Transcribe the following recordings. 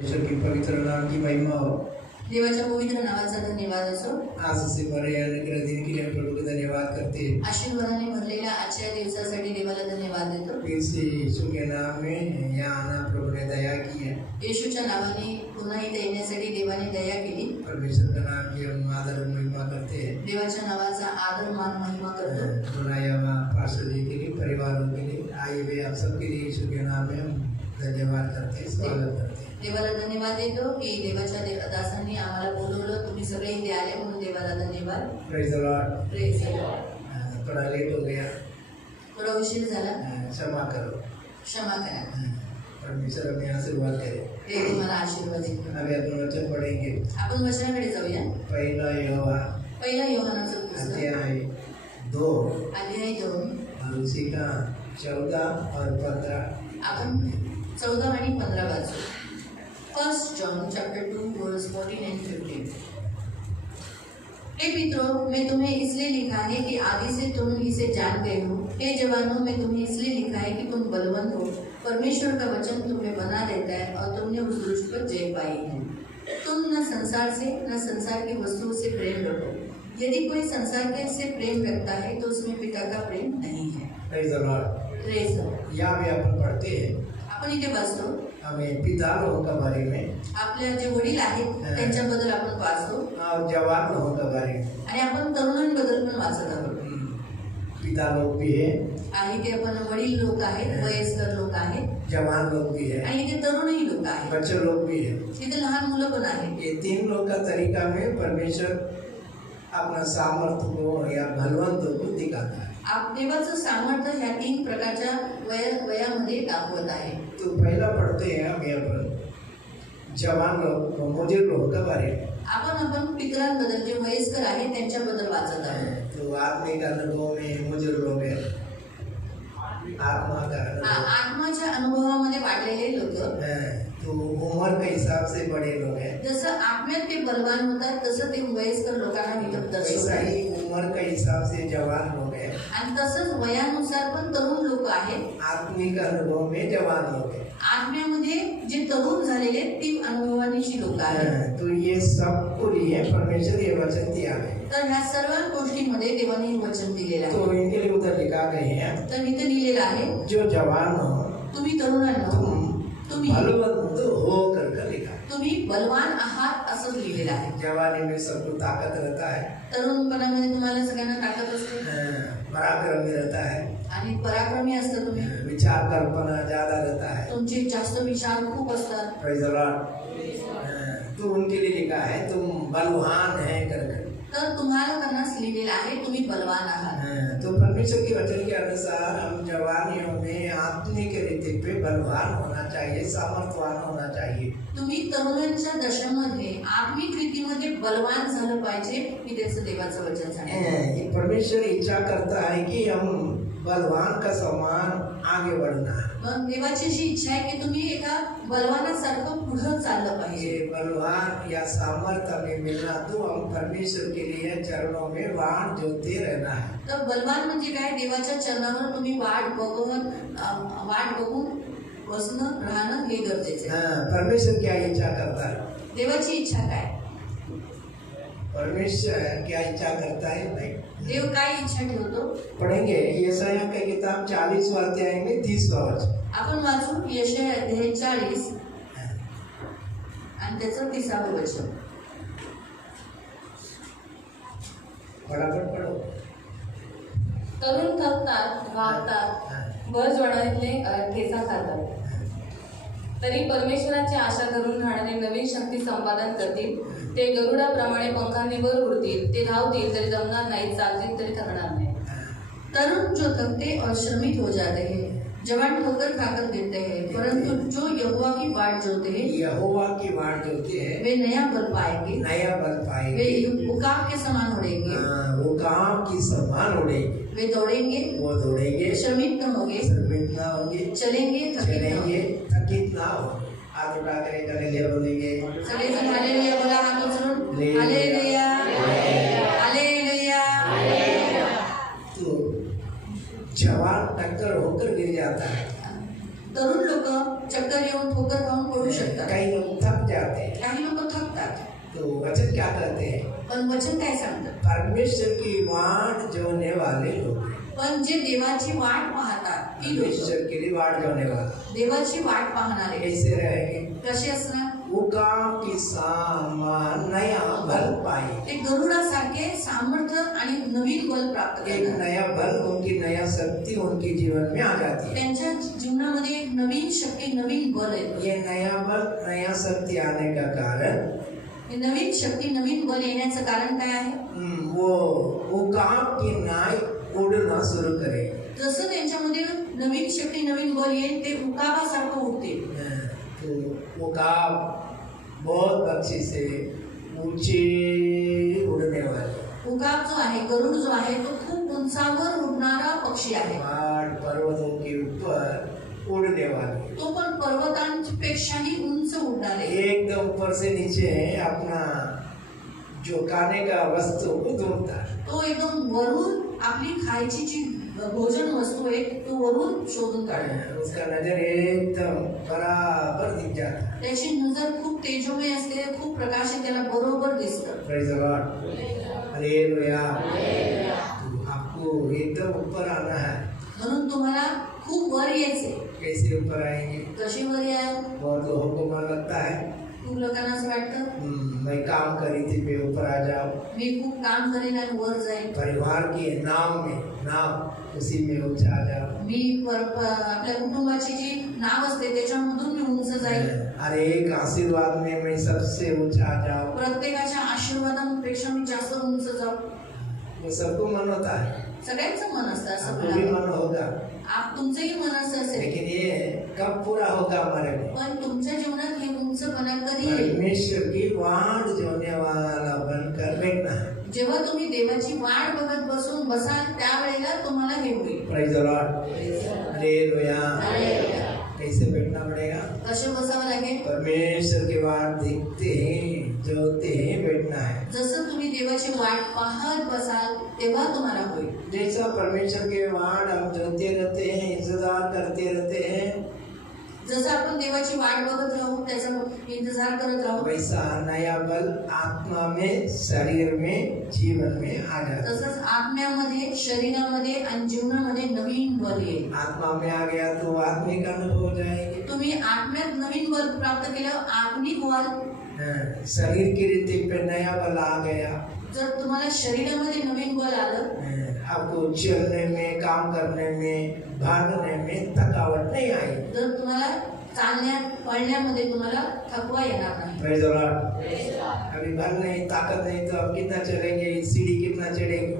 ईश्वर की पवित्र नाम की महिमा हो। देवाच्या पवित्र नावाचा धन्यवाद असो। आज से भरे अनुग्रह दिन के लिए हम प्रभु को धन्यवाद करते हैं। आशीर्वादाने भरलेल्या आजच्या दिवसासाठी देवाला धन्यवाद देतो। फिर से यीशु के नाम में यहाँ आना प्रभु ने दया की है। येशूच्या नावाने पुन्हा इथे येण्यासाठी देवाने दया केली। परमेश्वर का नाम की हम आदर और महिमा करते हैं। देवाच्या नावाचा आदर मान महिमा करतो। बुनाया पास्टर जी के लिए, परिवारों के लिए, आए हुए आप सबके लिए यीशु के नाम में हम धन्यवाद करते हैं, स्वागत करते हैं। देवाला धन्यवाद देतो की देवाच्या दासांनी आम्हाला बोलवलं, तुम्ही सगळे इथे आले म्हणून देवाला धन्यवाद। Praise the Lord. Praise the Lord. थोड़ा लेट हो गया, थोडा उशीर झाला, क्षमा करो। क्षमा करा। परमेश्वर हमें आशीर्वाद करे। ते तुम्हाला आशीर्वाद देतो। अभी अपन वचन पढ़ेंगे। आपण वचनाकडे जाऊया। पहिला योहानाचं पुस्तक अध्याय 2 अध्याय 2 और उसी का 14 और 15। आपण 14 आणि 15 वाचू। 1 John chapter 2 verse 14 and 15। हे मित्रों, मैं तुम्हें इसलिए लिखा है कि आदि से तुम इसे जान गए हो। हे जवानों, मैं तुम्हें इसलिए लिखा है कि तुम बलवंत हो। परमेश्वर का वचन तुम्हें बना देता है और तुमने उस दुष्ट पर जय पाई है। तुम न संसार से न संसार की वस्तुओं से प्रेम रखो। यदि कोई संसार के से प्रेम रखता है तो उसमें पिता का प्रेम नहीं है। Praise the Lord. Praise the Lord. यहाँ भी अपन पढ़ते हैं, आपण इथे वाचतो, हमें पिता लोगों के बारे में आपल्या जे वडील आहेत त्यांच्याबद्दल आपण वाचतो और जवान लोगों के बारे में। आणि आपण तरुणांबद्दल पण वाचत आहोत। पिता लोग भी है, आणि ते आपण वडील लोक आहेत, वयस्कर लोक आहेत, जवान लोग भी है, आणि इथे तरुणही लोक आहेत, बच्चे लोग भी है। इथे लहान मुलं पण आहेत। ये तीन लोग का तरीका में परमेश्वर अपना सामर्थ्य को या बलवंत को दिखाता है। आप देवाचं सामर्थ्य ह्या 3 प्रकारच्या वयामध्ये दाखवत आहे। तो पहला पढ़ते हैं हम यहाँ पर जवान लोग, मुझे लोग के बारे में। आपण पितरांबद्दल, जे वयस्कर आहेत त्यांच्याबद्दल वाचत आहोत। तो आत्मिक अनुभव में मुझे लोग है, आत्मा का अनुभव। आत्माच्या अनुभवामध्ये वाढलेले लोक, तो उम्र के हिसाब से बड़े लोग हैं। जसं आत्म्यात ते बलवान होतात तसं ते वयस्कर लोकांना इथं वैसा दर्शवतात। ही उम्र के हिसाब से जवान लोग हैं। आणि तसंच वयानुसार पण तरुण लोक आहेत। आत्मिक अनुभव में जवान लोग हैं। आत्म्यामध्ये जे तरुण झालेले ती अनुभवानीची लोक आहेत। तो ये सब को लिए परमेश्वर ये वचन दिया है। तर ह्या सर्व गोष्टींमध्ये देवाने वचन दिलेलं आहे। तो इनके लिए उधर लिखा गए हैं, तर इथे लिहिलेलं आहे, जो जवान हो तुम्ही तरुणांनो, तुम्ही बलवंत हो करके लिखा है। तुम्ही बलवान आहात असं लिहिलेलं आहे। जवानी में सबको ताकत रहता है, तरुणपणामध्ये तुम्हाला सगळ्यांना ताकद असते पराक्रम में रहता है, आणि पराक्रमी असता तुम्ही, विचार कल्पना ज्यादा रहता है। तुमचे जास्त विचार खूप असतात। Praise the Lord. तो उनके लिए लिखा है तुम बलवान है करके। तर तुम्हाला त्यांनाच लिहिलेलं आहे, तुम्ही बलवान आहात। तो परमेश्वर के वचन के अनुसार हम जवानियों में आत्मिक रीति पे बलवान होना चाहिए, सामर्थ्यवान होना चाहिए। तुम्ही तरुणांच्या दशेमध्ये आत्मिक रीतीमध्ये बलवान झालं पाहिजे, की त्याचं देवाचं वचन सांगितलं। परमेश्वर इच्छा करता है कि हम बलवान का समान आगे बढ़ना है। मग देवाची अशी इच्छा आहे की तुम्ही एका बलवानासारखं पुढे चाललं पाहिजे। ये बलवान या सामर्थ्य हमें मिलना तो हम परमेश्वर के लिए चरणों में वाण जोते रहना है। तर बलवान म्हणजे काय? देवाच्या चरणावर तुम्ही वाट बघून बसणं, राहणं हे गरजेचं आहे। परमेश्वर क्या इच्छा करता है? देवाची इच्छा काय? परमेश्वर क्या इच्छा करता है? नहीं, देव काय इच्छा ठेवतो? पढ़ेंगे यशायाह की किताब 40वां अध्याय में 30वां वचन। आपण वाचू यशायाह अध्याय 40 आणि त्याचं 30वं वचन। फटाफट पढ़ो। तरुण थकतात, वागतात, भर ज्वाळातले ठेचा खातात, तरी परमेश्वराची आशा धरून राहणारे नवीन शक्ती संपादन करतील। ते गरुडाप्रमाणे पंखांनी वर उडतील, ते धावतील तरी दमणार नाही, चालतील तरी थकणार नाही। तरुण जो थकते और श्रमित हो जाते हैं, जवान ठोकर खाकर गिरते हैं, परंतु जो यहोवा की बाट जोते हैं, यहोवा की वाण जोते हैं, वे नया बल पाएंगे। नया बल पाएंगे। वे उकाब के समान उड़ेंगे। वो काम की समान उड़ेंगे। वे दौड़ेंगे, वो दौड़ेंगे, श्रमित न होंगे, श्रमित ना होंगे, चलेंगे, थकित न होंगे। चलेंगे, थकित ना हो। हाथ उठा कर एक हालेलुया बोलेंगे। सगळेजण हालेलुया बोला, हात उचलून हालेलुया, हालेलुया। तो जवान टक्कर होकर गिर जाता है, तरुण लोक चक्कर येऊन ठोकर खाऊन पडू शकतात। काही लोग थक जाते हैं। काही लोक थकतात, तो वचन क्या कहते हैं? पण वचन काय सांगतं? परमेश्वर की वाट जोने वाले लोग हैं। पण जे देवाची वाट पाहतात ती लोक, परमेश्वर के लिए वाट जोने वाले देवाची वाट पाहणारे कैसे रहेंगे? कसे असणार? उकाब की सामान नया बल पाए। ते गरुडासारखे सामर्थ्य आणि नवीन बल प्राप्त एक करतात. नया बल, उनकी नया शक्ति उनके जीवन में आ जाती है। त्यांच्या जीवनामध्ये एक नवीन शक्ती, नवीन बल आहे. ये नया बल, नया शक्ति आने का कारण हे नवीन शक्ती, नवीन बल येण्याचं कारण काय आहे? वो उकाब की नाई उड़ना शुरू करे। जसं त्यांच्यामध्ये नवीन शक्ती, नवीन बल येईल, ते उकाबासारखं उडतील. तो उकाब बहुत पक्षी से ऊंचे उड़ने वाले, उकाब जो आहे, गरुड जो आहे, तो खूप उंचावर उडणारा पक्षी आहे. पहाड़ पर्वतों के ऊपर उड़ने वाले, तो पण पर्वतांपेक्षाही उंच उडणार आहे. एकदम ऊपर से नीचे अपना जो खाने का वस्तु को ढूंढता है। तो एकदम वरून आपली खायची जी भोजन वस्तू आहे तो वरून शोधून काढतो. उसका नजर एकदम बराबर दिख जाता है। त्याची नजर खूप तेजोमय असते, खूप प्रकाशित, त्याला बरोबर दिसतं. Praise the Lord. हालेलुया। आपको एकदम ऊपर आना है। म्हणून तुम्हाला खूप वर यायचे. कैसे ऊपर आएंगे? कशी वर याल? बहुत लोगों को मन लगता है खूप लोकांना असं वाटतं मैं काम करी थी, मैं ऊपर आ जाऊं, मी खूप काम करेन आणि वर जाईन. परिवार के नाम उसी में ऊंचा आ जाऊं, मी आपल्या कुटुंबाची जी नाव असते त्याच्यामधून मी उंच जाईन. हर एक आशीर्वाद में मैं सबसे ऊंचा आ जाऊं। प्रत्येकाच्या आशीर्वादांपेक्षा मी जास्त उंच जाऊ. वो सबको मन होता है, सगळ्यांचं मन असतं असं आपको भी मला. मन होगा, तुमचंही मन असं असेल, लेकिन ये कब पूरा होगा हमारे में? पण तुमच्या जीवनात हे उंचपणा कधी येईल? परमेश्वर की वाट जोने वाला बनकर बैठना है। जेव्हा तुम्ही देवाची वाट बघत बसाल त्यावेळेला तुम्हाला हे होईल. Praise the Lord. हालेलुया। कैसे बैठना पड़ेगा? कसे बसावं लागेल? परमेश्वर की वाट देखते हैं, जोते हैं बैठना है। जसं तुम्ही देवाची वाट पाहत बसाल तेव्हा तुम्हाला होईल. जैसा परमेश्वर के वाट हम जोते रहते हैं, इंतजार करते रहते हैं, जसं आपण देवाची वाट बघत राहू, त्याचा इंतजार करत राहू, वैसा नया बल आत्मा में, शरीर में, जीवन में आ जाता है। तसंच आत्म्यामध्ये, शरीरामध्ये आणि जीवनामध्ये नवीन बल येईल. आत्मा में आ गया तो आत्मिक अनुभव हो जाएंगे। तुम्ही आत्म्यात नवीन बल प्राप्त केल्यावर आत्मिक व्हाल. शरीर की रीति पे नया बल आ गया, जर तुम्हाला शरीरामध्ये नवीन बल आलं, आपको चलने में, काम करने में, भागने में थकावट नहीं आई। जर तुम्हाला चालण्यात, पळण्यामध्ये तुम्हाला थकवा येणार नाही. Praise the Lord. अभी बल नहीं, ताकत नहीं, तो आप कितना चलेंगे, सीढ़ी कितना चढ़ेंगे?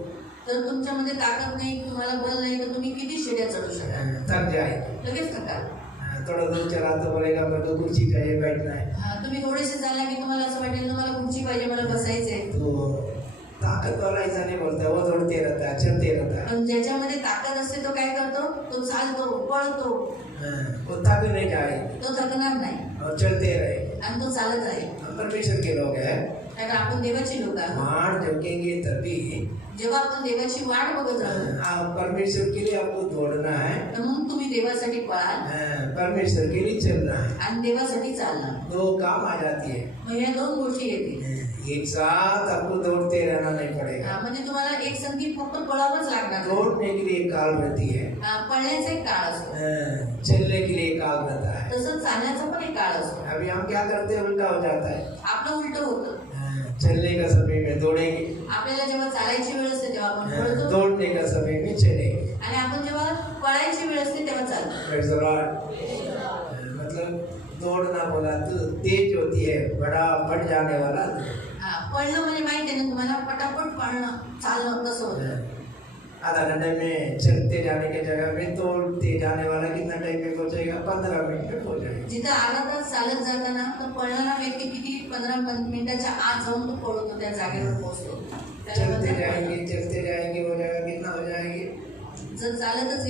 जर तुमच्यामध्ये ताकद नाही, तुम्हाला बल नाही, तर तुम्ही किती शिड्या चढू शकाल? थक जाएंगे। लगेच थकाल. थोड़ा दूर चला तो बोलेगा मेरे को कुर्सी चाहिए, बैठना है। तुम्ही थोडेसे चालला की तुम्हाला असं वाटेल मला खुर्ची पाहिजे, मला बसायचंय. तो ताकत वाला ऐसा नहीं बोलता, वो दौड़ते रहता है, चलते रहता है। पण ज्याच्यामध्ये ताकद असते तो काय करतो? तो चालतो, पळतो, वो थक नहीं जाएगा तो थकणार नाही और चलते रहे। आणि तो चालत राहील. हम परमेश्वर के लोग हैं, कारण आपण देवाची लोक आहोत. वाट जोकेंगे तभी जेव्हा आपण देवाची वाट बघत राहू, आप परमेश्वर के लिए आपको दौड़ना है, तर मग तुम्ही देवासाठी पळाल परमेश्वर के लिए चलना है। आणि देवासाठी चालणार. दो काम आ जाती है, मग या दोन गोष्टी येतील. एक साथ आपको दौड़ते रहना नहीं पड़ेगा। म्हणजे तुम्हाला एक संगीत फक्त पळावंच लागणार. दौड़ने के लिए एक काल रहती है, पळण्याचा एक काळ असतो, चलने के लिए एक काल रहता है। तसंच चालण्याचा पण एक काळ असतो. अभी हम क्या करते हैं, उल्टा हो जाता है। आपलं उलट होतं. चलने का समय में दौड़ेंगे, आपल्याला जेव्हा चालायची वेळ असते तेव्हा आपण पळतो, दौड़ने का समय में चलेंगे। आणि आपण जेव्हा पळायची वेळ असते तेव्हा चालतो. Praise the Lord. मतलब दौड़ना बोला तो तेज होती है, बड़ा बढ़ जाने वाला। पळणं म्हणजे माहिती आहे ना तुम्हाला, पटापट पळणं, चालणं कसं होतं. आधा घंटे में चलते जाने की जगह में दौड़ते जाने वाला कितना टाइम में पहुंचेगा? 15 मिनट में पहुंच जाएगा। जिथं अर्धा तास चालत जाताना तर पळणारा व्यक्ती किती 15 मिनिटाच्या आत जाऊन तो पळतो, त्या जागेवर पोहोचतो. चलते जाएंगे हो जाएगा, कितना हो जाएंगे? जर चालतच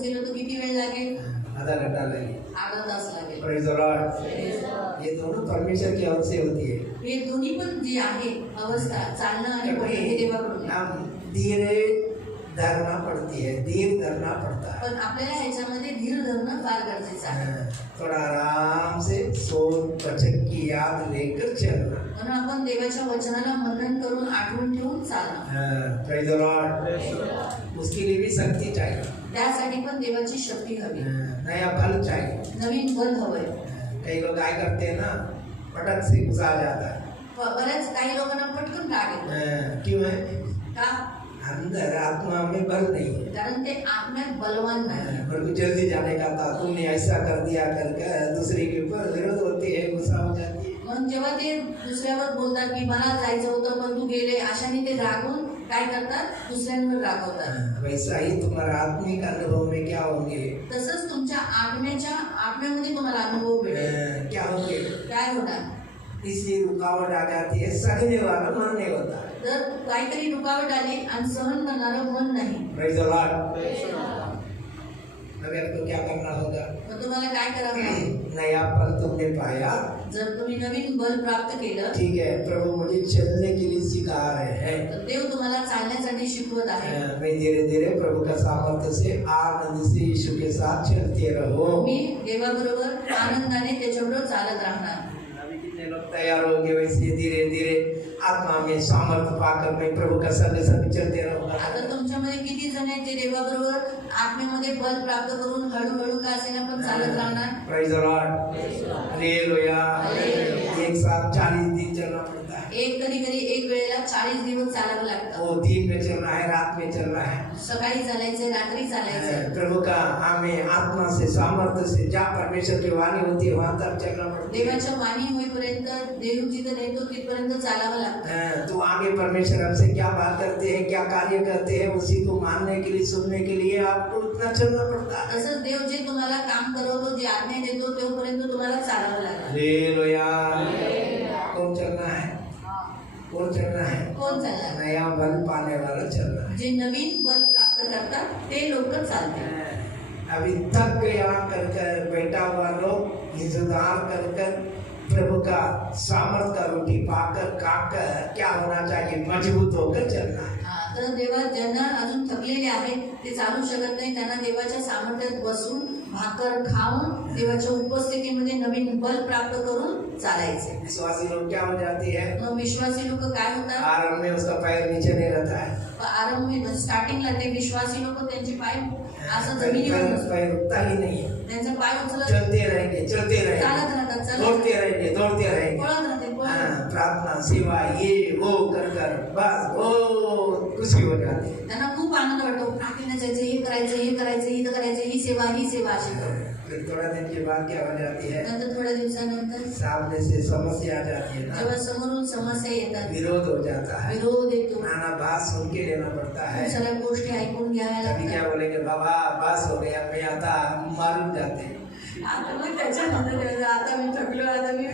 गेलो तर किती वेळ लागेल? आधा घंटा लगेगा, अर्धा तास लागेल. Praise the Lord. ये दोनों परमेश्वर की ओर से होती है। हे दोन्ही पण जे आहे अवस्था, चालणं आणि पळणं, हे देवाकडून आहे. हम धीरे धरना पड़ती है, धीर धरना पड़ता है। पण आपल्याला ह्याच्यामध्ये धीर धरणं फार गरजेचं आहे. थोड़ा आराम से सोच बचत की याद लेकर चलना। म्हणून आपण देवाच्या वचनाला मनन करून आठवण ठेवून चालणार. Praise the Lord. उसके लिए भी शक्ति चाहिए, त्यासाठी पण देवाची शक्ती हवी, नया बल चाहिए। नवीन बल हवंय. कई लोग काय करते हैं ना, पटक से गुस्सा आ जाता है। बऱ्याच काही लोकांना पटकन राग येतो. क्यों है? का? अंदर आत्मा में बल नहीं है, कारण ते आत्म्यात बलवान नाही. बल्कि जल्दी जाने का था, तुमने ऐसा कर दिया करके दूसरे के ऊपर विरोध होती है, गुस्सा हो जाती है। मग जेव्हा ते दुसऱ्यावर बोलतात की मला जायचं होतं पण तू गेले, अशाने ते रागून काय करतात, दुसऱ्यांवर रागवतात. वैसा ही तुम्हारा आत्मिक अनुभव में क्या होंगे? तसंच तुमच्या आत्म्यामध्ये तुम्हाला अनुभव भेटेल. क्या होंगे? काय होणार? इसलिए रुकावट आ जाती है, सहने वाला मन नहीं होता है। जर काहीतरी रुकावट आली आणि सहन करणारं मन नाही, प्रेज द लॉर्ड। अभी आपको क्या करना होगा? मग तुम्हाला काय करावं लागेल? नया बल तुमने पाया, जर तुम्ही नवीन बल प्राप्त केलं, ठीक है, प्रभु मुझे चलने के लिए सिखा रहे हैं, तर देव तुम्हाला चालण्यासाठी शिकवत आहे. मैं धीरे धीरे प्रभु का सामर्थ्य से आनंद से यीशु के साथ चलते रहो। मी देवाबरोबर आनंदाने त्याच्याबरोबर चालत राहणार. अभी कितने लोग तैयार हो गए? वैसे धीरे धीरे आत्मा में सामर्थ्य पाकर मैं प्रभु का संग चलते रहूंगा। आता तुमच्यामध्ये किती जण आहेत जे देवाबरोबर आत्म्यामध्ये बल प्राप्त करून हळूहळू का असेना पण चालत राहणार. Praise the Lord. हालेलुया। एक साथ 40 दिन चलना पड़ता है। कधी एक वेळेला 40 दिवस चालावं लागतं. वो दिन में चल रहा है, रात में चल रहा है। सकाळी चालायचंय, रात्री चालायचंय. प्रभु का हमें आत्मा से सामर्थ्य से जहाँ परमेश्वर की वाणी होती है वहाँ तक चलना पड़ता है। देवाच्या वाणी होईपर्यंत, देव जिथं नेतो तिथपर्यंत चालावं लागतं. तो आगे परमेश्वर हमसे क्या बात करते हैं, क्या कार्य करते हैं, उसी को मानने के लिए, सुनने के लिए आपको उतना चलना पड़ता है। तसंच देव जे तुम्हाला काम करवतो, जे आज्ञा देतो तेवपर्यंत तुम्हाला चालावं लागतं. हालेलुया। कौन चलना है? कौन चलना है? कोण चालणार? नया बल पाने वाला चलना है। जे नवीन बल प्राप्त करतात ते लोक चालतात. अभी थक गया कर कर बैठा हुआ लोग इंतजार कर कर प्रभु का सामर्थ का रोटी पाकर खाकर क्या होना चाहिए, मजबूत होकर चलना है। तर देवा ज्यांना अजून थकलेले आहेत ते चालू शकत नाही, त्यांना देवाच्या सामर्थ्यात बसून भाकर खाऊन देवाच्या उपस्थितीमध्ये नवीन बल प्राप्त करून चालायचे. विश्वासी लोग क्या हो जाती है? मग विश्वासी लोक काय होतात? आरंभ में उसका पैर नीचे नहीं रहता है, आरंभ स्टार्टिंगला ते विश्वासी लोक त्यांचे पाय असं जमिनीवर नसतात. पैर उठता ही नहीं है। त्यांचा पाय उचलत चलते रहेंगे, चलते चालत रहेंगे, राहतात, चालत दौड़ते रहेंगे, दौड़ते रहेंगे। पळत राहते, पळत. प्रार्थना सेवा ये वो कर कर बस वो खुशी हो जाती है। त्यांना खूप आनंद वाटतो. प्रार्थना जायचं, हे करायचं, हे करायचं, हे करायचं, ही सेवा अशी करू. फिर थोड़ा दिन के बाद क्या हो जाती है? नंतर थोड्या दिवसानंतर सामने से समस्या आ जाती है ना, जेव्हा समोरून समस्या येतात, विरोध हो जाता है, विरोध येतो, नाना बात सुन के लेना पड़ता है। खूप साऱ्या गोष्टी ऐकून घ्याव्या अभी क्या लागतात. बोलेंगे, बाबा बस हो गया, मैं आता मालूम जाते हैं। आता मग त्याच्यानंतर आता मी थकलो, आता मी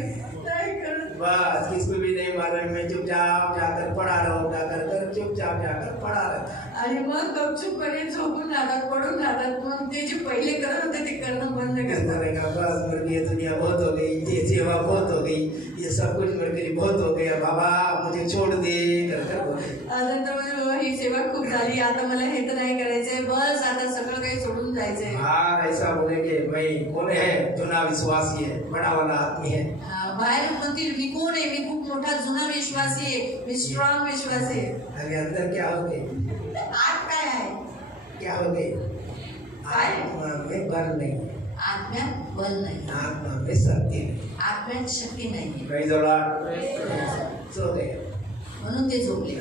काय करू. बस किसको भी नहीं मालूम, मैं चुपचाप जाकर पड़ा रहूंगा कर कर चुपचाप जाकर पड़ा रहता है। आणि मग गपचूपपणे झोपून राहतात, पडून राहतात. मग ते जे पहिले करत होते ते करणं बंद इस करतात. तरह का बस मेरे लिए दुनिया बहुत हो गई, ये सेवा बहुत हो गई, ये सब कुछ मेरे लिए बहुत हो गया, बाबा मुझे छोड़ दे कर कर बोले। नंतर म्हणजे ही सेवा खूप झाली, आता मला हे तर नाही करायचंय, बस आता सगळं काही सोडून जायचंय. हाँ ऐसा बोलेंगे, भाई कौन है? जुना विश्वासी है, बड़ा वाला आदमी है। बाहेर म्हणतील मी कोण आहे, मी खूप मोठा जुना विश्वासी आहे, मी स्ट्रॉंग विश्वासी आहे. अभी अंदर क्या हो गए? आत काय आहे? क्या हो गए? आत्मा में बल नहीं है, आत्म्यात बल नाही, आत्मा में शक्ति नहीं। आत्म्यात शक्ती नाही. Praise the Lord। सो गए, म्हणून ते झोपले,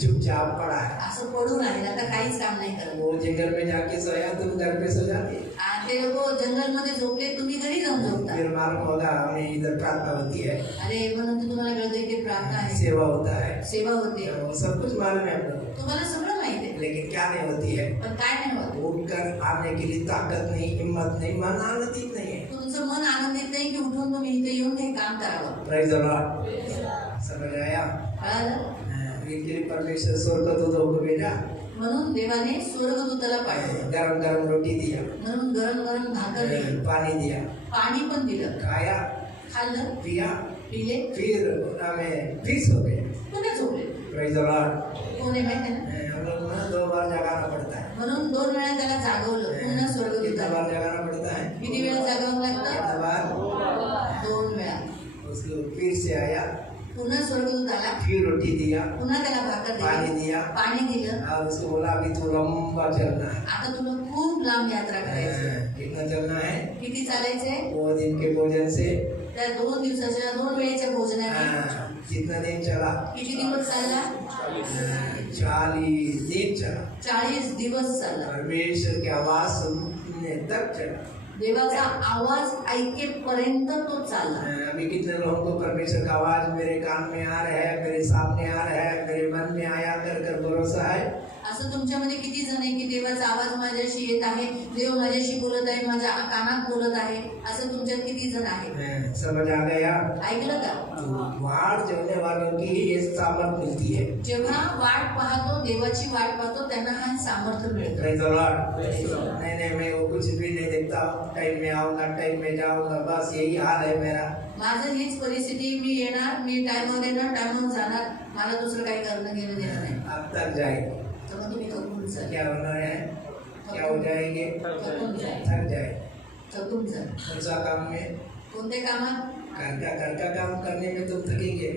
चुपचाप पड़ा है। असं पडून राहिले, आता काहीच काम नाही करत. वो जंगल में जाके सोया, तुम घर पे सो जाते। ते लोक जंगलमध्ये झोपले, तुम्ही घरी जाऊन झोपता. फिर मालूम होगा हमें इधर प्रार्थना होती है, अरे म्हणून तुम्हाला कळतं इथे प्रार्थना आहे, सेवा होता है, सेवा होते, वो सब कुछ मालूम है हम लोग, तुम्हाला सगळं माहिती आहे. लेकिन क्या नहीं होती है? पण काय नाही होत. उठकर आने के लिए ताकत नहीं, हिम्मत नहीं, मन आनंदित नहीं है। तुमचं मन आनंदित नाही की उठून तुम्ही इथे येऊन हे काम करावं. Praise the Lord। समझ आया? कळालं? इनके लिए परमेश्वर स्वर्गदूतों को भेजा, म्हणून देवाने स्वर्गदूताला पाठवलं, गरम गरम रोटी दिया, म्हणून गरम गरम भाकर दिली, पानी दिया, पाणी पण दिलं, खाया, खाल्लं, पिया, पिले, फिर हमें फिर सो गए। पुन्हा झोपले. Praise the Lord। कोण आहे माहिती आहे ना? हम लोग को ना 2 बार जगाना पड़ता है, म्हणून 2 वेळा त्याला जागवलं, पुन्हा कितना स्वर्गदूताला. बार जगाना पड़ता है? किती वेळा जागवावं लागतं? 2 बार। 2 वेळा. उसको फिर से आया, पुन्हा स्वर्गदूत आला, फिर रोटी दिया, पुन्हा त्याला भाकर पानी दिली, दिया पाणी दिलं. और उसको बोला अभी तू लंबा चलना है। आता तुला खूप लांब यात्रा करायची. कितना चलना है? किती चालायचंय? वो दिन के भोजन से त्या 2 दिवसाच्या 2 वेळेच्या भोजनाने कितना दिन चला? किती दिवस चालला? 40 दिन चला। 40 दिवस चालला. परमेश्वर की आवाज सुनने तक चला। देवाचा आवाज ऐकेपर्यंत तो चालला. अभी कितने लोगों को परमेश्वर का आवाज मेरे कान में आ रहा है, मेरे सामने आ रहा है, मेरे मन में आया कर भरोसा है? असं तुमच्यामध्ये किती जण आहे की देवाचा आवाज माझ्याशी येत आहे, देव माझ्याशी बोलत आहे, माझ्या कानात बोलत आहे, असं तुमच्यात किती जण आहे? समझ आ गया? ऐकलं का? वाट जोड़ने वालों की ये सामर्थ मिलती है। जेव्हा वाट पाहतो, देवाची वाट पाहतो, त्यांना हा सामर्थ्य मिळतं. Praise the Lord. नहीं मैं वो कुछ भी नहीं देखता, टाइम में आऊंगा, टाइम में जाऊंगा, बस यही हाल है मेरा। माझं हीच परिस्थिती, मी येणार, मी टाइमवर येणार, टाइमवर जाणार, मला दुसरं काही करणं घेणं देणं नाही. अब तक जाएगा, तर मग तुम्ही थकून जा. क्या होना है? क्या हो जाएंगे? थकून जा. थक जाए। थकून जा. कौन सा काम में? कोणत्या कामात? घर का काम करने में तुम थकेंगे।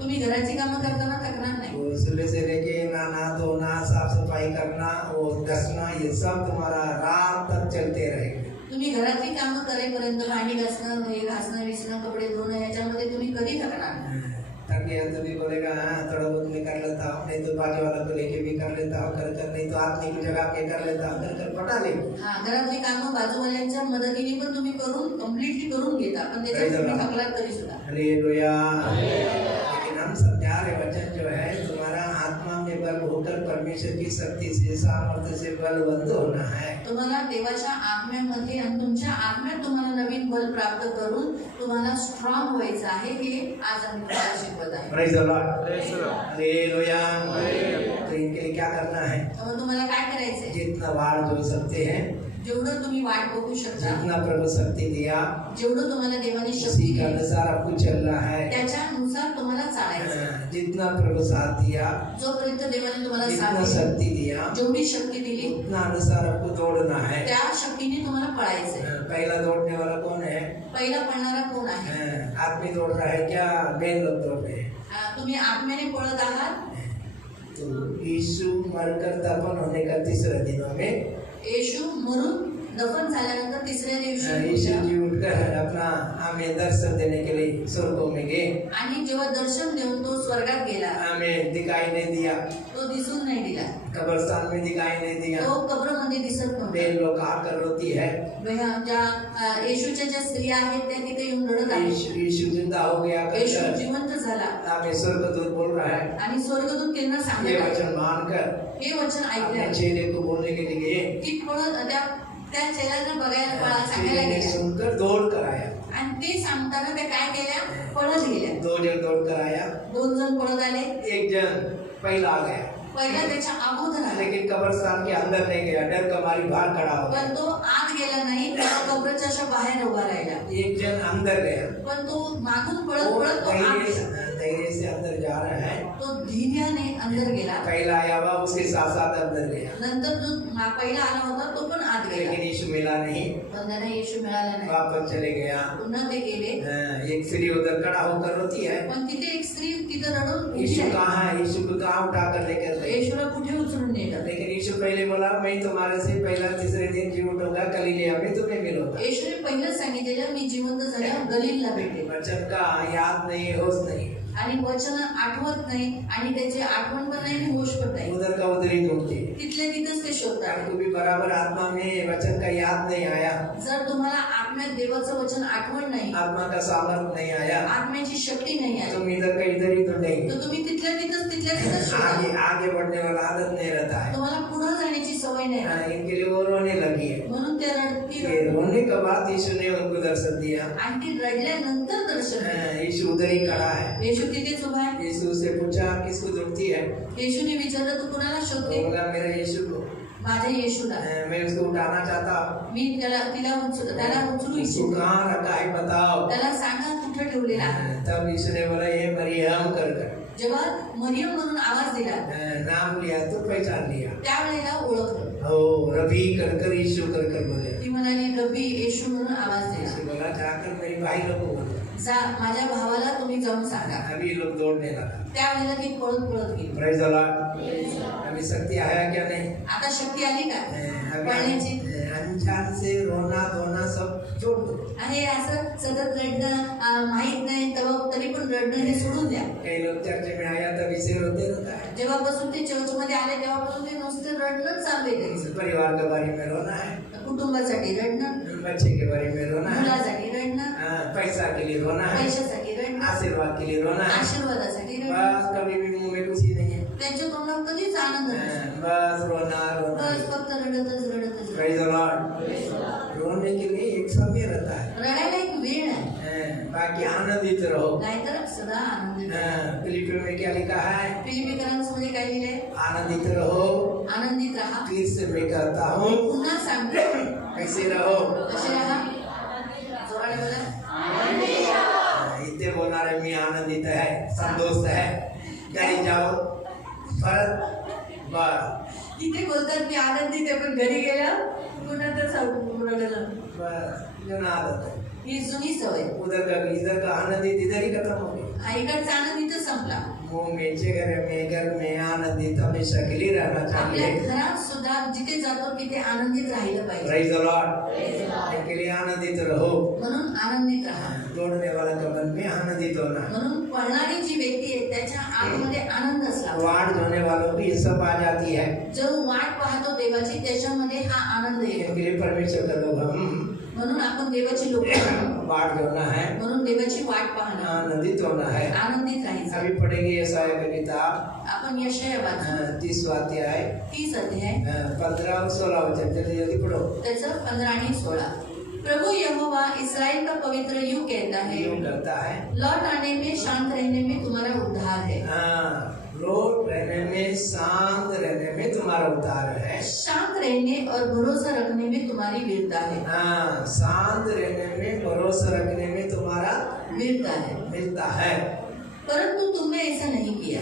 तुम्ही घराची कामं करताना थकणार नाही. वो सुबह से लेके नहाना धोना, साफ सफाई करना, वो घसना, ये सब तुम्हारा रात तक चलते रहेगा। तुम्ही घरातली कामं करेपर्यंत भांडी घासणं, हे घासणं विसणं, कपडे धुणं, याच्यामध्ये तुम्ही कधी थकणार नाही. थक गया तो भी बोलेगा हाँ थोड़ा बहुत मैं कर लेता हूँ, नहीं तो बाजू वाला को लेके भी कर लेता हूँ, कर नहीं तो आदमी की जगह पे कर लेता हूँ, कर पटा ले। हा, घरातली कामं बाजूवाल्यांच्या मदतीने पण तुम्ही कम्प्लिटली करून घेता, पण त्याच्यात तुम्ही थकलात तरी सुद्धा. हालेलुया। लेकिन हम समझा रहे वचन जो है तुम्हारा आत्मा में बल होकर परमेश्वर की शक्ति से सामर्थ्य से बलवंत होना है। तुम्हाला देवाच्या आत्म्यामध्ये आणि तुमच्या आत्म्यात तुम्हाला नवीन बल प्राप्त करून तुम्हाला स्ट्रॉंग व्हायचं आहे, हे आज आम्ही तुम्हाला शिकवत आहे. Praise the Lord. हालेलुया। तो इनके लिए क्या करना है? तर तुम्हाला काय करायचंय? जितना वार जो सकते हैं, जेवढं तुम्ही वाट बघू शकता, जितना प्रभु शक्ति दिया, जेवढं तुम्हाला देवाने शक्ती उसी के दिली, अनुसार आपको चलना है। त्याच्यानुसार तुम्हाला चालायचं. जितना प्रभु साथ दिया, जोपर्यंत देवाने तुम्हाला जितना साथ दिली, शक्ति दिया, जेवढी शक्ती दिली, उतना अनुसार आपको दौड़ना है। त्या शक्तीने तुम्हाला पळायचंय. पहला दौड़ने वाला कौन है? पहिला पळणारा कोण आहे? आदमी दौड़ रहा है क्या? बैल लोग दौड़ रहे हैं। तुम्ही आत्म्याने पळत आहात. तो यीशु मरकर दफन होने का तीसरे दिनों में येशू मरून दफन झाल्यानंतर तिसऱ्या यीशु दिवशी जी उठकर अपना हमें दर्शन देने के लिए स्वर्गों में गए। आणि जेव्हा दर्शन देऊन तो स्वर्गात गेला, हमें दिखाई नहीं दिया, तो दिसून नाही दिला, कब्रिस्तान में दिखाई नहीं दिया। तो कब्रमध्ये दिसत नव्हता. बैल लोग आकर रोती है, ज्या येशूच्या ज्या स्त्रिया आहेत त्या तिथे येऊन रडत आहेत. यीशु जिंदा हो गया येशू कहकर जिवंत झाला हमें स्वर्गदूत बोल रहा है। आणि स्वर्गदूत त्यांना ये सांगत आहे. वचन मानकर हे वचन अपने ऐकलं. चेहरे को बोलने के लिए गए। ती पळत त्या चेहऱ्याला बघायला सांगायला चेहरे ने गेल्या सुनकर दौड़ कर आया। आणि ते सांगताना त्या काय केल्या? पळत गेल्या. 2 जन दौड़ कर आया, 2 जण पळत आले. एक जन पहला आ गया, पहिला त्याच्या अगोदर आला, लेकिन कब्रिस्तान के अंदर नहीं गया, डर का मारी बाहर खड़ा हो गया। पण तो आत गेला नाही, तो कब्रच्या अशा बाहेर उभा राहिला. एक जन अंदर गया, पण तो मागून पळत वो पळत तो आत गेला. धैर्य से अंदर जा रहा है। तो धीर्याने अंदर गेला. पहला आया हुआ उसके साथ साथ अंदर गया, नंतर जो पहिला आला होता तो पण आत गेला, लेकिन यीशु मिला नहीं, पण त्यांना येशू मिळाला नाही. वापस चले गया। पुन्हा ते गेले. एक स्त्री उधर खड़ा होकर रोती है, पण तिथे एक स्त्री तिथं रडून उभी यीशु आहे. कहाँ है? यीशु को कहाँ उठा कर लेकर गए? येशूला कुठे उचलून नेलं? लेकिन यीशु पहले बोला मैं तुम्हारे से पहला तीसरे दिन जी उठूंगा, गलीलिया में तुम्हें मिलूंगा। येशूने पहिलं सांगितलेलं मी जिवंत झाल्यावर गलीलला भेटेल. वचन का याद नहीं, होश नहीं, आणि वचन आठवत नाही आणि त्याची आठवण पण नाही आणि होश पण नाही. उधर का उधर ही ढूंढते। तिथल्या तिथंच ते शोधतात. आपको भी बराबर आत्मा में वचन का याद नहीं आया, जर तुम्हाला आत्म्यात देवाचं वचन आठवण नाही, आत्मा का सामर्थ नहीं आया, आत्म्याची शक्ती नाही आली, तुम इधर का इधर ही ढूंढेंगे। तर तुम्ही तिथल्या तिथंच शोधा. आगे बढ़ने वाला आदत नहीं रहता है। तुम्हाला पुढे जाण्याची सवय नाही. इनके लिए वो रोने लगी है। म्हणून ते रडती ये रोने के बाद यीशु ने उनको दर्शन दिया। आणि ती रडल्यानंतर दर्शन दिलं. यीशु उधर ही खड़ा है। येशू तिथेच उभा आहे. यीशु से पूछा किसको ढूंढती है? येशूने विचारलं तू कुणाला तो शोधते? बोला मेरे यीशु को, माझ्या येशूला. मैं उसको उठाना चाहता हूँ। मी त्याला उचलू उसको इच्छितो. कहाँ रखा है बताओ। त्याला सांगा कुठे ठेवलेला आहे. तब यीशु ने बोला ये मरियम कर जेव्हा मरियम म्हणून आवाज दिला नाम लिया तो पहचान लिया। त्यावेळेला ओळखलं. ओ रबी कर यीशु कर बोले। ती म्हणाली रबी येशू म्हणून आवाज दिला. यीशु बोला जाकर मेरी भाई लोग को बोलो। जा माझ्या भावाला तुम्ही जाऊन सांगा. अभी ये लोग दौड़ने लगा. त्यावेळेला ती पळत पळत गेली. Praise the Lord. अभी शक्ति आया क्या नहीं? आता शक्ती आली का अभी पळण्याची? अनजान से रोना धोना सब छोड़ दो. आणि असं सतत रडणं माहित नाही तेव्हा तरी पण रडणं हे सोडून द्या. कई लोग चर्च में आया तभी से रोते रहता है. जेव्हापासून ते चर्च मध्ये आले तेव्हापासून ते नुसते रडणंच चालू आहे त्यांचं. परिवार के बारे में रोना है, कुटुंबासाठी रडणं, बच्चे के बारे में रोना है, मुलासाठी रडणं, पैसा के लिए रोना है, पैशासाठी रडणं, आशीर्वाद के लिए रोना है. आशीर्वादासाठी रडणं. बस कभी भी मुंह में खुशी नहीं है. त्यांच्या तोंडात कधीच आनंद नसतो. बस रोना रोना. बस फक्त रडतच रडतच. Praise the Lord. रोने के लिए एक समय रहता है. रडायला एक वेळ आहे, बाकी आनंदित रहो. नाहीतर सदा आनंदित. फिलिपियों में क्या लिखा है? फिलिपिकरांमध्ये काय लिहिलंय? आनंदित रहो. आनंदित राहा. फिर से मैं कहता हूँ, पुन्हा सांगतो, कैसे रहो? कसे राहा? जोराने बोला. इतने बोलना रहे मी आनंदित है, संतोष है. घरी जाओ परत बस तिथे बोलतात मी आनंदित आहे, पण घरी गेल्या पुन्हा तर रडलं. बस जो ना आदत है. ही जुनी सवय. इधर का आनंदित इधर ही खत्म हो गया. आईकडचा आनंद इथं संपला. मुंह में घर में आनंदित हमेशा के लिए रहना आपल्या चाहिए. घरात सुद्धा जिथे जातो तिथे आनंदित राहिलं पाहिजे. Praise the Lord. इसके लिए आनंदित रहो. म्हणून आनंदित राहा. दौड़ने वाला का मन में आनंदित होना. म्हणून पळणारी जी व्यक्ती आहे त्याच्या आतमध्ये आनंद असला. वाट धोने वालों की ये सब आ जाती है. जो वाट पाहतो देवाची त्याच्यामध्ये हा आनंद येतो. इनके लिए परमेश्वर का लोग हम म्हणून आपण देवाची लोक वाट धोना है, म्हणून देवाची वाट पाहणं, आनंदित होना है. आनंदित राहायचं. अभी पढ़ेंगे यशायाह की किताब आपण यशया वाचू 30वां अध्याय 30 अध्याय 15 और 16 वचन. जल्दी जल्दी पढ़ो. त्याचं 15 आणि 16. प्रभु यहोवा इस्राएल का पवित्र यूं कहता है, यूं करता है. लौट आने में शांत रहने में तुम्हारा उद्धार है. रोड रहने में, शांत रहने में तुम्हारा उद्धार है. शांत रहने और भरोसा रखने में तुम्हारी वीरता है. शांत रहने में, भरोसा रखने में तुम्हारा वीरता है. मिलता है. परंतु तुमने ऐसा नहीं किया.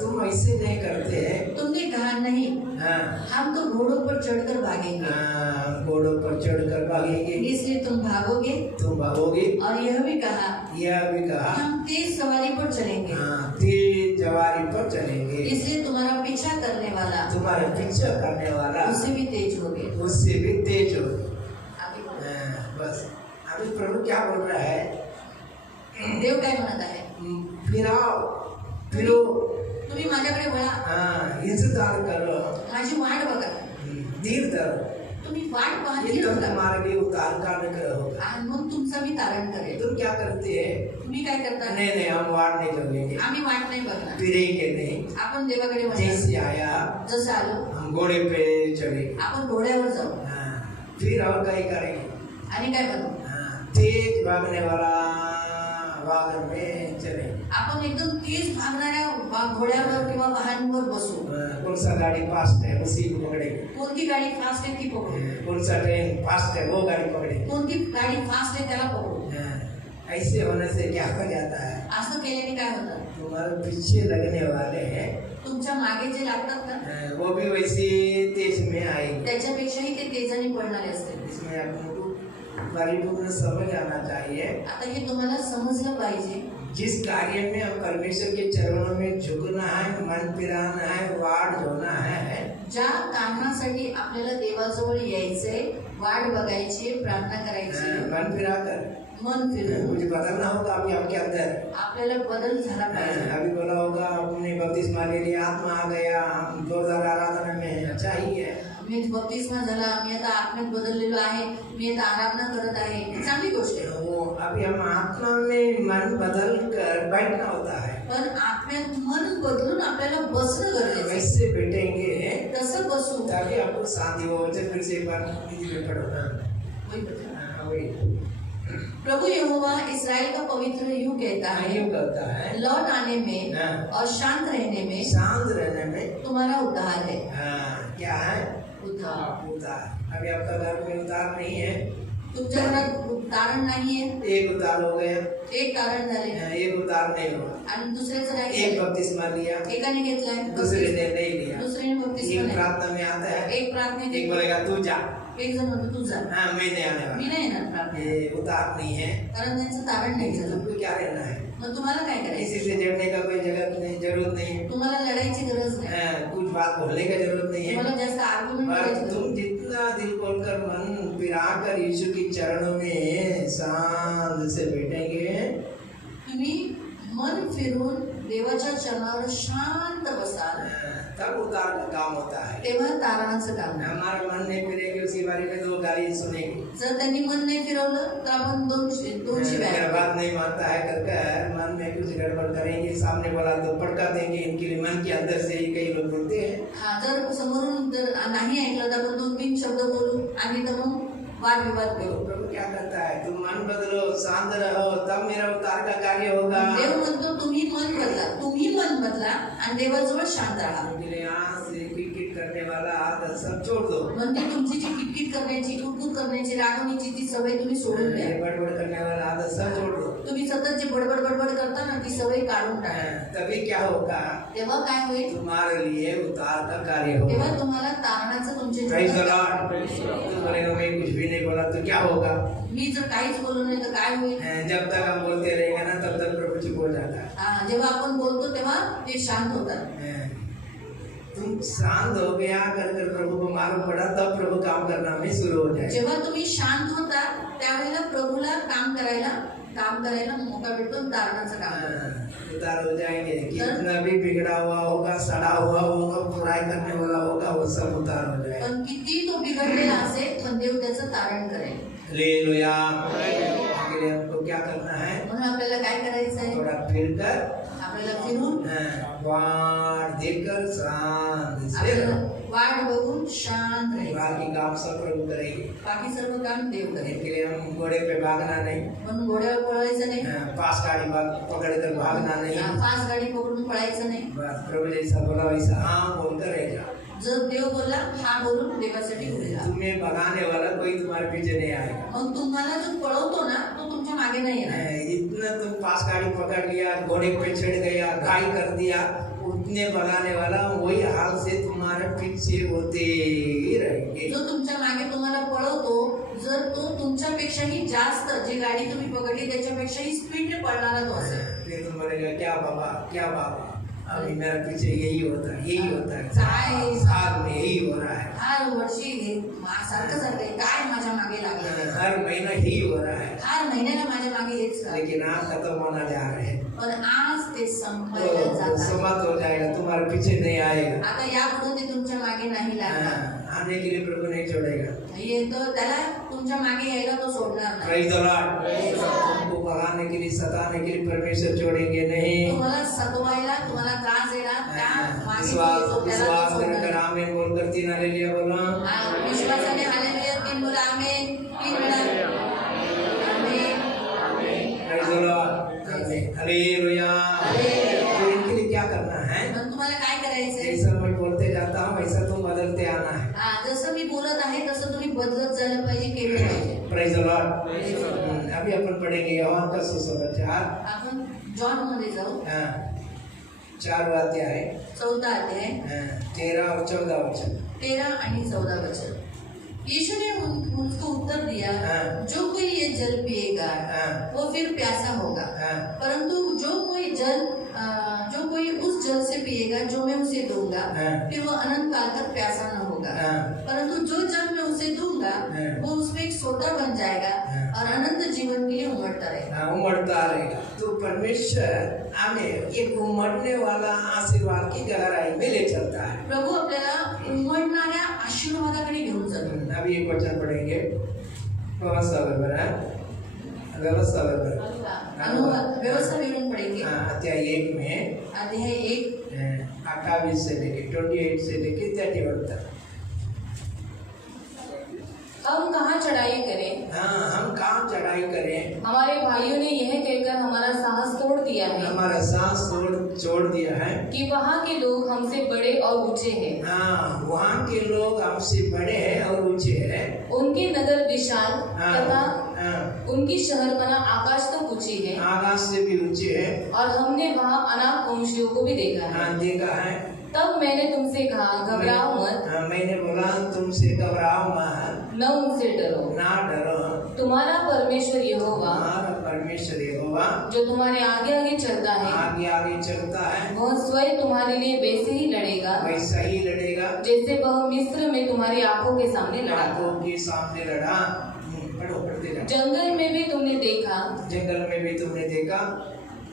तुम ऐसे नहीं करते. तुमने कहा नहीं, हम तो घोड़ों पर चढ़कर भागेंगे. घोड़ों पर चढ़कर भागेंगे. इसलिए तुम भागोगे. तुम भागोगे. और यह भी कहा कि हम तेज सवारी पर चलेंगे. तेज सवारी पर चलेंगे. इसलिए तुम्हारा पीछा करने वाला, तुम्हारा पीछा करने वाला उससे भी तेज होगे. उससे भी तेज हो. आगे बस अभी प्रभु क्या बोल रहा है? देव काय म्हणत आहे? फिरो. तुम्ही माझ्याकडे वळा. इंतजार करो. माझी वाट बघा. धीर धरो. तुम्ही वाट पाहत ये तो राहा. तुम्हारे लिए उतार का निकल होगा. आणि मग तुमचं मी तारण करेल. तुम क्या करते हैं? तुम्ही काय करता? नहीं नहीं हम वाट नहीं चलेंगे. आम्ही वाट नाही बघणार. फिरेंगे नहीं. आपण देवाकडे वळणार. जैसे आया जसं आलो हम घोड़े पे चढ़ेंगे. आपण घोड्यावर जाऊ. फिर और क्या करेंगे? आणि काय बघू? तेज भागने वाला वाहन में चले. आपण एकदम तेज भागणाऱ्या घोड्यावर किंवा वाहनावर बसू. कौन सा गाड़ी फास्ट है उसी को पकड़ेंगे. कोणती गाडी फास्ट आहे ती पकडू. कौन सा ट्रेन फास्ट है वो गाड़ी पकड़ेंगे. कोणती गाडी फास्ट आहे त्याला पकडू. ऐसे होने से क्या हो जाता है? असं केल्याने काय होतं? तुम्हारे पीछे लगने वाले हैं तुमच्या मागे जे लागतात ना वो भी वैसे तेज में आएंगे. त्याच्यापेक्षाही ते तेजाने पडणारे असते. इसमें आपको परिपूर्ण समझ आना चाहिए. आता हे तुम्हाला समजलं पाहिजे. जिस कार्य में हम परमेश्वर के चरणों में झुकना है, मन फिराना है, वाट धोना है, ज्या कामासाठी आपल्याला देवाजवळ यायचंय, वाट बघायची, प्रार्थना करायची, मन फिराकर मन फिरून मुझे बदलना होगा. अभी आपके अंदर आपल्याला बदल झाला पाहिजे. अभी बोला होगा आपने बपतिस्मा ले लिया, आत्मा आ गया, हम जोरदार आराधना में. अच्छा ही है. मी बपतिस्मा झाला, मी आता आत्म्यात बदललेलो आहे, मी आता आराधना करत आहे, चांगली गोष्ट आहे. वो अभी हम आत्मा में मन बदल कर बैठना होता है. पण आत्म्यात मन बदलून आपल्याला बसणं गरजेचं आहे. वैसे बैठेंगे तसं बसू. ताकि आपको शांति हो. फिर से एक बार हिंदी में पढ़ो. वही प्रभु यहोवा इस्राएल का पवित्र यूं कहता है, यूं कहता है, लौट आने में और शांत रहने में, शांत रहने में तुम्हारा उद्धार है. क्या है? उद्धार. उद्धार. अभी आपका घर में उद्धार नहीं है. तुमच्या घरात तारण नाहीये. एक उद्धार हो गया. एक तारण झाले एक उद्धार नहीं हुआ. आणि दुसऱ्याचं नाही. एक बपतिस्मा लिया, एकाने घेतलाय, दूसरे ने नहीं लिया. दुसरीने बपतिस्मा एक नाही. प्रार्थना में आता है, एक प्रार्थना एक बोलेगा तू जा. एक जण म्हणतो तू जा, हाँ मैं नहीं आने मी वाला, नाही येणार प्रार्थना, ये उतार नहीं है, कारण त्यांचं तारण नाही झालं. तुमको क्या रहना है, मग तुम्हाला काय किसी करायचं? से जड़ने का कोई जगह नहीं, जरूरत नहीं है, तुम्हाला लढायची गरज नाही, कुछ बात बोलने का जरूरत नहीं है, तुम्हाला जास्त आर्ग्युमेंट पर करायची गरज तुम नाही. जितना दिल खोलकर मन पिराकर यीशु के चरणों में शांत से बैठेंगे, तुम्ही मन फिरून देवाच्या चरणावर शांत बसाल, तब उतार का काम होता है. तेव्हा तारणाचं काम आहे. हमारा मन नहीं फिरेंगे उसके बारे में तो गाली सुनेंगे, जर त्यांनी मन नाही फिरवलं तर आपण दोन शिव्या मेरा ऐकू. बात नहीं मानता है करके मन में कुछ गड़बड़ करेंगे, सामने बोला तो पटका देंगे, इनके लिए मन के अंदर से ही कई लोग बोलते हैं. हा, जर समोरून जर नाही ऐकलं तर आपण 2-3 शब्द बोलू आणि तर मग वादविवाद तो करू. प्रभु क्या करता है, तुम मन बदलो, शांत रहो, तब मेरा उतार का कार्य होगा. देव म्हणतो तुम्ही मन बदला, तुम्ही मन बदला आणि देवाजवळ शांत राहा. उनके लिए यहाँ से किट करने वाला आदत सब छोड़ दो, म्हणजे तुमची जी किटकिट करण्याची, कुटकुट करण्याची, रागवण्याची ती सवय तुम्ही सोडून द्या. ये बड़बड़ करने वाला आदत सब छोड़ दो. तुम्ही सतत जे बडबड बडबड करता ना ती सवय काढून टाका. तभी क्या होगा, तेव्हा काय होईल, तुम्हारे लिए उतार का कार्य होगा. तेव्हा तुम्हाला तारणाचं तुमचे Praise the जीवनात- Lord. तुम बोलेगा मैं कुछ भी नहीं बोला तो क्या होगा. मी जर काहीच बोललो नाही तर काय होईल. जब तक हम बोलते रहेंगे ना तब तक प्रभु चुप हो जाता है. हा, जेव्हा आपण बोलतो तेव्हा ते शांत होतात. तुम शांत हो गया कर कर प्रभु को मालूम पड़ा, तब प्रभु काम करना में शुरू हो जाए. जेव्हा तुम्ही शांत होता त्यावेळेला प्रभूला काम करायला मौका भेटतो. तारणाचं काम करतो. उतार हो जाएंगे. कितना भी बिगड़ा हुआ होगा, सड़ा हुआ होगा, बुराई करने वाला होगा, वो सब उतार हो जाएगा. पण किती तो बिघडलेला असेल पण देव त्याचं तारण करेल. हालेलुया. इसके लिए हमको क्या करना है, म्हणून आपल्याला काय करायचं आहे, थोड़ा फिरकर आपल्याला फिरून वाट देखकर शांत से आपल्याला वाट बघून शांत राहायचं. बाकी काम सब प्रभु करेंगे. बाकी सर्व काम देव करेल. इसके लिए हम घोड़े पे भागना नहीं, म्हणून घोड्यावर पळायचं नाही, पास गाड़ी पकड़ कर भागना नहीं. फास्ट गाडी पकडून पळायचं नाही. बस प्रभु जैसा बोला वैसा हाँ बोलकर रह जाओ. जर देव बोलला हा बोलून देवासाठी उभे राहा. तुम्हें भगाने वाला कोई तुम्हारे पीछे नहीं आएगा. मग तुम्हाला जो पळवतो ना तो तुमच्या मागे नाही येणार. इतना तुम पास गाड़ी पकड़ लिया, घोड़े पे चढ़ गया, घाई कर दिया, उतने भगाने वाला वही हाल से तुम्हारे पीछे होते ही रहेंगे. जो तुमच्या मागे तुम्हाला पळवतो जर तो तुमच्यापेक्षाही जास्त जी गाडी तुम्ही पकडली त्याच्यापेक्षाही स्पीडने पळणारा तो असेल. फिर तुम बोलेगा क्या बाबा अभी मेरा पीछे यही होता है काय? साल में यही हो रहा है, हर वर्षी हे सारखं सारखं काय माझ्या मागे लागलं, हर महीना यही हो रहा है. हर महिन्याला माझ्या मागे हेच लागलं. लेकिन आज खत्म होना जा रहा है. पण आज ते संपायला तो जात आहे. समाप्त हो जाएगा, तुम्हारे पीछे नहीं आएगा. आता यापुढे ते तुमच्या मागे नाही लागणार. आने के लिए प्रभु नहीं छोड़ेगा. येतो त्याला तुमच्या मागे यायला तो सोडणार नाही. Praise the Lord. तुमको भगाने के लिए, सताने के लिए परमेश्वर छोड़ेंगे नहीं. तुम्हाला सतवायला, तुम्हाला त्रास देणार त्या मागे तो विश्वास येतो, त्याला तो विश्वास सोडणार कर नाही. आमीन बोलकर 3 हालेलुया बोलो. विश्वासाने हालेलुया 3 बोला. आमेन. 3 वेळा आमेन. Praise the Lord. हालेलुया. तो इनके लिए क्या करना है, मग तुम्हाला काय करायचंय, जैसा मैं बोलते जाता हूँ वैसा तुम बदलते आना है. जसं मी बोलत आहे तसं तुम्ही बदलत झालं पाहिजे, केलं पाहिजे. Praise the Lord. अभी अपन पढ़ेंगे यूहन्ना का सुसमाचार. आपण जॉन मध्ये जाऊ. 4 अध्याय 14 अध्याय 13 और 14 वचन. 13 आणि 14 वचन. यीशु ने उसको उत्तर दिया, जो कोई ये जल पिएगा वो फिर प्यासा होगा, परंतु जो कोई उस जल से पिएगा जो मैं उसे दूंगा फिर वो अनंत काल तक प्यासा न होगा, परंतु जो जल मैं उसे दूंगा वो उसमें एक सोता बन जाएगा और अनंत जीवन के लिए उमड़ता रहेगा. उमड़ता रहेगा. तो परमेश्वर हमें एक उमड़ने वाला आशीर्वाद की गहराई में ले चलता है. प्रभू आपल्याला उमडणाऱ्या आशीर्वादाकडे घेऊन जातो. अभी एक वचन पढ़ेंगे. व्यवस्था व्यवस्था विवरण पढ़ेंगे. अध्याय 1 में अध्याय 1 28 से लेके 28 से लेके 31 तक. हम कहाँ चढ़ाई करें, हम काम चढ़ाई करें. हमारे भाइयों ने यह कहकर हमारा साहस तोड़ दिया है हमारा सांस छोड़ दिया है कि वहाँ के लोग हमसे बड़े और ऊंचे हैं, वहाँ के लोग हमसे बड़े हैं और ऊंचे हैं. उनके नगर विशाल तथा उनकी शहरपना आकाश तक ऊंची है, आकाश से भी ऊंचे हैं. और हमने वहाँ अनाथ वंशियों को भी देखा है. देखा है. तब मैंने तुमसे कहा, घबराओ मत, मैंने बोला तुमसे घबराओ मत, न उनसे डरो। ना डरो, तुम्हारा परमेश्वर यहोवा हमारा परमेश्वर यहोवा जो तुम्हारे आगे आगे चलता है, आगे आगे चलता है, वह स्वयं तुम्हारे लिए वैसे ही लड़ेगा वैसा ही लड़ेगा जैसे वह मिस्र में तुम्हारी आंखों के सामने लड़ा था। आंखों के सामने लड़ा। पढ़ो, पढ़ते जाओ। जंगल में भी तुमने देखा, जंगल में भी तुमने देखा,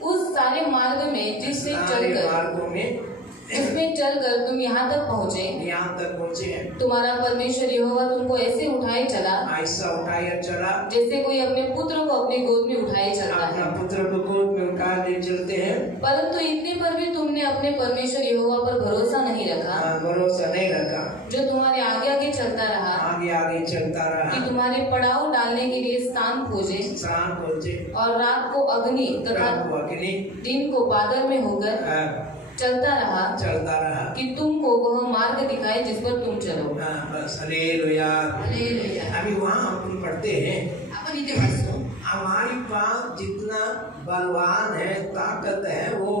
उस सारे मार्ग में जिससे सारे चलकर मार्गों में उसमें चलकर तुम यहाँ तक पहुँचे। यहाँ तक पहुँचे हैं। तुम्हारा परमेश्वर यहोवा तुमको ऐसे उठाए चला ऐसा उठाया चला जैसे कोई अपने पुत्र को अपनी गोद में उठाए चलता अपना है। पुत्र को गोद में उठा ले चलते हैं। परंतु इतने पर भी तुमने अपने परमेश्वर यहोवा पर भरोसा नहीं रखा, भरोसा नहीं रखा, जो तुम्हारे आगे आगे चलता रहा आगे आगे चलता कि रहा, तुम्हारे पड़ाव डालने के लिए स्थान खोजे शान पहुँचे, और रात को अग्नि तथा रात को अग्नि, दिन को बादल में होकर चलता रहा चलता रहा कि तुमको वह मार्ग दिखाए जिस पर तुम चलो। बस हालेलुया। हालेलुया। अभी वहाँ हम पढ़ते हैं, आपण इथे वाचतो, हमारे पास जितना बलवान है, ताकत है, वो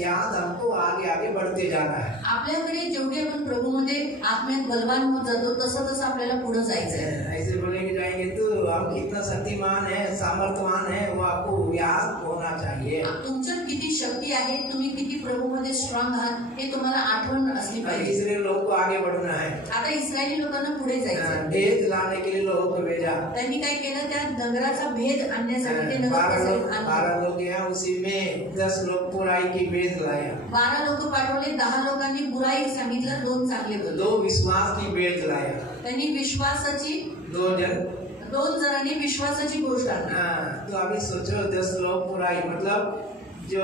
याद हमको आगे आगे बढ़ते जाना है। आपल्याकडे जेवढे आपण प्रभूमध्ये आत्म्यात बलवान होत जातो तसं तसं आपल्याला पुढे जायचं आहे। ऐसे बोलेंगे जाएंगे तो हम कितना शक्तिमान है, सामर्थ्यवान है, वो आपको याद होना चाहिए। तुमच्यात किती शक्ती आहे, तुम्ही किती प्रभूमध्ये स्ट्रॉंग आहात हे तुम्हाला आठवण असली पाहिजे। इसलिए लोग को आगे बढ़ना है। आता इस्रायली लोकांना पुढे जायचं, भेद लाने के लिए लोगों को भेजा। त्यांनी काय केलं, त्या नगराचा भेद आणण्यासाठी ते नगर 12 लोग हैं, उसी में 10 लोग बुराई की भेद लाया, 12 लोक पाठवले, 10 लोकांनी बुराई सांगितलं, 2 चांगले बोलले। 2 विश्वास की भेद लाया, त्यांनी विश्वासाची 2 जन। 2 जणांनी विश्वासाची गोष्ट आणली। तो अभी सोचो 10 लोग बुराई मतलब जो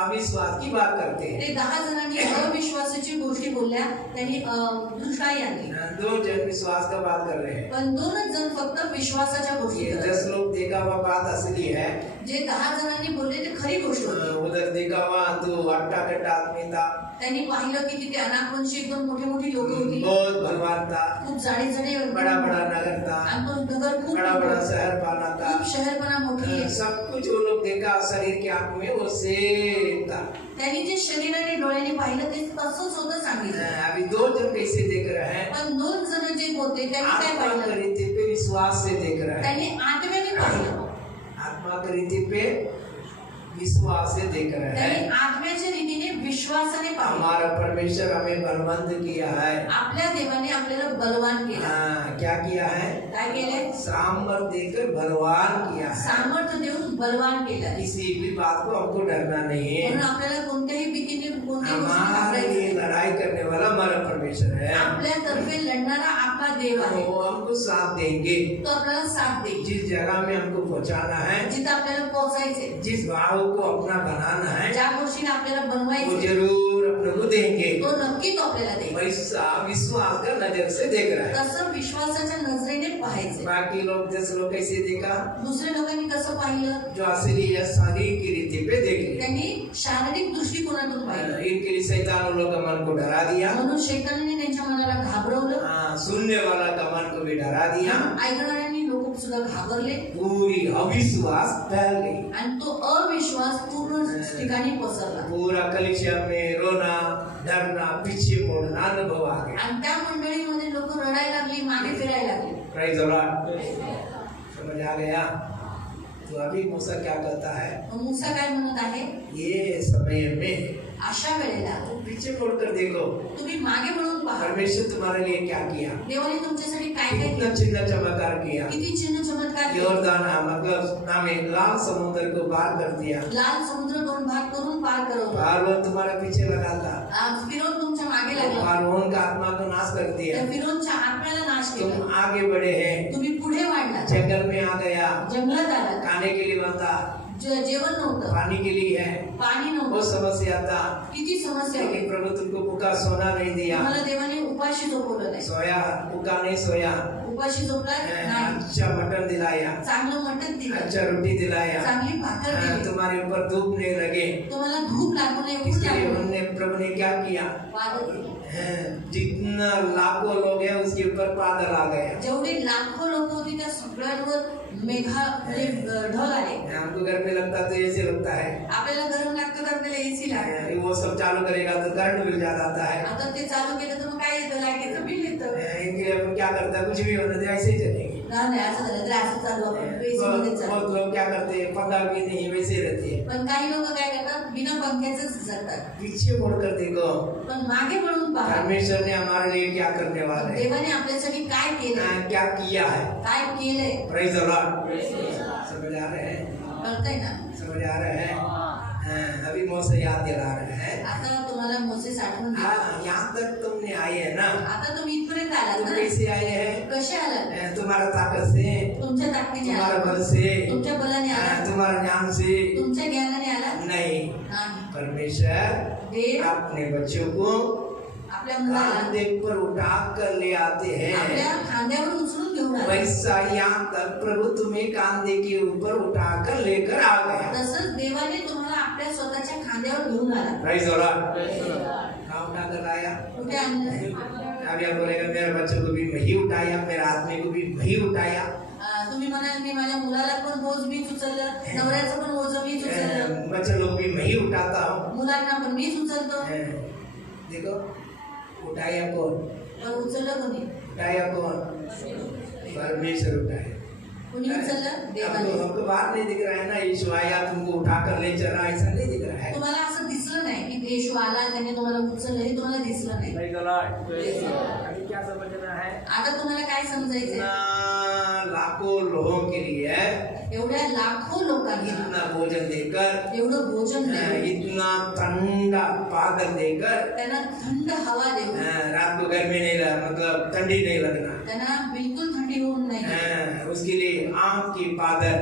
अविश्वास की बात करते हैं, ते 10 जणांनी अविश्वासाची गोष्टी बोलल्या, त्यांनी दुष्टाई आणली। 2 जन विश्वास का बात कर रहे हैं। पण 2च जण फक्त विश्वासाच्या गोष्टी ये करत। 10 लोग देखा हुआ बात असली है, जे 10 जणांनी बोलले ते खरी गोष्ट होती। उधर देखा हुआ तो अट्टा कट्टा आदमी था, त्यांनी पाहिलं की तिथे अनाकवंशी एकदम मोठी मोठी लोक होती, बहुत बलवान था, खूप जाडे जाडे, बड़ा बड़ा नगर था, आणि तो नगर खूप बड़ा बड़ा शहर पाना था, खूप शहरपणा मोठी आहे। सब कुछ वो लोग देखा, शरीर की आंख में वो सेम था। त्यांनी जे शरीराने डोळ्याने पाहिलं ते तसंच होतं सांगितलं। अभी 2 जन कैसे देख रहे हैं? पण 2 जण जे होते त्यांनी काय आत्मा पाहिलं, के रीति पे विश्वास से देख रहे हैं। त्यांनी आत्म्याने पाहिलं, आत्मा के रीति पे विश्वास से देख रहे त्यांनी हैं। आत्म्याच्या रीतीने विश्वासाने पाहिलं। हमारा परमेश्वर हमें बलवंत किया है। आपल्या देवाने आपल्याला बलवान केला। क्या किया है? काय केलंय? सामर्थ्य देकर बलवान किया है। सामर्थ्य देऊन बलवान केलं। किसी भी बात को हमको डरना नहीं है। म्हणून आपल्याला कोणत्याही भीतीने कोणत्याही गोष्टी हमारे लिए घाबरायची, लड़ाई करने वाला हमारा परमेश्वर है। आपल्या तर्फे लढणारा आपला देव आहे, वो हमको साथ देंगे। तो आपल्याला साथ देईल। जिस जगह में हमको पहुंचाना है, जिथं आपल्याला पोहोचायचे, जिस भाव को अपना बनाना है, ज्या गोष्टीने आपल्याला वो बनवायचे जरूर अपने को देंगे। तो नक्की तो आपल्याला देईल। वैसा विश्वास का नजर से देख रहा है। तसं विश्वासाच्या नजरेने पाहायचे। बाकी लोग 10 लोग कैसे देखा? दुसऱ्या लोकांनी कसं पाहिलं? जो असली है शरीर की रीति पे देख लिया। त्यांनी शारीरिक दृष्टिकोनातून पाहिलं। इनके लिए शैतान उन लोग का मन को डरा दिया। म्हणून शैतानाने त्यांच्या मनाला घाबरवलं, सुनने वाला का मन को भी डरा दिया। ऐकणाऱ्यांनी लोक सुद्धा घाबरले पूरी अविश्वास फैल गई। आणि तो अविश्वास पूर्ण ठिकाणी पसरला पूरा कलिसिया में रोना, डरना, पीछे मुड़ना अनुभव आ गया। आणि त्या मंडळीमध्ये लोक रडायला लागली, मागे फिरायला लागली। Praise the Lord. समझ आ गया? तो अभी मूसा क्या कहता है? मग मूसा काय म्हणत आहे? ये समय में अशा वेळेला पीछे मुड़कर देखो, तुम्ही मागे वळून पहा, परमेश्वर तुम्हारे लिए क्या किया, देवाने तुमच्यासाठी काय काय कितना केलं, चिन्ह चमत्कार किया। किती चिन्ह चमत्कार केले। योरदान मतलब नामे लाल समुद्र को पार कर दिया। लाल समुद्र 2 भाग करून पार करवला। फारौन तुम्हारे पीछे लगा था, आज फिरौन तुमच्या मागे लागला, फारौन का आत्मा को नाश कर दिया। त्या फिरौनच्या आत्म्याला नाश केला। तुम आगे बढ़े हैं, तुम्ही पुढे वाढला, जंगल में आ गया, जंगलात आला, खाने के लिए था, जेवण नव्हतं, पानी के लिए है, पाणी वो नव्हतं, समस्या था, किती समस्या होती। लेकिन प्रभु तुमको भूखा सोना नहीं दिया। तुम्हाला देवाने उपाशी झोपवलं नाही, सोया, भूखा नहीं सोया, उपाशी झोपला नाही, अच्छा मटन दिलाया, चांगलं मटण दिलं, अच्छा रोटी दिलाया, चांगली भाकर दिली, तुम्हारे ऊपर धूप नहीं लगे। तुम्हाला धूप लागू नये, ऊन इसलिए लागू नये, उन्होंने प्रभु ने क्या किया, वादळ केलं। जितना लाखों लोग हैं उसके ऊपर बादल आ गया। जेवढे लाखो लोक होती त्या सगळ्यांवर मेघा म्हणजे ढग आले। हमको घर में लगता तो ऐसे लगता है, आपल्याला गरम लागतं तर आपल्याला एसी लागतं. वो सब चालू करेगा तो करंट बिल ज्यादा आता है। आता ते चालू केलं तर मग काय येतं, लाईटीचं बिल येतं. इनके लिए अपन क्या करता है, कुछ भी होने दे, ऐसे ही चलेगी। नाही असं झालं तर असं चालू आपण AC मध्ये चालू. बहुत लोग क्या करते हैं, पंखा भी नहीं वैसे ही रहती है। पण काही लोक काय करतात, बिना पंख्याचंच जगतात. पीछे मुड़कर देखो, पण मागे वळून पहा, परमेश्वर ने हमारे लिए क्या करने वाला है, देवाने आपल्यासाठी काय केलं, क्या किया है। काय केलंय. Praise the Lord. समझ आ रहे हैं, कळतंय ना. समझ आ रहे हैं। हाँ, अभी मोसे याद दिला रहे हैं। आता तुम्हाला मोसेस आठवण दिली. हाँ, यहाँ तक तुमने आए हैं ना, आता तुम्ही इथपर्यंत आलात तुम ना. कैसे आए हैं, कसे आलात. तुम्हारा ताकत से, तुमच्या ताकदीने तुम्हारा आलात, बल से, तुमच्या बलाने आलात, तुम्हारा ज्ञान से तुमच्या ज्ञानाने आलात नहीं। नाही. परमेश्वर देव अपने बच्चों को आपल्या मुलाला कांधे पर उठा कर ले आते हैं। आपल्या खांद्यावर उचलून घेऊन आला. वैसा यहाँ तक प्रभु तुम्हें कांधे के ऊपर उठा कर लेकर आ गया। तसंच देवाने तुम्हाला आपल्या स्वतःच्या खांद्यावर घेऊन आला. Praise the Lord. कहाँ उठा कर लाया? कुठे आणलं. अब आप बोलेगा मेरे बच्चों को भी वही उठाया, मेरे आदमी को भी वही उठाया। तुम्ही म्हणाल मी माझ्या मुलाला पण बोझ मीच उचललं, नवऱ्याचं पण बोझ मीच उचललं, बच्चे लोग भी वही उठाता हूँ। मुलांना पण मीच उचलतो. देखो, उठाया कौन? पण उचललं कोणी. उठाया कौन? परमेश्वर उठाया। कोणी उचललं. देवाने. हमको बात नहीं दिख रहा है ना, यीशु आया तुमको उठा कर ले चला, ऐसा नहीं दिख रहा है। तुम्हाला असं दिसलं नाही की येशू आला त्याने तुम्हाला उचललं, हे तुम्हाला दिसलं नाही. अभी क्या समझना है? आता तुम्हाला काय समजायचंय. इतना लाखों लोगों के लिए एवढ्या लाखो लोकांना इतना भोजन देकर, एवढं भोजन देऊन, इतना ठंडा बादल देकर, त्यांना थंड हवा देऊन, रात को गर्मी नहीं लगा, मतलब ठंडी नहीं लगना, त्यांना बिलकुल थंडी होऊन नाही. उसके लिए आग की बादल,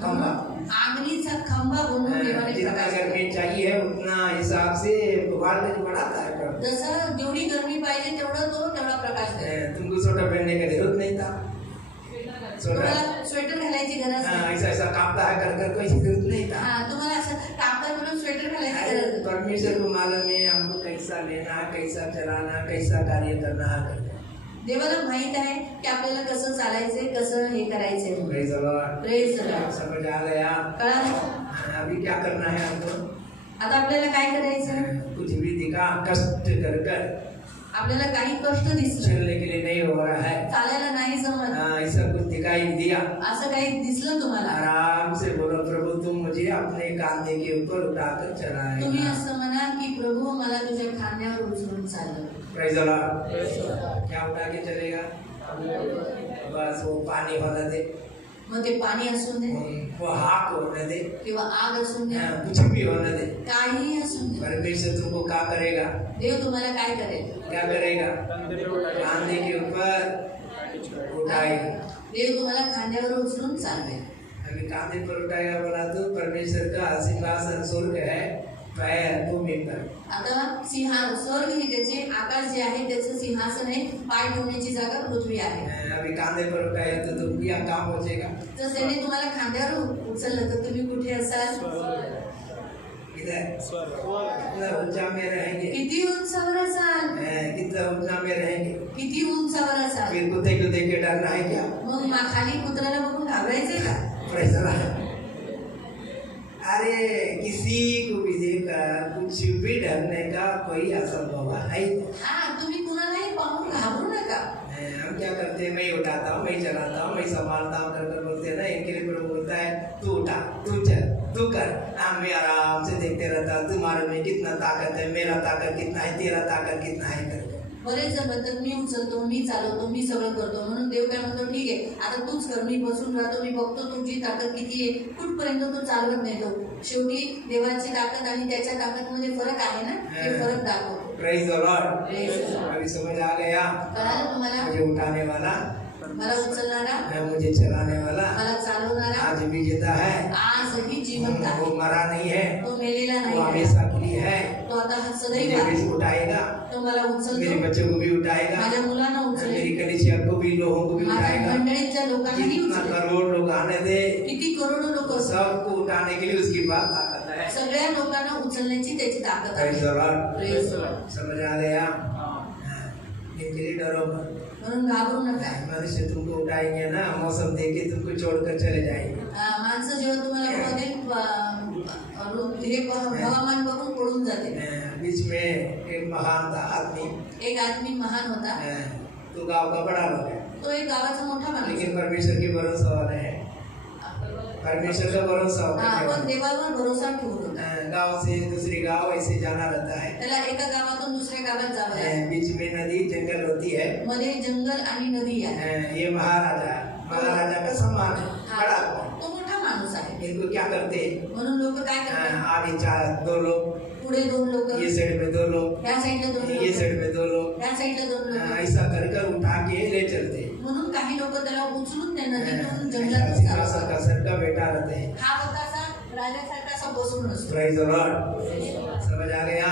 खंबा, आगनीचा खंबा बनवून देवाने जितना प्रकाश केला. गर्मी चाहिए उतना हिसाब से बादल बढ़ाता है प्रभु। जसं जेवढी गरमी पाहिजे तेवढा तो तेवढा प्रकाश देतो. तुमको स्वेटर पहनने का जरूरत नहीं था। स्वेटर, तुम्हाला स्वेटर घालायची गरज नाही. ऐसा ऐसा कांपता है कर कोई जरूरत नहीं था। हा, तुम्हाला असं कापड म्हणून स्वेटर घालायची गरज नाही. परमेश्वर को मालूम है हमको कैसा लेना, कैसा चलाना, कैसा कार्य करना है। देवाला माहित आहे की आपल्याला कसं चालायचंय, कसं हे करायचंय. Praise the Lord. Praise the Lord. समझ आ गया? कळालं. अभी क्या करना है हमको? आता आपल्याला काय करायचं. कुछ भी दिखा कष्ट कर कर आपल्याला काही कष्ट दिसलं, चलने के लिए नहीं हो रहा है, चालायला नाही जमत, ऐसा कुछ दिखाई दिया, असं काही दिसलं तुम्हाला, आराम से बोलो प्रभु तुम मुझे अपने कांधे के ऊपर उठाकर तुम्ही चलाएगा। असं म्हणा की प्रभू मला तुझ्या खांद्यावर उचलून चालव. Praise the Lord. क्या उठा के चलेगा? बस वो पानी होने दे, मग ते पाणी असून दे वो हाक होने दे, किंवा आग असून दे, कुछ भी होने दे, काहीही असून दे, परमेश्वर तुमको क्या करेगा? देव तुम्हाला काय करेल. क्या करेगा? कांधे के ऊपर उठाएगा। देव तुम्हाला खांद्यावर उचलून चालवेल. अभी कांधे पर उठाएगा बोला तो परमेश्वर का सिंहासन स्वर्ग है, पैर भूमि पर। आता स्वर्ग ही त्याचे आकाश जे आहे त्याचं सिंहासन आहे, पाय ठेवण्याची जागा पृथ्वी आहे. अभी कांधे पर उठाया तो तुम क्या काम पहुंचेगा? जर त्याने तुम्हाला खांद्यावर उचललं तर तुम्ही कुठे असाल. इधर कितना ऊंचा में रहेंगे, किती उंचावर असाल, कितना ऊंचा में रहेंगे, किती उंचावर असाल. फिर कुत्ते को देख के डरना है क्या? मग खाली कुत्र्याला बघून घाबरायचंय का. Praise the Lord. अरे किसी को भी देखकर कुछ भी डरने का कोई असंभव है। हा, तुम्ही कुणालाही पाहून घाबरू नका. हम क्या करते हैं, मैं उठाता हूँ, मैं चलाता हूँ, मैं संभालता हूँ कर बोलते हैं ना। इनके लिए प्रभु बोलता है तू उठा, तू चल, तू कर। मैं आराम से देखते रहता हूँ तुम्हारे में कितना ताकत है, मेरा ताकत कितना है, तेरा ताकत कितना है करके। बरेच जण म्हणतात मी उचलतो, मी चालवतो, मी सगळं करतो. म्हणून देव काय म्हणतो, ठीक आहे आता तूच कर, मी बसून राहतो, मी बघतो तुझी ताकद किती आहे, कुठपर्यंत तू चालवत नाही. तो शेवटी देवाची ताकद आणि त्याच्या ताकदमध्ये फरक आहे ना, ते फरक दाखवतो. Praise the Lord. Praise the Lord. अभी समझ आ गया? कळालं तुम्हाला. मुझे उठाने वाला, मला उचलणारा, मुझे चलाने वाला मला चालवणारा आज भी जीता है। आजही जिवंत आहे. वो मरा नहीं है, तो मेलेला वो नाही आहे. हमेशा के लिए है। तो आता हा मुझे सदैव आहे. भी उठाएगा, तो मला मेरे उचलतो, बच्चों को भी उठाएगा, माझ्या मुलांना मेरी उचलेल, कलीसिया को भी, लोगों को भी माझ्या उठाएगा। मंडळीच्या लोकांनाही जितना उचलेल. करोड़ लोग आने दे, किती करोडो लोक सबको उठाने के लिए उसकी बात ताकत है। सगळ्या लोकांना उचलण्याची त्याची ताकद आहे. Praise the Lord। Praise the Lord. समझ आ गया? इनके लिए डरो मत। म्हणून घाबरू नका. मनुष्य तुमको उठाएंगे ना, मौसम देख के तुमको छोड़कर चले जाएंगे। माणसं जेव्हा तुम्हाला बघेल हे हवामान बघून पळून जातील. बीच में एक महान था आदमी, एक आदमी महान होता, तो गांव का बड़ा लोग है, तो एक गावाचा मोठा माणूस. लेकिन परमेश्वर की भरोसा वाला है, परमेश्वर का भरोसा हा, करने पण वाला. देवावर भरोसा ठेवून होता. गांव से दूसरी गांव ऐसे जाना रहता है. त्याला एका गावातून दुसऱ्या गावात जावं लागतं. बीच में नदी जंगल होती है. मध्ये जंगल आणि नदी आहे. ये महाराजा का सम्मान है, हा, बड़ा. तो मोठा माणूस आहे. इनको क्या करते, म्हणून लोक काय करतात, आगे चार दो लोग, पुढे 2 लोक, ये साइड में 2 लोग, या साईडला 2 ये लोक, साइड में 2 लोग, या साईडला 2 लोक. ऐसा कर कर उठा के ले चलते. म्हणून काही लोक त्याला उचलून त्या नदीतून जंगलात सिंहासन का सर का बेटा रहते हैं. हा होता असा राजासारखा असा बसून असतो. Praise the Lord. समझ आ गया.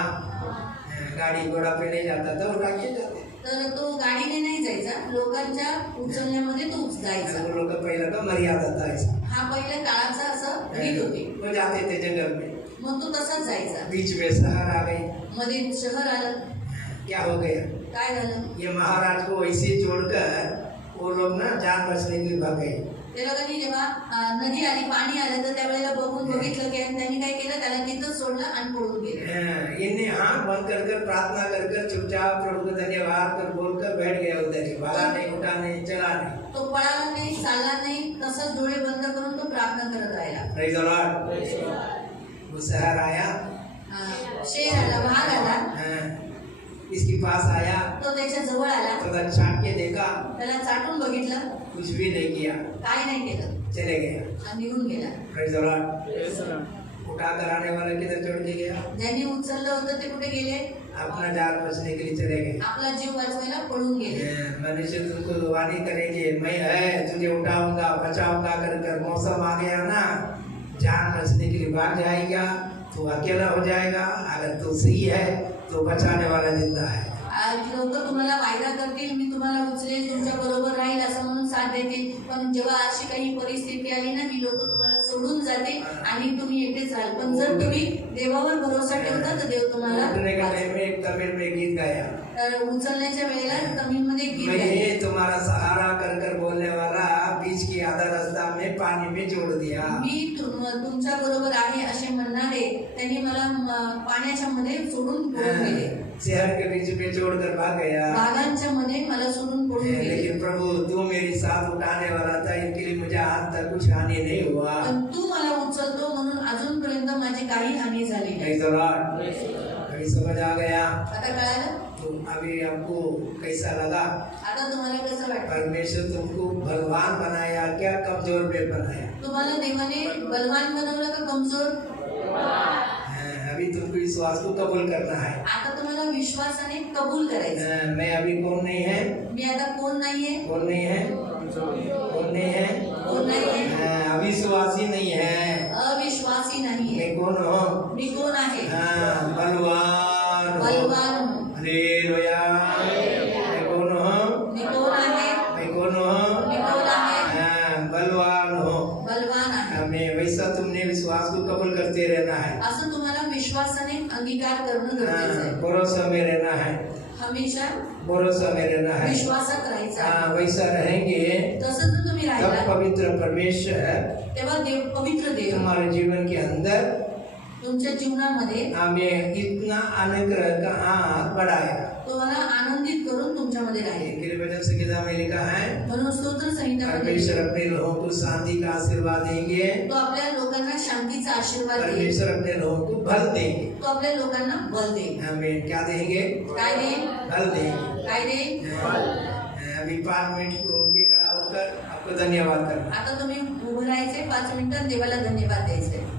गाड़ी घोड़ा पे नहीं जाता था, उठा के जाते. तर तो गाडीने नाही जायचा, लोकांच्या उचलण्यामध्ये तो जायचा. वो लोग का पहला का मर्यादा था ऐसा. हा पहिल्या काळाचा असं रीत होती. वो जाते थे जंगल में, मग तो तसाच जायचा. बीच में शहर आ गई. मध्ये शहर आलं, क्या हो गया, काय झालं, ये महाराज को ऐसे छोड़कर वो लोग ना जान बचने के लिए भाग गए. ते लोकांनी जेव्हा नदी आली, पाणी आलं, तर त्यावेळेला बघून बघितलं की आणि त्यांनी काय केलं, त्याला तिथंच सोडलं आणि पळून गेले. इन्हें हाथ बंद कर कर प्रार्थना कर कर चुपचाप प्रभु को धन्यवाद कर बोलकर बैठ गया उधर ही. भागा नहीं, उठा नहीं, चला नहीं. तो पळाला नाही, चालला नाही, तसंच डोळे बंद करून तो प्रार्थना करत राहिला. Praise the Lord. वो शहर आया, शेर आला, वाघ आला, इसके पास आया, तो त्याच्या जवळ आला, तो छाट के देखा, त्याला चाटून बघितलं, कुछ भी नहीं किया, काय नाही केलं चले गया. आणि निघून गेला. Praise the Lord. उठा कर आने वाला किधर छोड़ के गया, ज्यांनी उचललं होतं ते कुठे गेले, अपना जान बचने के लिए चले गए. आपला जीव वाचवायला पळून गेले. मनुष्य तुमको वाणी करेंगे, मैं है तुझे उठाऊंगा बचाऊंगा कर कर मौसम आ गया ना, जान बचने के लिए भाग जाएगा, तू अकेला हो जाएगा. अगर तू सही है तो बचाने वाला जिंदा है. लोक तुम्हाला वायदा करतील, मी तुम्हाला उचलेल, तुमच्या बरोबर राहील असं म्हणून साथ देतील, पण जेव्हा अशी काही परिस्थिती आली ना, ही लोक तुम्हाला सोडून जाते आणि तुम्ही एकटेच राहाल. पण जर तुम्ही देवावर भरोसा ठेवता तर देव तुम्हाला उठने के टाइम वाचवेल. में एक तमिल में गीत गाया, तर उचलण्याच्या वेळेला तमिळमध्ये गीत मैं आहे, ये तुम्हारा सहारा कर कर बोलने वाला बीच की आधा रास्ता में पानी में जोड़ दिया. मी तुमच्या बरोबर आहे असे म्हणणारे त्यांनी मला पाण्याच्या मध्ये सोडून पळून गेले, शहर के बीच में छोड़कर भाग गया. वाघांच्या मध्ये मला सोडून पळून गेले. लेकिन प्रभु तू मेरी साथ उठाने वाला था, इनके लिए मुझे आज तक कुछ हानि नहीं हुआ. पण तू मला उचलतो म्हणून अजूनपर्यंत माझी काही हानी झाली नाही. Praise the Lord. अभी समझ आ गया. आता कळालं, तो अभी आपको कैसा लगा, आता तुम्हाला कसं वाटतं, परमेश्वर तुमको बलवान बनाया क्या कमजोर में बनाया. तुम्हाला देवाने बलवान बनवलं का कमजोर. अभी तुमको विश्वास को कबूल करना है. आता तुम्हाला विश्वासाने कबूल करायचं. मैं अभी कौन नहीं है, मी आता कोण नाहीये, कौन नहीं है, कौन नहीं है, कोण नाहीये, अविश्वासी नहीं है. अविश्वासी नाहीये, मैं कौन हूँ, मी कोण आहे, बलवान हूँ. बलवान हूँ. हालेलुया. मैं कौन हूँ, मी कोण आहे, मैं कौन हूँ, मी कोण आहे, बलवान हूँ. बलवान आहे. हमें वैसा तुमने विश्वास को कबूल करते रहना है. असं तुम्हाला विश्वासाने अंगीकार करणं गरजेचं आहे. भरोसा में रहना है, हमेशा भरोसा में रहना है. विश्वासात राहायचं आहे. वैसा रहेंगे तसं जर तुम्ही तब राहिला पवित्र परमेश्वर तेव्हा देव, पवित्र देव तुम्हारे जीवन के अंदर तुमच्या जीवनामध्ये हमें इतना अनुग्रह का हाथ बढ़ाएगा. तुम्हाला आनंदित करून तुमच्यामध्ये राहील. इंग्लिश वचन संहिता में लिखा है, म्हणून स्तोत्र संहितामध्ये परमेश्वर अपने लोगों को शांति का आशीर्वाद देंगे, तो आपल्या लोकांना शांतीचा आशीर्वाद देईल, परमेश्वर अपने लोगों को बल देंगे. तो आपल्या लोकांना बल देईल. हमें क्या देंगे, काय देईल, बल देंगे. काय देईल. अभी 5 मिनट को उनके खड़ा होकर आपको धन्यवाद करना. आता तुम्ही उभं राहायचे, 5 मिनिटं देवाला धन्यवाद द्यायचे.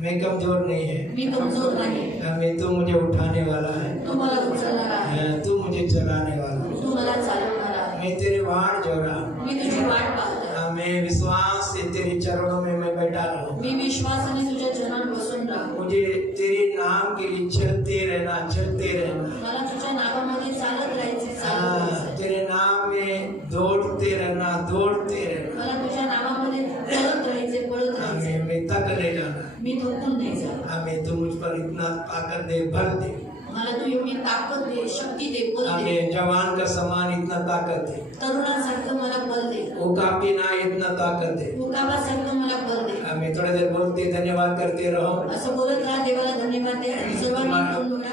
मैं कमजोर नहीं है, मी कमजोर नाही, मैं तू मुझे उठाने वाला है, तू मला उचलणार आहे, तू मुझे चलाने वाला है. तू मला चालवणार आहे, मैं तेरे वाट जोड़ा, मी तुझी वाट पाहतो, मैं विश्वास से तेरे चरणों में मैं बैठा रहूं. मी विश्वासाने तुझ्या चरणात बसून राहू. मुझे तेरे नाम के लिए चलते रहना, चलते रहना. मला तुझ्या नावामध्ये चालत राहायचे, चालत राहायचे. तेरे नाम में दौड़ते रहना, दौड़ते रहना. मला तुझ्या नावामध्ये पळत राहायचे, पळत राहायचे. मैं तक नहीं जाना. मी थकून नाही जाणार. हमें तू मुझ पर इतना ताकत दे, बल दे. मला तू योग्य ताकद दे, शक्ती दे, बल दे. आमीन. जवान का समान इतना ताकत है, तरुणासारखं मला बल दे, उकापी ना इतना ताकत है. उकाबासारखं मला बल दे. आम्ही थोड़ी देर बोलते धन्यवाद करते रहो. असं बोलत राहा, देवाला धन्यवाद दे. आणि सर्वांनी तोंड उघडा.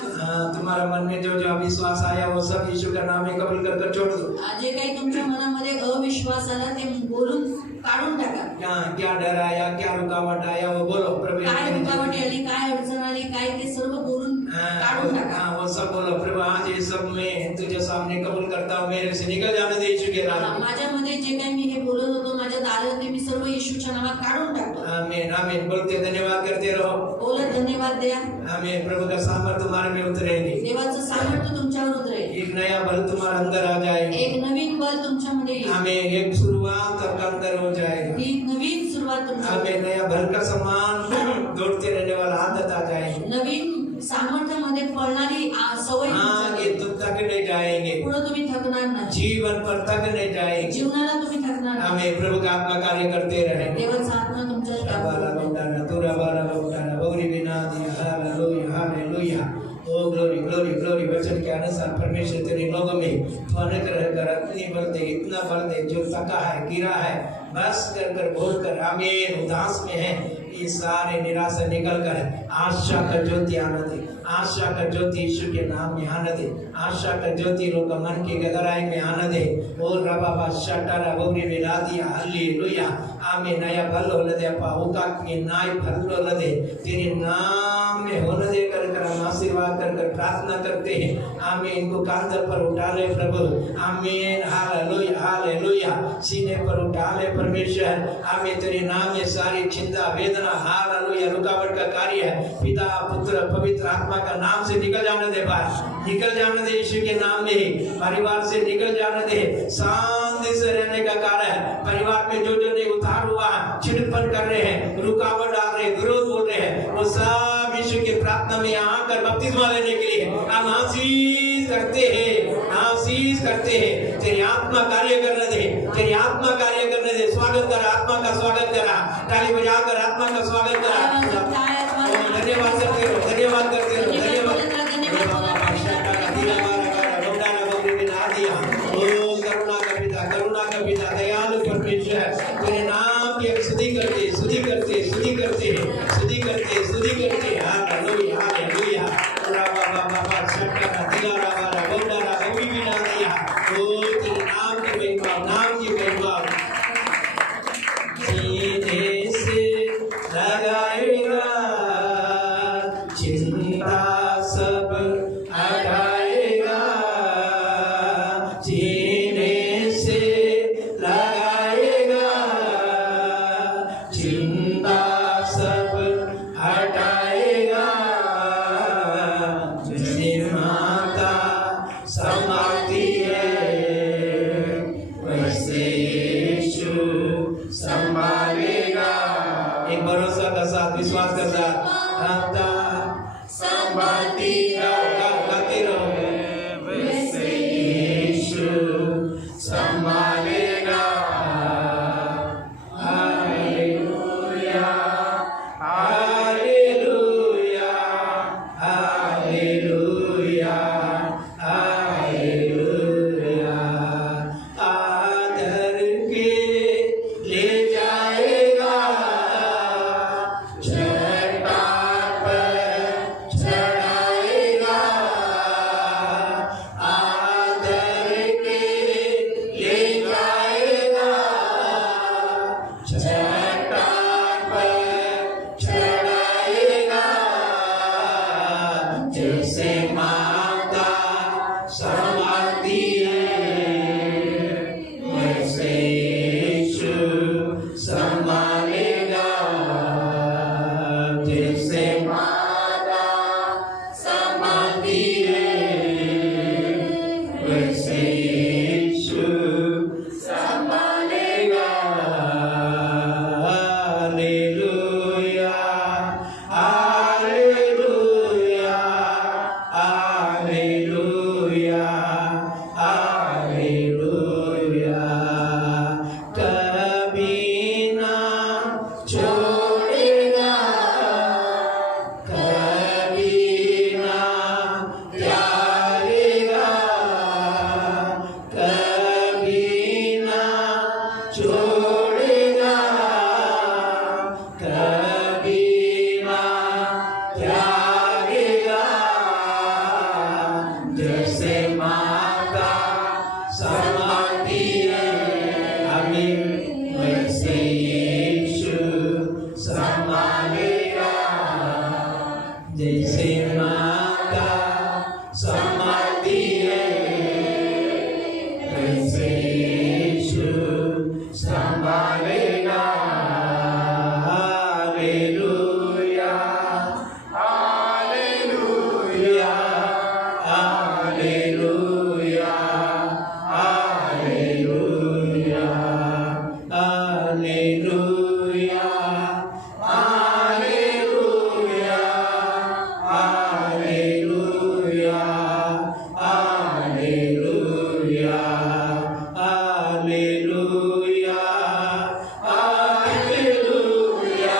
तुम्हारा मन में जो जो अविश्वास आया वो सब यीशु का नाम में कबूल कर छोड़ दो. जे काही तुमच्या मनामध्ये अविश्वास आला ते बोलून काढून टाका. क्या डर आया, क्या रुकावट आया, वो बोलो. प्रभु काय रुकावट आली, काय अडचण आली, काय ते सर्व बोलून काढून टाका. वो सब बोलो. प्रभु आज ये सब मैं तुझे सामने कबूल करता हूँ, मेरे से निकल जाने दे यीशु के नाम में. माझ्यामध्ये जे काही मी हे बोलत होतो, माझ्यात आलं ते मी सर्व येशूच्या नावात काढून टाकतो. आमीन. आमीन. बोलते धन्यवाद करते रहो. बोलत धन्यवाद द्या. आमीन. प्रभु का सामर्थ्य तुम्हारे में उतरेगी. देवाचं सामर्थ्य तुमच्यावर उतरेल. एक नया बल तुम्हारे अंदर आ जाएगा. एक नवीन बल तुमच्यामध्ये येईल. आमीन. एक शुरुआत आपका अंदर हो जाएगा. ही नवीन सुरुवात तुमच्या आमीन. नया बल का समान दौड़ते रहने वाला आदत आ जाएगी. नवीन सामर्थ्यामध्ये पळणारी सवय आगे तुम थक नहीं जाएंगे. पुढे तुम्ही थकणार नाही. जीवन पर थक नहीं जाएंगे. जीवनाला तुम्ही थकणार नाही. हमें प्रभु का आत्मा कार्य करते रहे. देवाचा आत्मा तुमच्यात काम बाला करेल. बंदाना तुरा बाला बंदाना बगरी बिना दिया. Hallelujah hallelujah. Oh glory glory glory. वचन के अनुसार परमेश्वर तेरे लोगों में तो अनुग्रह कर, इतनी बल दे, इतना बल दे. जो थका है, गिरा है, बस कर बोल कर आमीन. उदास में है, ये सारे निराशा निकल कर आशा का ज्योति आने दे. आशा का ज्योति यीशु के नाम में आने दे. आशा का ज्योति लोग मन की गहराई में आने दे. और रबा शटरा बोरी मिला दिया. हालेलुया. आमीन. नया बल हो दे अपा. उका के नाय बल हो दे. तेरे नाम में होने दे कर हम आशीर्वाद कर प्रार्थना करते हैं. आमीन. इनको कांधे पर उठा ले प्रभु. आमीन. Hallelujah hallelujah. सीने पर उठा ले परमेश्वर. आमीन. तेरे नाम में सारी चिंता वेदना हालेलुया रुकावट का कार्य है पिता पुत्र पवित्र आत्मा का नाम से निकल जाने दे. बाहर निकल जाने दे यीशु के नाम में ही. परिवार से निकल जाने दे. शांति से रहने का कार्य है. परिवार में जो जो नहीं उतार हुआ छिड़पन कर रहे हैं, रुकावट डाल रहे हैं, विरोध बोल रहे हैं, वो सब यीशु की प्रार्थना में यहाँ आकर बपतिस्मा लेने के लिए हम आशीष करते हैं. आशीष करते हैं. तेरी आत्मा कार्य करने दे. तेरी आत्मा कार्य करने दे. स्वागत कर. आत्मा का स्वागत करा. ताली बजाकर आत्मा का स्वागत करा. धन्यवाद करते रहो. धन्यवाद करते रहो. धन्यवाद. करुणा का पिता दयालु परमेश्वर तेरे नाम की स्तुति करते स्तुति करते स्तुति करते स्तुति करते स्तुति करते. Hallelujah hallelujah. बाबा शक्का दिलारा बारा बोंडारा कभी भी ना दिया. ओ तेरे नाम की महिमा नाम की महिमा. सीने से लगाएगा चिंता सब हटाएगा. सीने से लगाएगा चिंता सब हटाएगा. जैसे माता संभालती है वैसे यीशु संभालेगा. एक भरोसा का साथ विश्वास का साथ माता संभालती गाते रहो. वैसे यीशु संभालेगा. Hallelujah hallelujah hallelujah hallelujah. आदर के ले जाएगा चट्टान पर चढ़ाएगा. आदर के ले जाएगा चट्टान पर चढ़ाएगा. जैसे माता संभालती है वैसे यीशु संभालेगा. जैसे माता संभालती है वैसे यीशु संभालेगा. हालेलुया हालेलुया जैसे माता संभालती है वैसे यीशु संभालेगा। Hallelujah hallelujah hallelujah hallelujah hallelujah hallelujah hallelujah hallelujah hallelujah hallelujah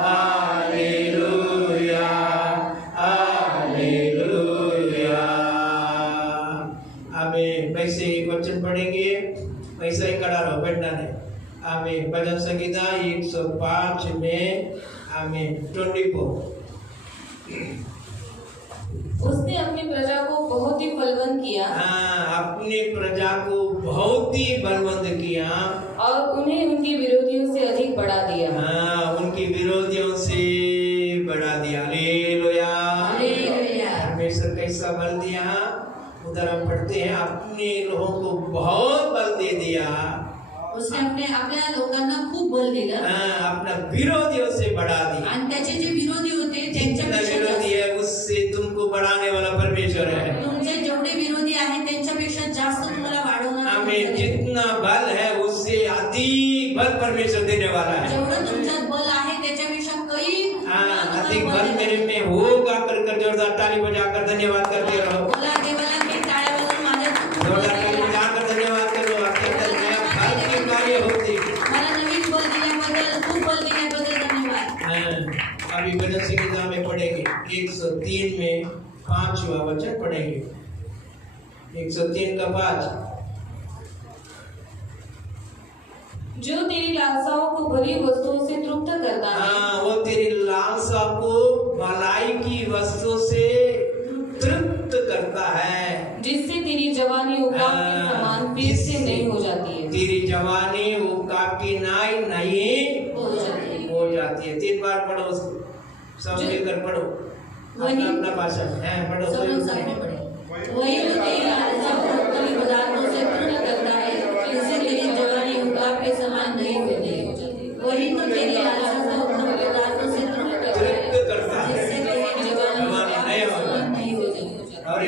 hallelujah hallelujah. आमीन। वैसे ही वचन पढ़ेंगे, वैसे ही खड़ा रहो, बैठना नहीं। आमीन। भजन संगीता 105 में आमीन 24। उसने अपनी प्रजा को बहुत ही बलवंत किया अपनी प्रजा को बहुत ही बलवंत किया और उन्हें उनके विरोधियों से अधिक बढ़ा दिया। उनके विरोधियों से बढ़ा दिया। Hallelujah hallelujah. परमेश्वर कैसा बल दिया? उधर हम पढ़ते हैं, अपने लोगों को बहुत बल दे दिया। उसने आपल्या लोकांना खूप बल दिलं अपना विरोधियों से बढ़ा दिया। आणि त्याचे जे विरोधी होते जितना त्यांच्यापेक्षा विरोधी है उससे तुमको बढ़ाने वाला परमेश्वर है। तुमचे जेवढे विरोधी आहेत त्यांच्यापेक्षा जास्त तुम्हाला वाढवणार हमें जितना बल है उससे अधिक बल परमेश्वर देने वाला है। जेवढं तुमच्यात बल आहे त्याच्यापेक्षा काही अधिक बल मेरे में होगा कर जोरदार ताली बजाकर धन्यवाद करते रहो। बोला देवाला मी टाळ्या वाजवून माझ्यात जोरदार ताली बजाकर धन्यवाद करो। आपके अंदर नया बल की कार्य होती। मला नवीन बल दिल्याबद्दल खूप बल दिल्याबद्दल धन्यवाद। अभी भजन संगीता में पढ़ेंगे 103 में 5वां वचन पढ़ेंगे। 103 का 5। जो तेरी लालसाओं को भली वस्तुओं से तृप्त करता है वो तेरी लालसा को भलाई की वस्तु से तृप्त करता है, जिससे तेरी जवानी उकाब के समान फिर से नई हो जाती है। तेरी जवानी उकाब की नई हो जाती है। हो जाती है। 3 बार पढ़ो उसको, सब मिलकर पढ़ो वही अपना भाषा में पढ़ो। सब लोग साथ में पढ़े। वही जो तेरी लालसा को भली पदार्थों से तृप्त करता है, जिससे तेरी जवानी उकाब के समान नई हो जाती है। वही तो तेरी लालसा को भली पदार्थों से तृप्त करता है, जिससे तेरी जवानी उकाब के समान नई हो जाती है।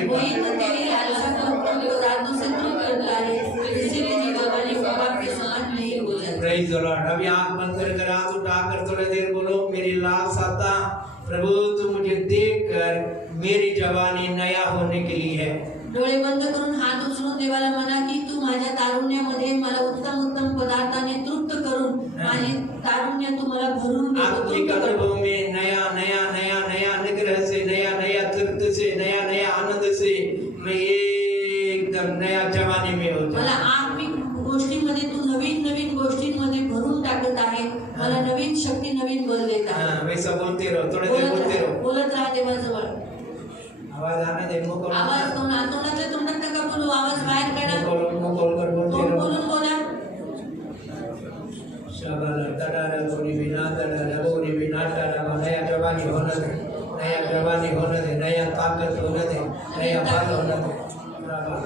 वही तो तेरी लालसा को भली पदार्थों से तृप्त करता है, जिससे तेरी जवानी उकाब के समान नई हो जाती है। Praise the Lord. अभी आंख बंद कर हाथ उठाकर थोड़ी देर बोलो, मेरी लालसा था प्रभु तू मुझे देखकर मेरी जवानी नया होने के लिए है। डोळे बंद करून हात उचलून देवाला म्हणा की तू माझ्या तारुण्यामध्ये मला उत्तम उत्तम पदार्थाने तृप्त करून माझी तारुण्य तू मला भरून दे। आत्मिक अनुभव में नया नया नया नया अनुग्रह से, नया नया तृप्त से, नया नया आनंद से मैं एकदम नया जवानी में हो मला जाऊं। आत्मिक गोष्टींमध्ये तू नवीन नवीन गोष्टींमध्ये भरून टाकत आहे। मला नवीन शक्ती नवीन बल देत आहे। वैसा बोलते रहो, थोड़ी देर बोलते रहो। बोलत राहा देवाजवळ। आवाज आने दे, मुंह खोलो। आवाज तोंडातल्या तोंडात नका बोलू, आवाज बाहेर काढा। मुंह खोल कर बोलते तोंड रहो। बोलून बोला। शाबाला तडारा बोली बिना तडारा बोली बिना तडारा नया जवानी होने दे, नया जवानी होने दे, नया ताकत होने दे, नया बल होने दे।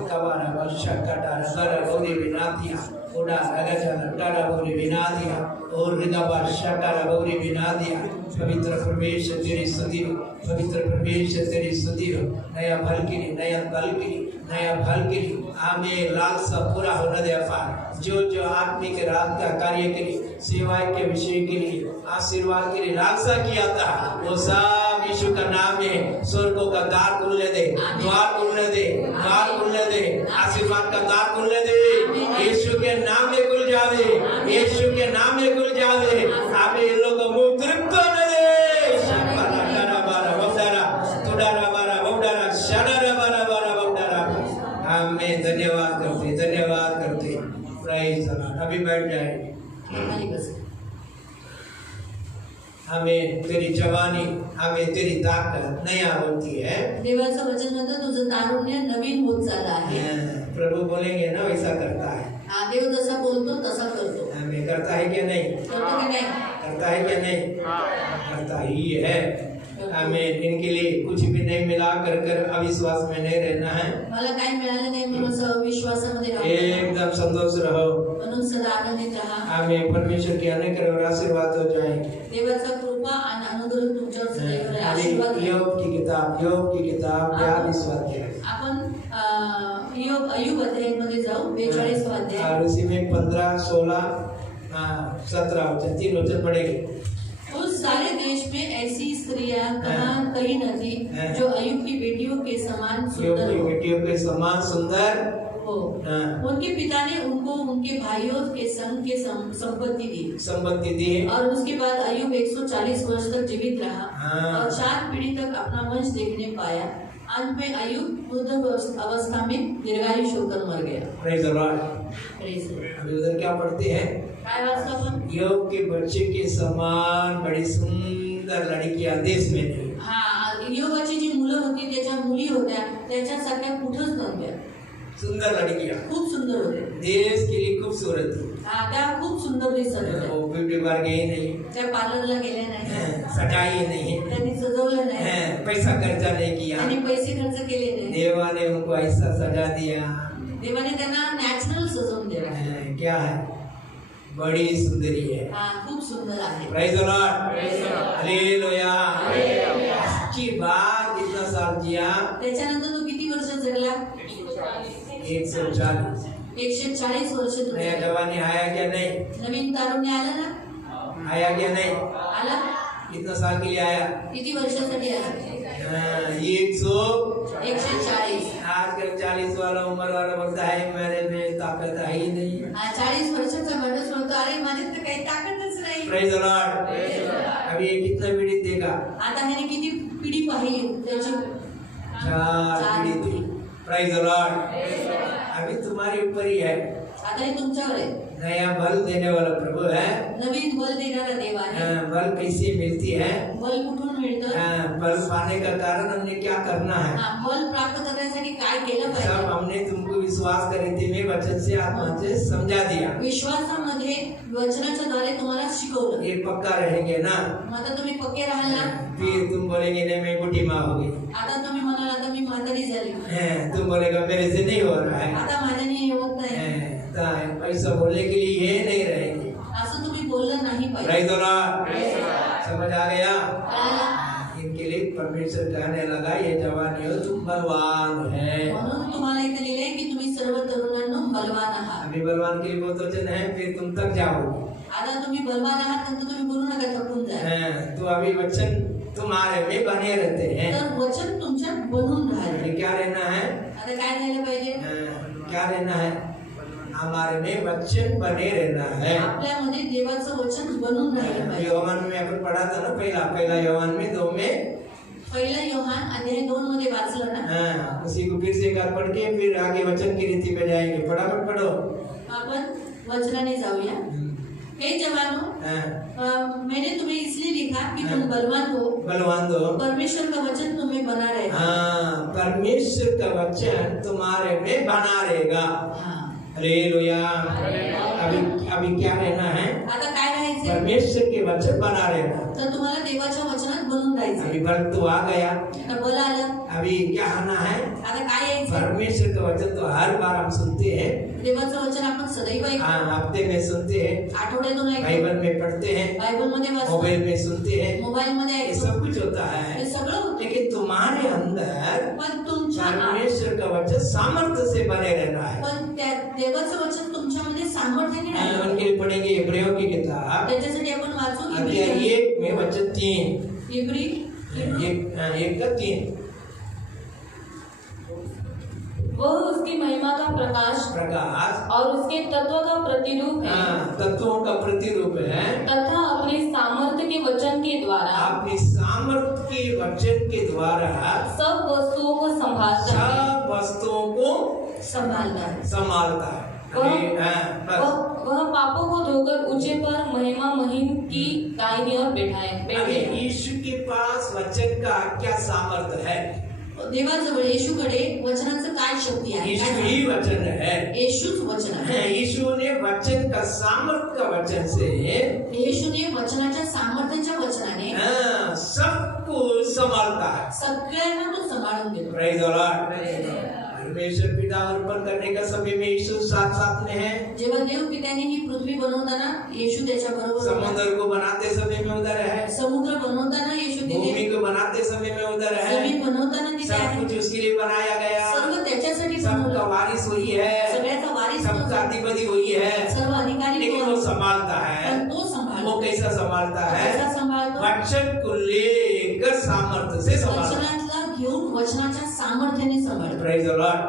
कबारा वर्षा कटारा बरा बोली बिना दिया उड़ा रगजन टारा बोली बिना दिया और रिदाबार शटारा बोली बिना दिया। पवित्र परमेश्वर तेरी स्तुति हो, पवित्र परमेश्वर तेरी स्तुति हो। नया फल के लिए, नया फल के लिए, नया फल के लिए हमें लालसा पूरा होने दे अपार। जो जो आत्मिक रात का कार्य के लिए, सेवा के विषय के लिए, आशीर्वाद के लिए लालसा किया था, वो सब यीशु का नाम में स्वर्गों का द्वार खुलने दे, द्वार खुलने दे, द्वार खुलने दे, आशीर्वाद का द्वार खुलने दे। यीशु के नाम में खुल जावे, यीशु के नाम में खुल जावे। हमें इन लोगों को मुंह तृप्त होने दे। शाबारा डारा बारा वडारा तुडारा बारा वडारा शाडारा बारा बारा वडारा। हमें धन्यवाद करते, धन्यवाद करते। Praise the Lord. अभी बैठ जाएंगे। खाली बस। हमें तेरी जवानी, हमें तेरी ताकत नया होती है। देवाचं वचन म्हणतं तुझं तारुण्य नवीन होत चाललं आहे। प्रभु बोलेंगे ना वैसा करता है। देव जसा बोलतो तसा करतो। हमें करता है क्या नहीं? करतो की नाही? करता है क्या नहीं? करता ही है। आमीन। इनके लिए कुछ भी नहीं मिला कर कर अविश्वास में नहीं रहना है, मला काही मिळालं नाही म्हणून विश्वासामध्ये राहू नका. एकदम संतोष रहो। म्हणून सदा आनंदित राहा. आमीन। परमेश्वर के अनेक और आशीर्वाद हो जाएंगे। देवाचा कृपा आणि अनुग्रह तुमच्यावर सदैव राहील. आशीर्वाद अभी राहील. योग की किताब 42 अध्याय आपण अय्यूब अध्यायामध्ये जाऊ 42 अध्याय. और उसी में 15, 16, 17 वचन, 3 वचन पढ़ेंगे। उस सारे देश में ऐसी स्त्रियां कहीं न थी जो अय्यूब की बेटियों के समान योग सुंदर की हो. बेटियों के समान सुंदर हो. हाँ। उनके पिता ने उनको उनके भाइयों के संग के संपत्ति दी संपत्ति दी है। और उसके बाद अय्यूब 140 वर्ष तक जीवित रहा हाँ। और 4 पीढ़ी तक अपना वंश देखने पाया. अंत में अय्यूब वृद्ध अवस्था में दीर्घायुष होकर मर गया. Praise the Lord। Praise the Lord. अभी उधर क्या पढ़ते हैं? काय वाचलं आपण? योग के बच्चे के समान बड़ी सुंदर लड़कियां देश में नहीं। हा, अय्यूबाची जी मुलं होती त्याच्या मुली होत्या त्याच्यासारख्या कुठंच नव्हत्या. सुंदर लड़कियां खूप सुंदर होत्या. देश के लिए खूबसूरत थी। हा, त्या खूप सुंदर दिसत होत्या. वो ब्यूटी बार गई नहीं, त्या पार्लरला गेल्या नाही, सजाई नहीं, त्यांनी सजवलं नाही, पैसा खर्चा नहीं किया। आणि पैसे खर्च केले नाही. देवा ने उनको ऐसा सजा दिया। देवाने त्यांना नॅचरल सजवून दिला. क्या है? बड़ी सुंदरी है। हा, खूप सुंदर आहे. Praise the Lord। Praise the Lord. Hallelujah. इसके बाद कितना साल जिया? त्याच्यानंतर तो किती वर्ष जगला? 140। 140 वर्ष तो नया जगला. जवानी आया क्या नहीं? नवीन तारुण्य आलं ना? आया क्या नहीं? आला. कितना साल के लिए आया? किती वर्षासाठी आला? 140. आजकल 40 वाला उम्र वाला बोलता है मेरे में ताकत है ही नहीं। हा, 40 वर्षाचा माणूस म्हणतो अरे माझ्यात तर काही ताकदच नाही. Praise the Lord। अभी ये कितना पीढ़ी देगा? आता ह्याने किती पिढी पाहिली त्याची? 4 पीढ़ी थी। Praise the Lord। अभी तुम्हारे ऊपर ही है। आता हे तुमच्यावर आहे. नया बल देने वाला प्रभु है। नवीन बल देणारा देव आहे. बल कैसे मिलती है? बल कुठून मिळतं? बल पाने का कारण हमने क्या करना है? हा, बल प्राप्त करण्यासाठी काय केलं सब पाहिजे? हमने तुमको विश्वास करे थे में वचन से आत्मा से समझा दिया। विश्वासामध्ये वचनाच्या द्वारे तुम्हाला शिकवलं. ये पक्का रहेंगे ना? मग आता तुम्ही पक्के राहाल ना? फिर तुम बोलेंगे नहीं मैं बुढ़ी माँ हो गई। आता तुम्ही म्हणाल आता मी म्हातारी झाली, तुम बोलेगा मेरे से नहीं हो रहा है। आता माझ्याने हे होत नाही, ऐसा बोलने के लिए ये नहीं रहेंगे। असं तुम्ही बोललं नाही पाहिजे. Praise the Lord। समझ आ गया? कळालं? इनके लिए परमेश्वर कहने लगा ये जवानी हो तुम बलवान है। म्हणून तुम्हाला इथे लिहिलंय की तुम्ही सर्व तरुणांनो बलवान आहात. अभी बलवान के लिए बहुत वचन है, फिर तुम तक जाओगे। आता तुम्ही बलवान आहात नंतर तुम्ही बोलू नका थकून जा. तो अभी वचन तुम्हारे में बने रहते हैं। तर वचन तुमच्यात बनून राहाल. अभी क्या रहना है? आता काय राहिलं पाहिजे? क्या रहना है? हमारे में वचन बने रहना है। आपल्यामध्ये देवाचं वचन बनून राहिलं पाहिजे. योहान में अपन पढ़ा था ना, पहला योहान में 2 में। पहिला योहान अध्याय 2 मध्ये वाचलं ना? उसी को फिर से एक बार पढ़ के फिर आगे वचन की रीति में जाएंगे। फटाफट पढ़ो। आपण वचनाने जाऊया. हे जवानों, मैंने तुम्हें इसलिए लिखा कि तुम बलवान हो, बलवान दो। परमेश्वर का वचन तुम्हें बना रहेगा. परमेश्वर का वचन तुम्हारे में बना रहेगा। हाँ. हालेलुया। अभी क्या रहना है? आता काय राहायचं? परमेश्वर के वचन बना रहना। तर तुम्हाला देवाच्या वचनात बनून राहायचं. अभी बल तो आ गया। आता बल आलं. अभी क्या आना है? आता काय यायचं? परमेश्वर का वचन तो हर बार हम सुनते हैं। देवाचं वचन आपण सदैव ऐकतो. हफ्ते में सुनते हैं, आठवड्यातून ऐकतो, बाइबल में पढ़ते हैं, बायबल मध्ये वाचतो, मोबाइल में सुनते हैं, मोबाईल मध्ये ये ऐकतो. सब कुछ होता हे है। सगळं होतं. लेकिन तुम्हारे अंदर पण तुमच्या परमेश्वर का वचन सामर्थ्य से बने रहना है। पण त्या देवाचं वचन तुमच्यामध्ये सामर्थ्याने राहिलं. उनके लिए पढ़ेंगे इब्रियों की किताब त्याच्यासाठी आपण वाचू अध्याय 1 में वचन 3। इब्री 1 का 3। वह उसकी महिमा का प्रकाश और उसके तत्व का प्रतिरूप है, तत्वों का प्रतिरूप है, तथा अपने सामर्थ्य के वचन के द्वारा अपनी सामर्थ्य के वचन के द्वारा सब वस्तुओं को संभालता है. सब वस्तुओं को संभालता है। वह पापों को धोकर ऊंचे पर महिमा महीन की दाहिनी ओर बैठे. यीशु के पास वचन का क्या सामर्थ्य है? देवाजवळ येशूकडे वचनाचं काय शक्ती आहे? यीशु ही वचन है। येशूच वचन आहे. यीशु ने वचन का सामर्थ्य का वचन से येशूने वचनाच्या सामर्थ्याच्या वचनाने सब कुछ संभालता है। सगळ्यांना तो सांभाळून घेतो. Praise the Lord. परमेश्वर पिता अर्पण करने का समय में यीशु साथ साथ में है। जेव्हा देव पित्याने ही पृथ्वी बनवताना येशू त्याच्या बरोबर होता. समुद्र को बनाते समय में उधर है। समुद्र बनवताना येशू तिथे, भूमि को बनाते समय में उधर है। जमीन बनवताना तिथे सब आहे. कुछ उसके लिए बनाया गया। सर्व त्याच्यासाठी सबका बनवलं. वारिस वही है, सगळ्याचा वारिस सबका तोच. अधिपति वही है, सर्व अधिकारी लेकिन तो वो आहे. संभालता है। पण तो सांभाळतो. वो कैसा संभालता है? कसा सांभाळतो? वचन को लेकर सामर्थ्य से संभालता है। वचनातला घेऊन वचनाच्या सामर्थ्याने सांभाळतो. Praise the Lord.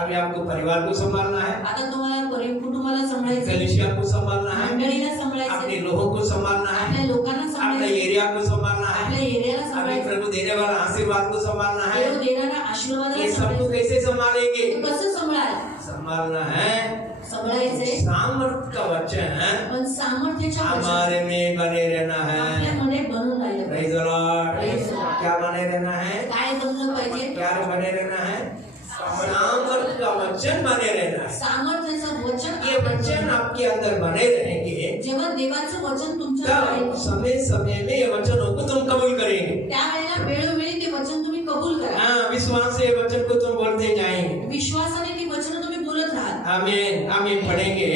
अभी आपको परिवार को संभालना है, आता तुम्हाला कुटुंबाला सांभाळायचं, कलीसिया को संभालना है, मंडळीला अपने सांभाळायचं, लोगों को संभालना आपल्या है, लोकांना अपने सांभाळायचं, एरिया को संभालना आपल्या है, एरियाला अभी सांभाळायचं, प्रभु देने वाला आशीर्वाद को संभालना है। देव देणारा आशीर्वादाला ये सबको सांभाळायचं. कैसे संभालेंगे? ते कसं सांभाळायचं? संभालना है सांभाळायचंय, सामर्थ का वचन पण सामर्थ्याच्या वचन हमारे में बने रहना है। आपल्यामध्ये बनून राहिलं पाहिजे. Praise the Lord. Praise the Lord. क्या बने रहना है? काय बनलं पाहिजे? क्या बने रहना है? सामर्थ का वचन बने रहना है। सामर्थ्याचं वचन. ये वचन आपके अंदर बने रहेंगे, जेव्हा देवाचं वचन तुमच्या तब समय समय में ये वचनों को तुम कबूल करेंगे। त्यावेळेला वेळोवेळी ते वचन तुम्ही कबूल करा. हाँ, विश्वास से ये वचन को तुम बोलते जाएंगे। विश्वासाने ती वचन तुम्ही बोलत राहा. आमीन आमीन। पढ़ेंगे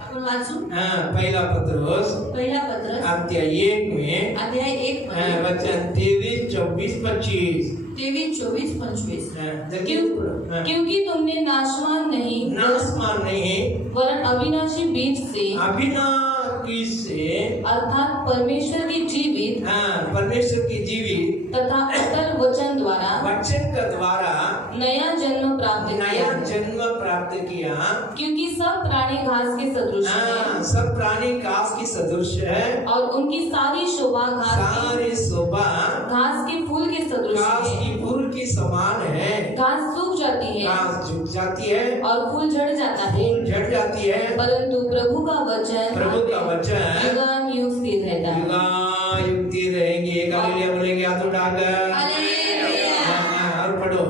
आपण वाचू हाँ, पहला पत्रोस पहिला पत्र अध्याय 1 में अध्याय 1 हाँ, वचन 23, 24, 25 23, 24, 25. हाँ, क्योंकि तुमने नाशवान नहीं नाशवान नहीं वरन अविनाशी बीज से अविनाशी से अर्थात परमेश्वर की जीवित हाँ, परमेश्वर की जीवित तथा अटल वचन द्वारा वचन का द्वारा नया जन्म प्राप्त नया किया, जन्म प्राप्त किया। क्योंकि सब प्राणी घास के सदृश हाँ, हैं सब प्राणी घास की सदृश है, और उनकी सारी शोभा सारी शोभा घास के फूल के सदृश घास है। की फूल की समान है। घास सूख जाती है घास झुक जाती है, और फूल झड़ जाता है, फूल झड़ जाती है, परंतु प्रभु का वचन प्रभु का वचन युगानुयुग स्थिर रहता है। युगायुक्ति रहेंगे। हालेलुया बोलेंगे हाथ उठाकर। हालेलुया. हाँ, और पढ़ो।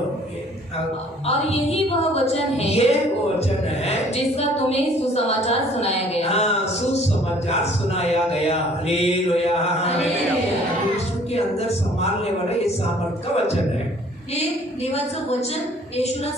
और यही वह वचन है ये वो वचन है जिसका तुम्हें सुसमाचार सुनाया गया। हाँ, सुसमाचार सुनाया गया। हालेलुया। हालेलुया. यीशु के अंदर संभालने वाला ये सामर्थ का वचन है। हे देवाचं वचन येशूला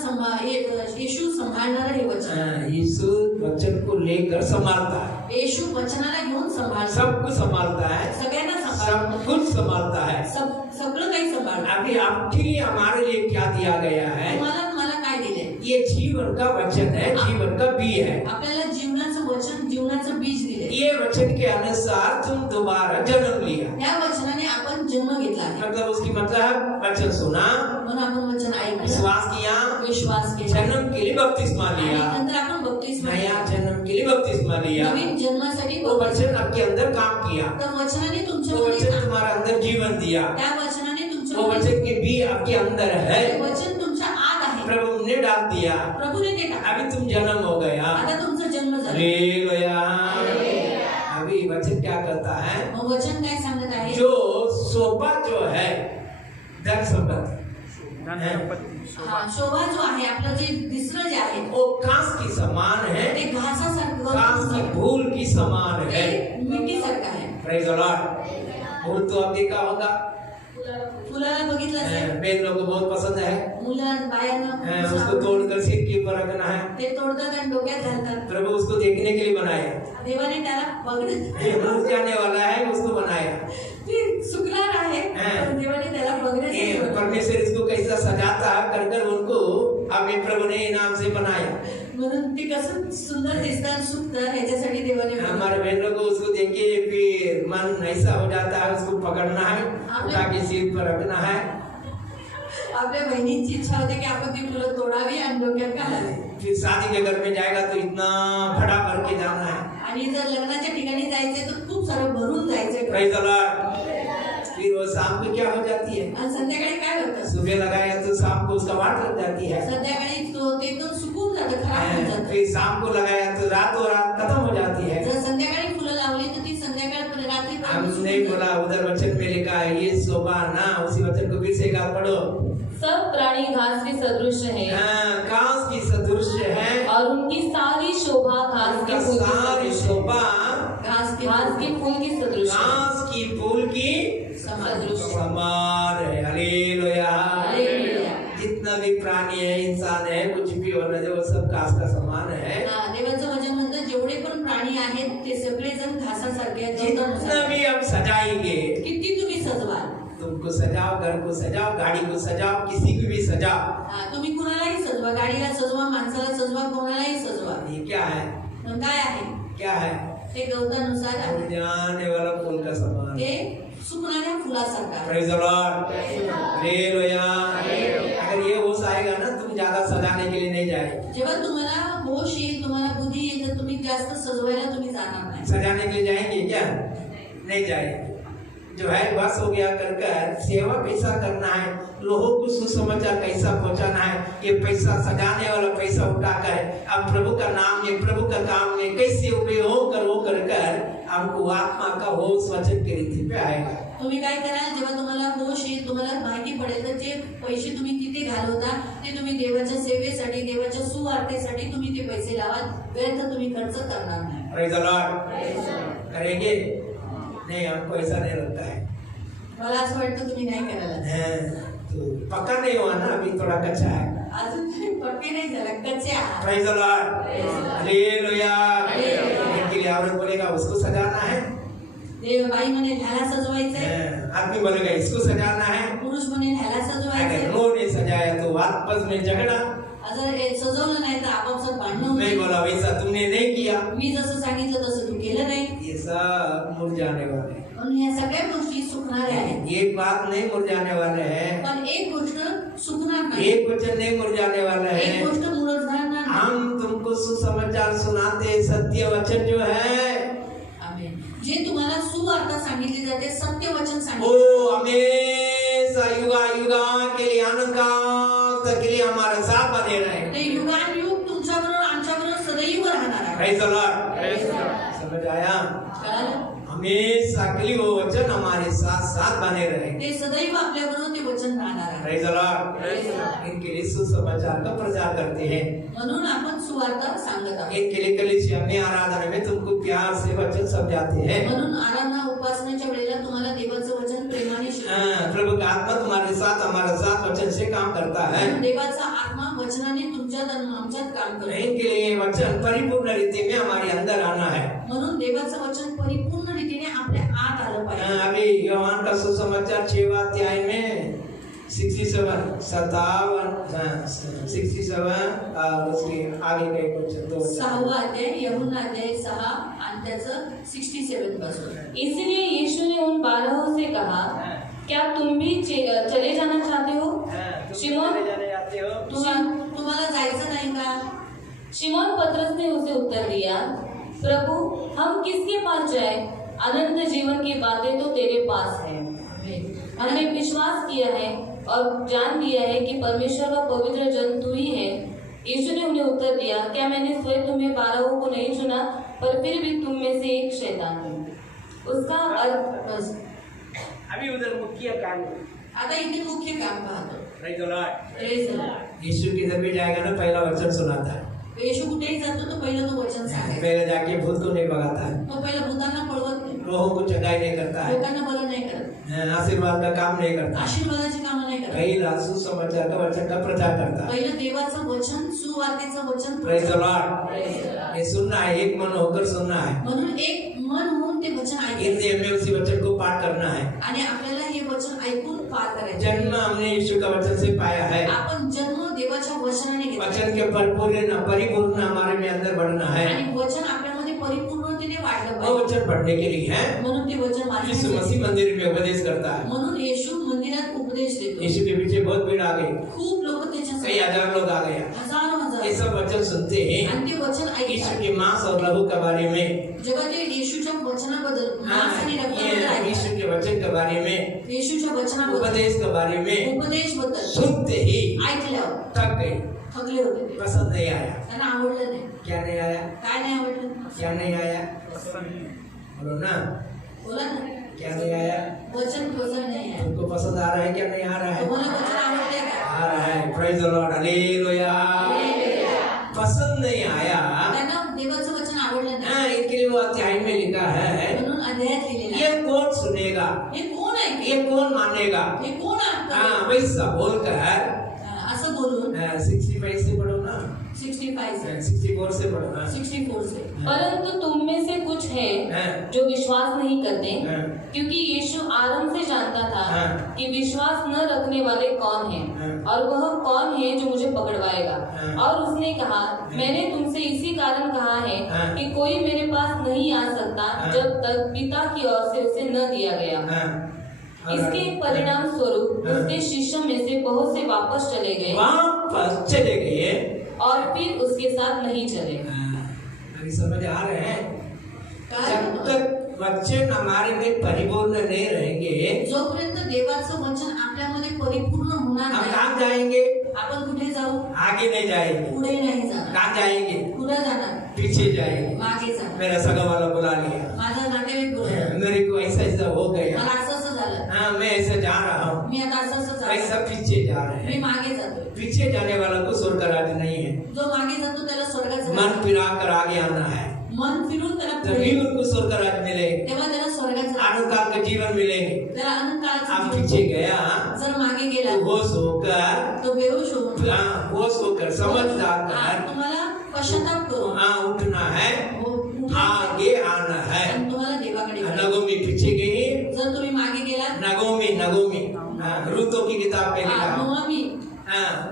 येशू सांभाळणारं हे वचन. हाँ, यीशु वचन को लेकर संभालता है, येशू वचनाला घेऊन सांभाळतो. सब कुछ संभालता है, सगळ्यांना सांभाळतो. सब कुछ संभालता है। सगळं काही सांभाळतो. अभी आपके लिए हमारे लिए क्या दिया गया है? तुम्हाला काय दिलंय? ये जीवन का वचन है, जीवन का बीज है। आपल्याला जीवनाचं वचन, जीवनाचं बीज दिलंय. ये वचन के अनुसार तुम दोबारा जन्म लिया। या वचनाने आपण जन्म घेतला आहे. मतलब उसकी मतलब वचन सुना, म्हणून आपण वचन ऐकलं, विश्वास किया, विश्वास केला, जन्म के लिए बपतिस्मा आणि लिया, नंतर आपण बपतिस्मा नया घेतला. जन्म के लिए बपतिस्मा लिया। नवीन जन्मासाठी वो वचन आपके अंदर काम किया, तर वचनाने वो तुमच्यामध्ये वचन तुम्हारे अंदर जीवन दिया, त्या वचनाने वो तुमच्यामध्ये वचन के बीज आपके अंदर है, ते वचन तुमच्या आत आहे. प्रभु ने डाल दिया। प्रभूने ते टाकलं. अभी तुम जन्म हो गया। आता तुमचा जन्म झाला. हालेलुया। अभी वचन क्या करता है? मग वचन काय सांगत आहे? जो शोभा जो है धन संपत्ति हा, शोभा जो आहे, आपलं जे दिसणं जे आहे वो घास की समान है, ते घासासारखं, घास की फूल की समान ते है। मिट्टीसारखं आहे. Praise the Lord. फूल तो आप देखा होगा, फुलाला बघितलं असेल, बहन लोग को बहुत पसंद है। मुलं बायांना उसको तोड़कर सिर के ऊपर रखना है। ते तोडतात आणि डोक्यात घालतात. प्रभु उसको देखने के लिए बनाया, देवाने त्याला बघण्यात, ये मुझ जाने वाला है, उसको बनाया। ते सुकणार आहे, पण देवाने त्याला बघण्यासाठी ये बनवलं. परमेश्वर इसको कैसा सजाता कर कर उनको हमें प्रभु ने इनाम से बनाया। म्हणून ती कसं सुंदर दिसतात, सुकतात, ह्याच्यासाठी देवाने बनवलं. हमारे बहन लोग को उसको देख के फिर मन ऐसा हो जाता है, उसको पकड़ना है, उठा के सिर पर रखना है। आपल्या बहिणींची इच्छा होते की आपण ती फुलं तोडावी आणि डोक्यात घालावी. फिर शादी के घर में जाएगा तो इतना फटा भर के जाना है। आणि जर लग्नाच्या ठिकाणी जायचे तर खूप सारं भरून जायचंय. Praise the Lord. फिर वो शाम को क्या हो जाती है? आणि संध्याकाळी काय होतं? सुबह लगाया तो शाम को उसका वाट लग जाती है। संध्याकाळी ते तो सुकून जातं, खराब होऊन जातं. फिर शाम को लगाया तो रातों रात खत्म हो जाती है। जर संध्याकाळी फुलं लावली तर ती संध्याकाळ रात्री हमने बोला उधर वचन में लिखा है ये शोभा ना, उसी वचन को फिर से एक बार पढ़ो। सब प्राणी घास के सदृश है हाँ, घास की सदृश है और उनकी सारी शोभा घास के फूल की सारी सदृश है। शोभा घास के घास के फूल की सदृश है। घास की फूल की सदृश है। समान ते सगळेजण घासासारखे आहेत, जितना गवतानुसार. भी हम सजाएंगे, किती तुम्ही सजवाल, तुमको सजाओ, घर को सजाओ, गाड़ी को सजाओ, किसी को भी सजाओ, तुम्ही कुणालाही सजवा, गाडीला सजवा, माणसाला सजवा, कोणालाही सजवा. ये क्या है? पण काय आहे क्या है? ते गवतानुसार आहे. मुरझाने वाला फूल का समान. ते सुकणाऱ्या फुलासारखा आहे. Praise the Lord. हालेलुया. अगर ये होश आएगा ना, तुम ज्यादा सजाने के लिए नहीं जाएंगे. जेव्हा तुम्हाला होश येईल, तुम्हाला बुद्धी येईल, तर तुम्ही जास्त सजवायला तुम्ही जाणार नाही. सजाने के लिए जाएंगे क्या? नहीं जाएंगे. जो है बस हो गया कर सेवा कैसा करना है, लोगों को सुसमाचार कैसा पहुंचाना है, ये पैसा सजाने वाला पैसा उठाकर अब प्रभु का नाम में, प्रभु का काम में कैसे उपयोग कर हमको आत्मा का होश वचन की रीति पे आएगा. तुम्ही काय कराल, जेव्हा तुम्हाला होश येईल, तुम्हाला माहिती पडेल, तर जे पैसे तुम्ही तिथे घालवता ते तुम्ही देवाच्या सेवेसाठी, देवाच्या सुवार्तेसाठी तुम्ही ते पैसे लावाल, व्यर्थ तुम्ही खर्च करणार नाही. Praise the Lord. करेंगे? नहीं, हमको ऐसा नहीं लगता है. मला असं वाटतं तुम्ही नाही करायला. तो पक्का नहीं हुआ ना, अभी थोड़ा कच्चा है. अजून तुम्ही पक्के नाही झाला, कच्चे आहात. Praise the Lord. हालेलुया. इनके लिए औरत बोलेगा उसको सजाना है, देव बाई म्हणे ह्याला सजवायचंय, आदमी बोलेगा इसको सजाना है. पुरुष म्हणे ह्याला अगर सजवायचंय. उन्होंने सजाया तो आपस में झगड़ा. जर हे सजवलं नाही तर आपापसात भांडणं मैं होईल. बोला वैसा तुमने नहीं किया. मी जसं सांगितलं तसं तू केलं नाही. ये सब मुरझाने वाले हैं. म्हणून ह्या सगळ्या गोष्टी सुकणाऱ्या आहेत. ये बात नहीं मुरझाने वाले हैं. पण एक गोष्ट सुकणार नाही, एक वचन नहीं मुरझाने वाले एक हैं. गोष्ट मुरझणार नाही. हम तुमको सुसमाचार सुनाते, सत्य वचन जो है आमेन. जे तुम्हाला सुवार्ता सांगितली जाते, सत्य वचन वो सांगितले, हमेशा युगा युगा के लिए, अनंत काल तक के लिए हमारे साथ बने रहे. ते युगानुयुग तुमच्याबरोबर आमच्याबरोबर सदैव राहणार आहे. Praise the Lord. समझ आया? कळालं? हमेशा के लिए वो वचन हमारे साथ साथ बने रहे. ते सदैव आपल्याबरोबर ते वचन राहणार आहे. Praise the Lord. इनके लिए सुसमाचार का प्रचार करते हैं. म्हणून आपण सुवार्ता सांगत आहोत. इनके लिए कलीसिया में आराधना में तुमको प्यार से वचन समझाते हैं. म्हणून आराधना उपासनेच्या वेळेला तुम्हाला देवाचं वचन प्रेमाने शिकवतो. प्रभु का आत्मा तुम्हारे साथ, हमारे साथ वचन से काम करता है. देवाचा आत्मा वचनाने तुमच्यात आणि आमच्यात काम करतो. इनके लिए वचन परिपूर्ण रीति में हमारे अंदर आना है. म्हणून देवाचं वचन परिपूर्ण रीतीने आपल्या आत आलं पाहिजे. अभी योहान का सुसमाचार 6वां अध्याय में 67 और उसके आगे का एक वचन 2. 6वा अध्याय, यूहन्ना अध्याय 6 आणि त्याचं 67 पासून. इसलिए यीशु ने उन 12 से कहा, क्या तुम भी चले जाना चाहते हो? शिमोन तुम्हाला जायचं नाही का? शिमोन पतरस ने उसे उत्तर दिया, प्रभु हम किसके पास जाए? अनंत जीवन की बातें तो तेरे पास है. हमने विश्वास किया है और जान लिया है कि परमेश्वर का पवित्र जन तू ही है. यीशु ने उन्हें उत्तर दिया, क्या मैंने स्वयं तुम्हें 12 को नहीं चुना, पर फिर भी तुम में से एक शैतान है. उसका अर्थ बस. अभी उधर मुख्य काम. आता इथे मुख्य काम पाहतो. Praise the Lord. Praise the Lord. यीशु किधर भी जाएगा ना, पहला वचन सुनाता है. येशू कुठेही जातो तो पहिलं तो वचन सांगायचं. पहले जाके भूत को नहीं भगाता है, तो पहिलं भूतांना पळवत नाही, रोहों को चंगाई नहीं करता है, लोकांना बरं नाही करत, आशीर्वाद का काम नहीं करता है. आशीर्वादाची कामं नाही करत. पहला सुसमाचार का वचन का प्रचार करता है. पहिलं देवाचं वचन, सुवार्तेचं वचन. Praise the Lord. Praise the Lord. ये सुनना है, एक मन होकर सुनना है. म्हणून एक मन होऊन ते वचन ऐकायचं हिंदी में उसी वचन को पाठ करना है. आणि आपल्याला हे वचन ऐकून पार करायचं. जन्म हमने यीशु का वचन से पाया है. आपण जन्म देवाच्या वचनाने घेतला वचन के परिपूर्ण हमारे में अंदर बढ़ना है. आणि वचन आपल्यामध्ये परिपूर्णतेने वाढलं वो पाहिजे. वचन पढ़ने के लिए है. म्हणून ते वचन यीशु वाचण्यासाठी. मसीह मंदिर में उपदेश करता है. म्हणून येशू मंदिरात उपदेश देतो. यीशु के पीछे बहुत भीड़ आ गई, खूप लोक त्याच्या कई हजार लोग आ गए. हजारो ये हजार सब वचन सुनते हैं. आणि ते वचन यीशु ऐकतात. के मांस और लहू के बारे में, जेव्हा ते येशूच्या वचनाबद्दल, मांस आणि रक्ताबद्दल ये ऐकतात, यीशु के वचन के बारे में, येशूच्या वचनाबद्दल, उपदेश के बारे में उपदेश बद्दल सुनते ही ऐकल्यावर थक गए. थकले होते ते. पसंद नहीं आया. त्यांना आवडलं नाही. क्या नहीं आया? काय नाही आवडलं? क्या नहीं आया? बोलो ना, बोला ना. क्या नहीं आया? वचन पसंत नाही आहे. तुमको पसंद आ रहा है क्या नहीं आ रहा है? तुम्हाला वचन आवडले का? आ रहा है. Praise the Lord. हालेलुया. पसंद नहीं आया. त्यांना देवाचं वचन आवडलं नाही. हाँ, इनके लिए वो अध्याय में लिखा है, म्हणून अध्यायात लिहिलेलं आहे. ये कौन सुनेगा, हे कोण आहे? ये कौन मानेगा. हे कोण आहे? हाँ, वैसा बोलकर असं बोलून 65 से पढ़ो ना, 65 से 64 से पढ़ो। 64 से परंतु तुम में से कुछ है जो विश्वास नहीं करते, क्योंकि यीशु आरंभ से जानता था कि विश्वास न रखने वाले कौन हैं और वह कौन है जो मुझे पकड़वाएगा। और उसने कहा, मैंने तुमसे इसी कारण कहा है कि कोई मेरे पास नहीं आ सकता जब तक पिता की ओर से उसे न दिया गया। इसके परिणाम स्वरूप उसके शिष्यों में से बहुत से वापस चले गए और फिर उसके साथ नहीं चले। अभी समझ आ रहे हैं? जब तक वचन हमारे में परिपूर्ण नहीं रहेंगे, जोपर्यंत देवाचं वचन आपल्यामध्ये परिपूर्ण होणार हम नाही, कहाँ जाएंगे? आपण कुठे जाऊ? आगे नहीं जाएंगे। पुढे नाही जाणार। कहाँ जाएंगे? पुढे जाणार, पीछे जाएंगे। मागे जाणार। मेरा सगा वाला बुला लिया, माझा नातेवाईक बोलला, मेरे को ऐसा ऐसा हो गया, मला असं असं झालं, हाँ मैं ऐसा जा रहा हूँ, मी आता असं असं ऐसा झालं, पीछे जा रहे मी हैं। मागे जातोय। पीछे जाने वाला को स्वर्ग का राज्य नहीं है। जो मागे जातो त्याला स्वर्गाचं मन राज्य, फिरा कर आगे आना है, मन फिरून त्याला तभी पुढे, उनको स्वर्ग का राज्य मिलेगा, तेव्हा त्याला स्वर्गाचं राज्य, अनंत काल का जीवन मिलेंगे। त्याला अनंत आप काळाचं पीछे जीवन। गया जर मागे गेला तो होश होकर, तो बेहोश होऊन, होश होकर समझदार कर, तुम्हाला पश्चाताप करून उठना है, आगे आना है। आणि तुम्हाला देवाकडे वळायचं। नगोमी पीछे गई, जर तुम्ही मागे गेलात, नगोमी रूतों की किताब में लिखा, नोआमी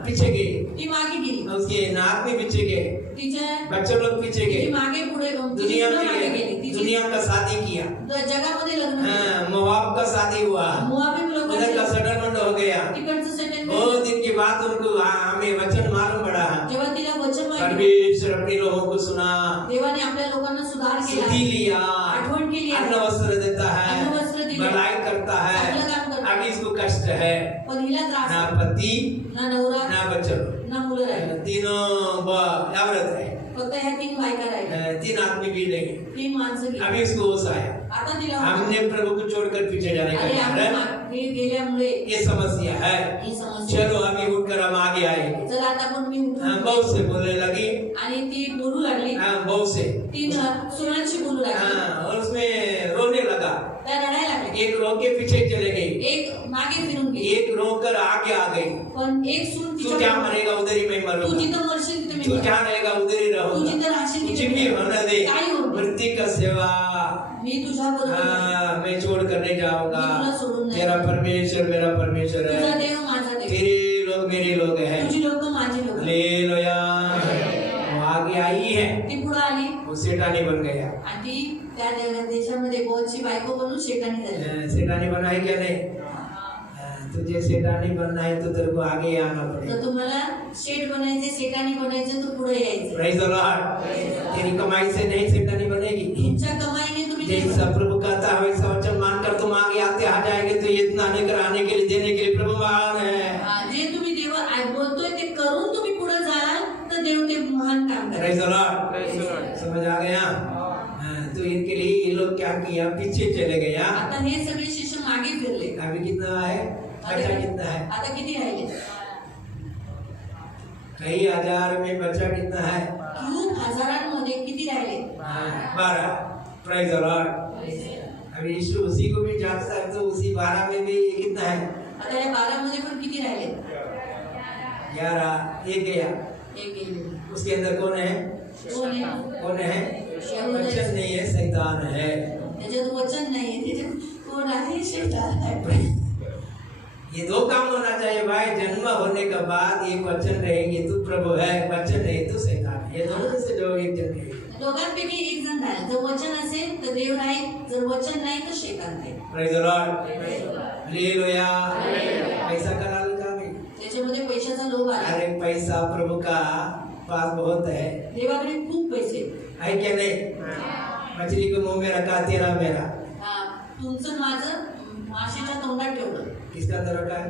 पीछे गई, ती मागे गेली, उसके नाक में पीछे गए, तिच्या बच्चे लोग पीछे ती गए, मागे पुढे दुनिया मागे में गेली, गए, तिची दुनिया का शादी किया, जगामध्ये लग्न केलं। मोआब का शादी हुआ, मोआबिक उधर का लोकांचे सेटलमेंट हो गया। तिकडचं सेटलमेंट, वो दिन के बाद उनको हमें वचन मालूम पड़ा, जेव्हा तिला वचन मागितलं, परमेश्वर अपने लोगों को सुना, देवाने आपल्या लोकांना सुधार केला, सुधी लिया, आठवण केली, अन्न वस्त्र देता है, अन्न वस्त्र दिले, भलाई करता है। चांगलं काम करतो। अभी इसको कष्ट है, पण हिला त्रास ना आहे। पति ना नवरा ना बच्चन, ना मुलं राहिली, तीनों औरत है, फक्त ह्या 3 बायका राहिल्या, 3 आदमी भी नहीं। 3 माणसं गेली। अभी इसको होश आया, आता तिला हमने प्रभु को छोड़कर पीछे जाने का अरे कारण आपण मागे गेल्यामुळे ये समस्या है। ही समस्या, चलो अभी उठकर हम आगे आए। जर आता पण मी उठून बहुत से बोलने लगी, आणि ती बोलू लागली, बहुत से, 3 सुनांशी बोलू लागली, और उसमें रोने लगा। त्या रडायला लागली, एक रो के पीछे चले गई, एक मागे फिरून गेली, एक रोकर आगे आ गई। पण एक सून तू क्या तिच्या, मरेगा उधर ही मैं तू मरूंगा, जिथं मरशील तिथे मी तू मरेन. जहाँ रहेगा उधर ही तू रहूंगा, जिथं राहशील कुछ तिथे भी मी होने दे, काय होईल, मृत्यु का सेवा मी तुझ्या बरोबर, मैं छोड़ कर नहीं जाऊंगा। मी तुला सोडून नाही तेरा जाणार. परमेश्वर मेरा परमेश्वर तुझा है, देव माझा देव, तेरे लोग मेरे लोग हैं। तुझी लोक माझी लोक. हालेलुया। वो आगे आई है, ती पुढे आली वो सेठानी बन गया। आणि ती त्या देशामध्ये बोलची बायको बनून शेतानी झाली. सेठानी बना है क्या नहीं? तुझे सेठानी बनना है तो तेरे को आगे आना तर पड़ेगा। तुम्हाला शेठ बनायचे, शेतानी बनायचे, तू पुढे यायचं. Praise the Lord। तेरी कमाई से नहीं सेठानी बनेगी। तुमच्या कमाईने तुम्ही जैसा प्रभु कहता है वैसा वचन मानकर तुम आगे आते आ जाएंगे, तो ये इतना लेकर आने के लिए देने के लिए प्रभु महान है। जे तुम्ही देव बोलतोय ते करून तुम्ही पुढे जाल तर देव ते महान काम करेल. Praise the Lord। समझ आ गया? तो इनके लिए ये लोग क्या किया, पीछे चले गया। आता हे सगळे शिष्य मागे फिरले. अभी कितना है, बचा कितना है? आता किती राहिले? कई हजार में बचा कितना है? खूप हजारांमध्ये किती राहिले? 12। Praise the Lord। अभी यीशु उसी को भी जानता है, तो उसी 12 में भी कितना है? आता या 12 मध्ये पण किती राहिले? 11। एक गया, एक गेले. उसके अंदर कौन है? कोण आहे? कौन है? वचन नहीं है, शैतान है। त्याच्यात वचन नाहीये, त्याच्यात कोण आहे? शैतान आहे. ये दो काम होना चाहिए भाई, जन्म होने के बाद एक वचन रहेंगे तू प्रभु है, वचन नहीं तू शैतान है। ये दोनों में से जो एक जन है। दोघांपैकी एक जण राहील. जर वचन असेल तर देव राहील, जर वचन नाही तर शैतान राहील. Praise the Lord। हालेलुया। पैसा का लालच आ गई। त्याच्यामध्ये पैशाचा लोभ आला. अरे पैसा प्रभु का पास बहुत है देवाकडे खूप पैसे. है क्या नहीं? मछली को मुंह में रखा, तेरा मेरा। तुमचं माझं माशाच्या तोंडात ठेवलं. किसके अंदर रखा है?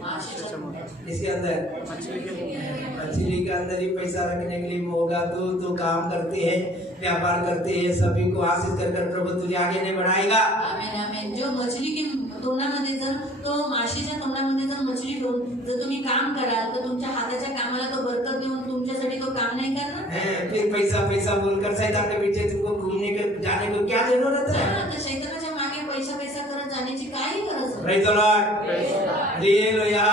माशाच्या तोंडात. किसके अंदर? मछली के अंदर ही पैसा रखने के लिए होगा। तो काम करते हैं, व्यापार करते हैं, सभी को आशीष कर प्रभु तुझे आगे नहीं बढ़ाएगा। आमेन आमेन. जो मछली के तोंडामध्ये जर तो माशीच्या तोंडामध्ये जर मछली ठेवून जर तुम्ही काम कराल तर तुमच्या हाताच्या कामाला तो बरकत देऊन तुमच्यासाठी तो काम नाही करणार. फिर पैसा पैसा बोलकर शैतान के पीछे तुमको घूमने के जाने को क्या जरूरत है? तर शैतानाच्या मागे पैसा पैसा करत जाण्याची काही गरज नाही. Praise the Lord। हालेलुया।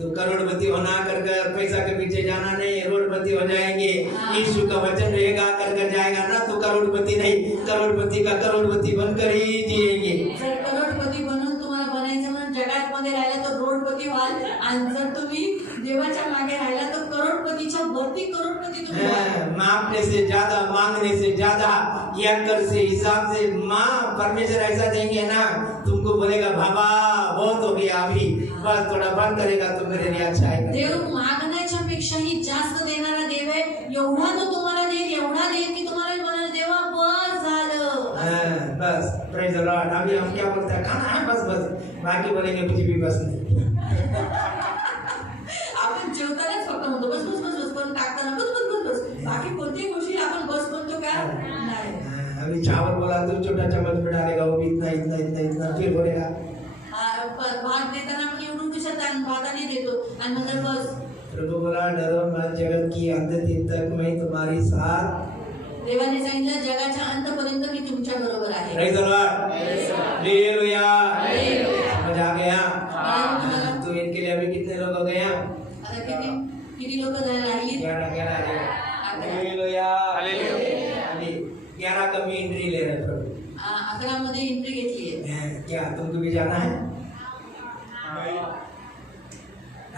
तू करोड़पति होना कर पैसा के पीछे जाना नहीं, करोड़पति हो जाएंगे। यीशु का वचन रहेगा कर जाएगा ना तो करोड़पति नहीं, करोड़पति का करोड़पति बनकर ही जिएंगे। जर करोडपती बनून तुम्हाला बनायचं म्हणून जगात मध्ये राहिला तर करोडपती व्हाल, आणि जर तुम्ही देवाच्या मागे राहिला तर करोडपतीच्या वरती करोडपती तुम्ही व्हाल। मांगने से ज्यादा, मांगने से ज्यादा, यंकर से हिसाब से माँ परमेश्वर ऐसा देंगे ना, तुमको बोलेगा बाबा बहुत हो गया, अभी बस थोड़ा बंद करेगा तो मेरे लिए अच्छा है। देव मागण्याच्या पेक्षाही जास्त देणारा देव आहे। एवढा तो तुम्हाला देईल, एवढा देईल की तुम्हाला म्हणाल देवा बस झालं। बस प्रेज द लॉर्ड। अभी हम क्या बोलते हैं, खाना है बस बस, बाकी बोलेंगे कुछ भी बस नहीं। आपण जेवतानाच फक्त म्हणतो बस बस बस बस, पण टाकताना बस बस बस बस, बाकी कोणत्याही गोष्टी आपण बस म्हणतो का नाही। अभी चावल बोला तो छोटा चम्मच में डालेगा, वो भी इतना इतना इतना इतना, फिर बोलेगा भात देताना आपण एवढून कशात भाताने देतो आणि म्हणतात बस। प्रभु बोला डरो मत, जगत की अंत दिन तक मैं तुम्हारी साथ। देवाने सांगितलं जगाच्या अंतपर्यंत मी तुमच्या बरोबर आहे। Praise the Lord, hallelujah. समझ आ गया? तो इनके लिए अभी कितने लोग हो गए हैं? आता किती लोक राहिली? 11 हालेलुया, हालेलुया। 11 का भी एंट्री ले रहे प्रभु। 11 मध्ये एंट्री घेतली आहे। क्या तुमको भी जाना है?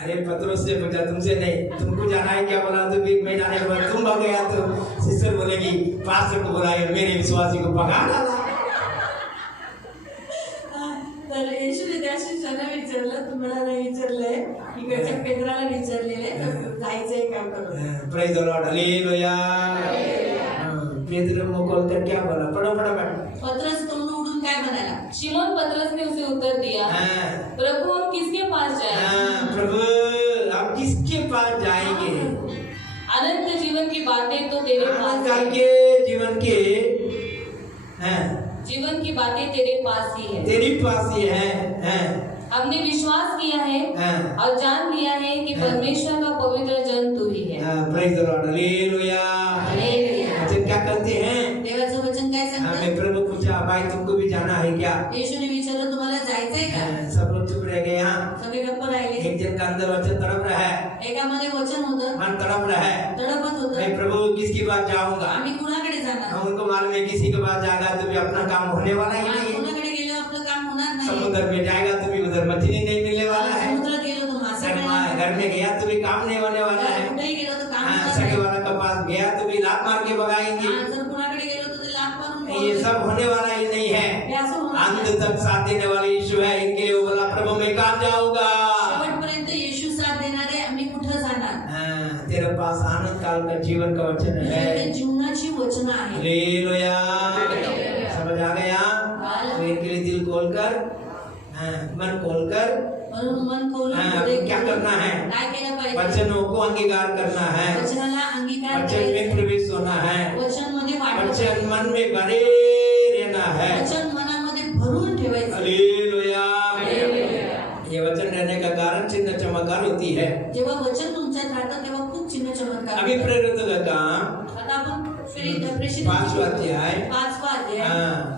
अरे पत्रोस से पूछा, तुमसे नहीं, तुमको जाना है क्या? बोला तो फिर मैं जाने के बाद तुम भाग गया तो सिस्टर बोलेगी पास्टर को बुलाए, मेरे विश्वासी को भगा डाला। तर येशूने त्या शिष्याला विचारलं, तुम्हाला नाही विचारलंय, इकडच्या पेत्राला विचारलेले जायचंय का करून। Praise the Lord, hallelujah. पेत्र मुंह खोलकर क्या बोला? पढ़ो पढ़ो पढ़ो। पत्रस तोंड उडून काय म्हणाला? शिमोन पतरस ने उसे उत्तर दिया, प्रभु हम किसके पास जाएं? प्रभु हम किसके पास जाएंगे? अनंत जीवन की बातें तो तेरे पास काल है। के जीवन के जीवन की बातें तेरे पास ही है, तेरी पास ही है। हमने विश्वास किया है और जान लिया है कि परमेश्वर का पवित्र जन तू ही है। Praise the Lord, hallelujah. वचन क्या करते हैं? देवाचं वचन काय सांगतं? मैं प्रभु पूछा, भाई तुमको भी जाना है क्या? येशूने विचारलं तुम्हाला जायचंय का? सब लोग चुप रह गए यहाँ। सगळे गप्प राहिले। एक जन का अंदर वचन तड़प रहा है, एकामध्ये वचन होतं, मन तड़प रहा है, तडपत होतं, मैं प्रभु किसकी बात जाऊंगा? आम्ही कुणाकडे जाणार? उनको मालूम है किसी के पास जाएगा तो भी अपना काम होने वाला ही नहीं है। कुणाकडे गेलो आपलं काम होणार नाही। समुद्र में जाएगा तो भी उधर मछली नहीं मिलने वाला है। समुद्रात गेलो तो मासे मिळणार घर में गया तो भी काम नहीं होने वाला नाही। है। कुठेही गेलो तर काम हाँ, होणार सगे नाही। वाला के पास गया तो भी लात मार के भगाएंगे। जर कुणाकडे गेलो तर ते लाथ मारून ये सब होने वाला ही नहीं है। हे असं होणार अंत नाही। तक साथ देने वाले यीशु है, इनके लिए वो बोला प्रभु मैं कहाँ जाऊंगा? शेवटपर्यंत येशू साथ देणार आहे, आम्ही कुठं जाणार? हाँ, तेरे पास आनंद काल का जीवन का वचन है। तुझ्याकडे जीवनाची वचनं आहेत। हालेलुया। समझ आ गया? तो इनके लिए दिल खोलकर, मन खोलकर, म्हणून मन खोलून क्या करना है? काय केलं पाहिजे? वचनों को अंगीकार करना है, वचनाला अंगीकार वचन करायचं, में प्रवेश होना है, वचन मध्ये वाटप, वचन मन में भरे रहना है। वचन मनामध्ये भरून ठेवायचं। हालेलुया। ये वचन रहने का कारण चिन्ह चमत्कार होती है। जेव्हा वचन तुमच्यात राहतं तेव्हा खूप चिन्ह चमत्कार अभी होतात। प्रेरित का काम आता आपण प्रेषित 5वां अध्याय 5वां अध्याय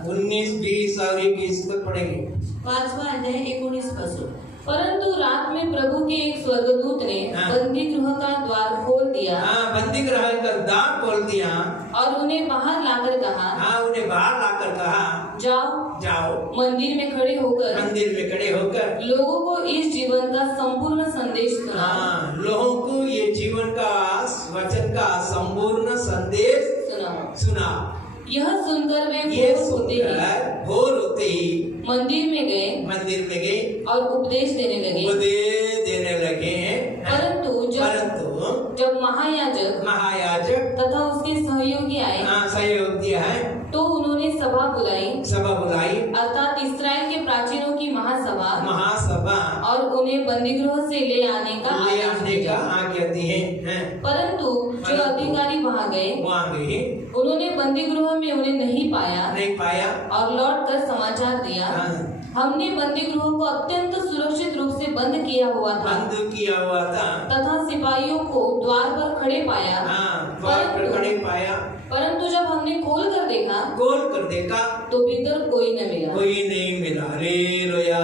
19, 20 और 21 तक पढ़ेंगे। 5वां अध्याय 19 पासून। परंतु रात में प्रभु के एक स्वर्गदूत ने बंदी गृह का द्वार खोल दिया, बंदी गृह का द्वार खोल दिया और उन्हें बाहर लाकर कहा, उन्हें बाहर लाकर कहा जाओ जाओ मंदिर में खड़े होकर मंदिर में खड़े होकर लोगों को इस जीवन का संपूर्ण संदेश सुनाओ। लोगों को ये जीवन का वचन का संपूर्ण संदेश सुनाओ। यह सुनकर वे भोर होते ही मंदिर में गए और उपदेश देने लगे। परंतु जब महायाजक तथा उसके सहयोगी आए तो उन्होंने सभा बुलाई अर्थात इस्राएल के प्राचीनों की महासभा और उन्हें बंदीगृह से ले आने का आज्ञा दी है। परंतु जो अधिकारी वहाँ गए उन्होंने बंदीगृह में उन्हें नहीं पाया और लौट कर समाचार दिया, हमने बंदीगृह को अत्यंत सुरक्षित रूप से बंद किया हुआ था तथा सिपाहियों को द्वार पर खड़े पाया। परंतु जब हमने खोल कर देखा तो भीतर कोई नहीं मिला। हालेलुया।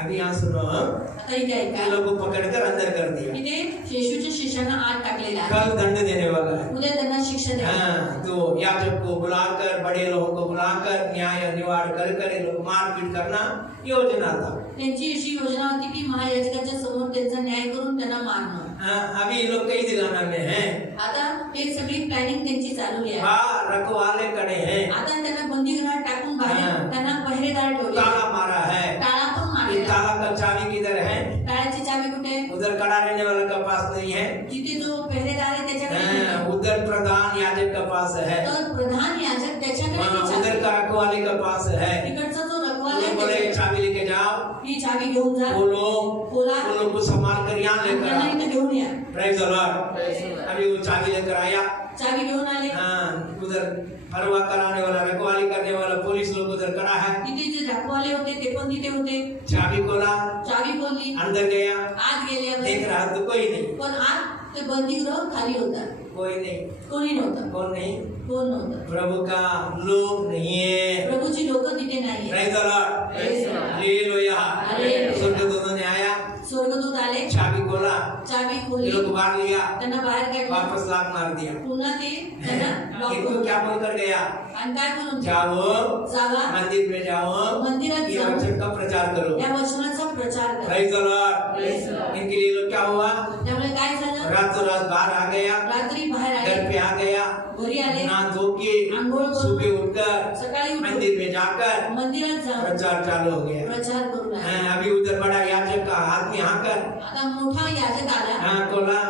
अभी यहाँ सुनो, आता इथे ये ऐका लोग को पकड़कर अंदर कर दिया, इथे येशूच्या शिष्यांना आत टाकलेला आहे, कल दंड देने वाला है। उद्या त्यांना शिक्षा देणार. हाँ, तो याजक को बुलाकर, बड़े लोगों को बुलाकर न्याय निवाड़ कर कर ये लोग मारपीट करना योजना था। त्यांची अशी योजना होती की महायाजकाच्या समोर त्यांचा न्याय करून त्यांना मारणं. हाँ, अभी ये लोग कई दिलाना में हैं। आता हे सगळी प्लॅनिंग त्यांची चालू आहे. हाँ, रखवाले खड़े हैं, आता त्यांना बंदीगृहात टाकून बाहेर त्यांना पहिरेदार ठेवले, ताला मारा है। टाळा पण ये मारला. ताला का चाबी किधर है? टाळ्याची चावी कुठे आहे? उधर खड़ा रहने वाले का पास नहीं है। जिथे जो पहिरेदार आहे त्याच्याकडे हाँ, नाही. उधर प्रधान याजक का पास है, तर प्रधान याजक त्याच्याकडे हाँ, ती उधर चावी. का रखवाले का पास है। तिकडचा जो रखवाला वो आहे बोले त्याच्याकडे. चाबी लेके जाओ, ही चावी घेऊन जा, वो लोग को संभाल कर यहाँ लेकर त्यांना आओ। इथे घेऊन या. Praise the Lord। अभी वो चाबी लेकर आया, चावी घेऊन आले. हाँ, उधर फरवा कराने वाला, रखवाली करने वाला पुलिस लोग उधर खड़ा है। तिथे जे रखवाले होते ते पण तिथे होते. चाबी खोला, चावी खोलली, अंदर गया, आत गेले. देख रहा तो कोई नहीं, पण आत ते बंदीगृह खाली होता, कोई नहीं, कोणी नव्हतं, कौन नहीं? कोण नव्हतं. प्रभु का लोग नहीं है। प्रभूची लोक तिथे नाहीये. Praise the Lord। Praise the Lord। Hallelujah. Hallelujah. स्वर्गदूतों ने आया, स्वर्गदूत आले, चाबी खोला, चावी ये खोलली, लोग बाहर लिया, त्यांना बाहेर काढलं, वापस लात मार दिया। पुन्हा ते त्यांना लॉक इनको करून क्या बोल कर गया? आणि काय बोलून जाओ, जावा, मंदिर में जाओ, मंदिरात ये जाऊन वचन का प्रचार करो। या वचनाचा प्रचार करा. Praise the Lord। Praise the Lord। इनके लिए लोग क्या हुआ? त्यामुळे काय झालं? रातों रात बाहर आ गया, रात्री बाहेर घर आले, पे आ गया, घरी आले, नहा धो के आंघोळ करून, सुबह उठकर सकाळी उठून मंदिर में जाकर मंदिरात जाऊन प्रचार चालू हो गया। प्रचार करून आले. हाँ, अभी उधर बड़ा याजक का आदमी आकर आता मोठा याजक आला, हाँ खोला,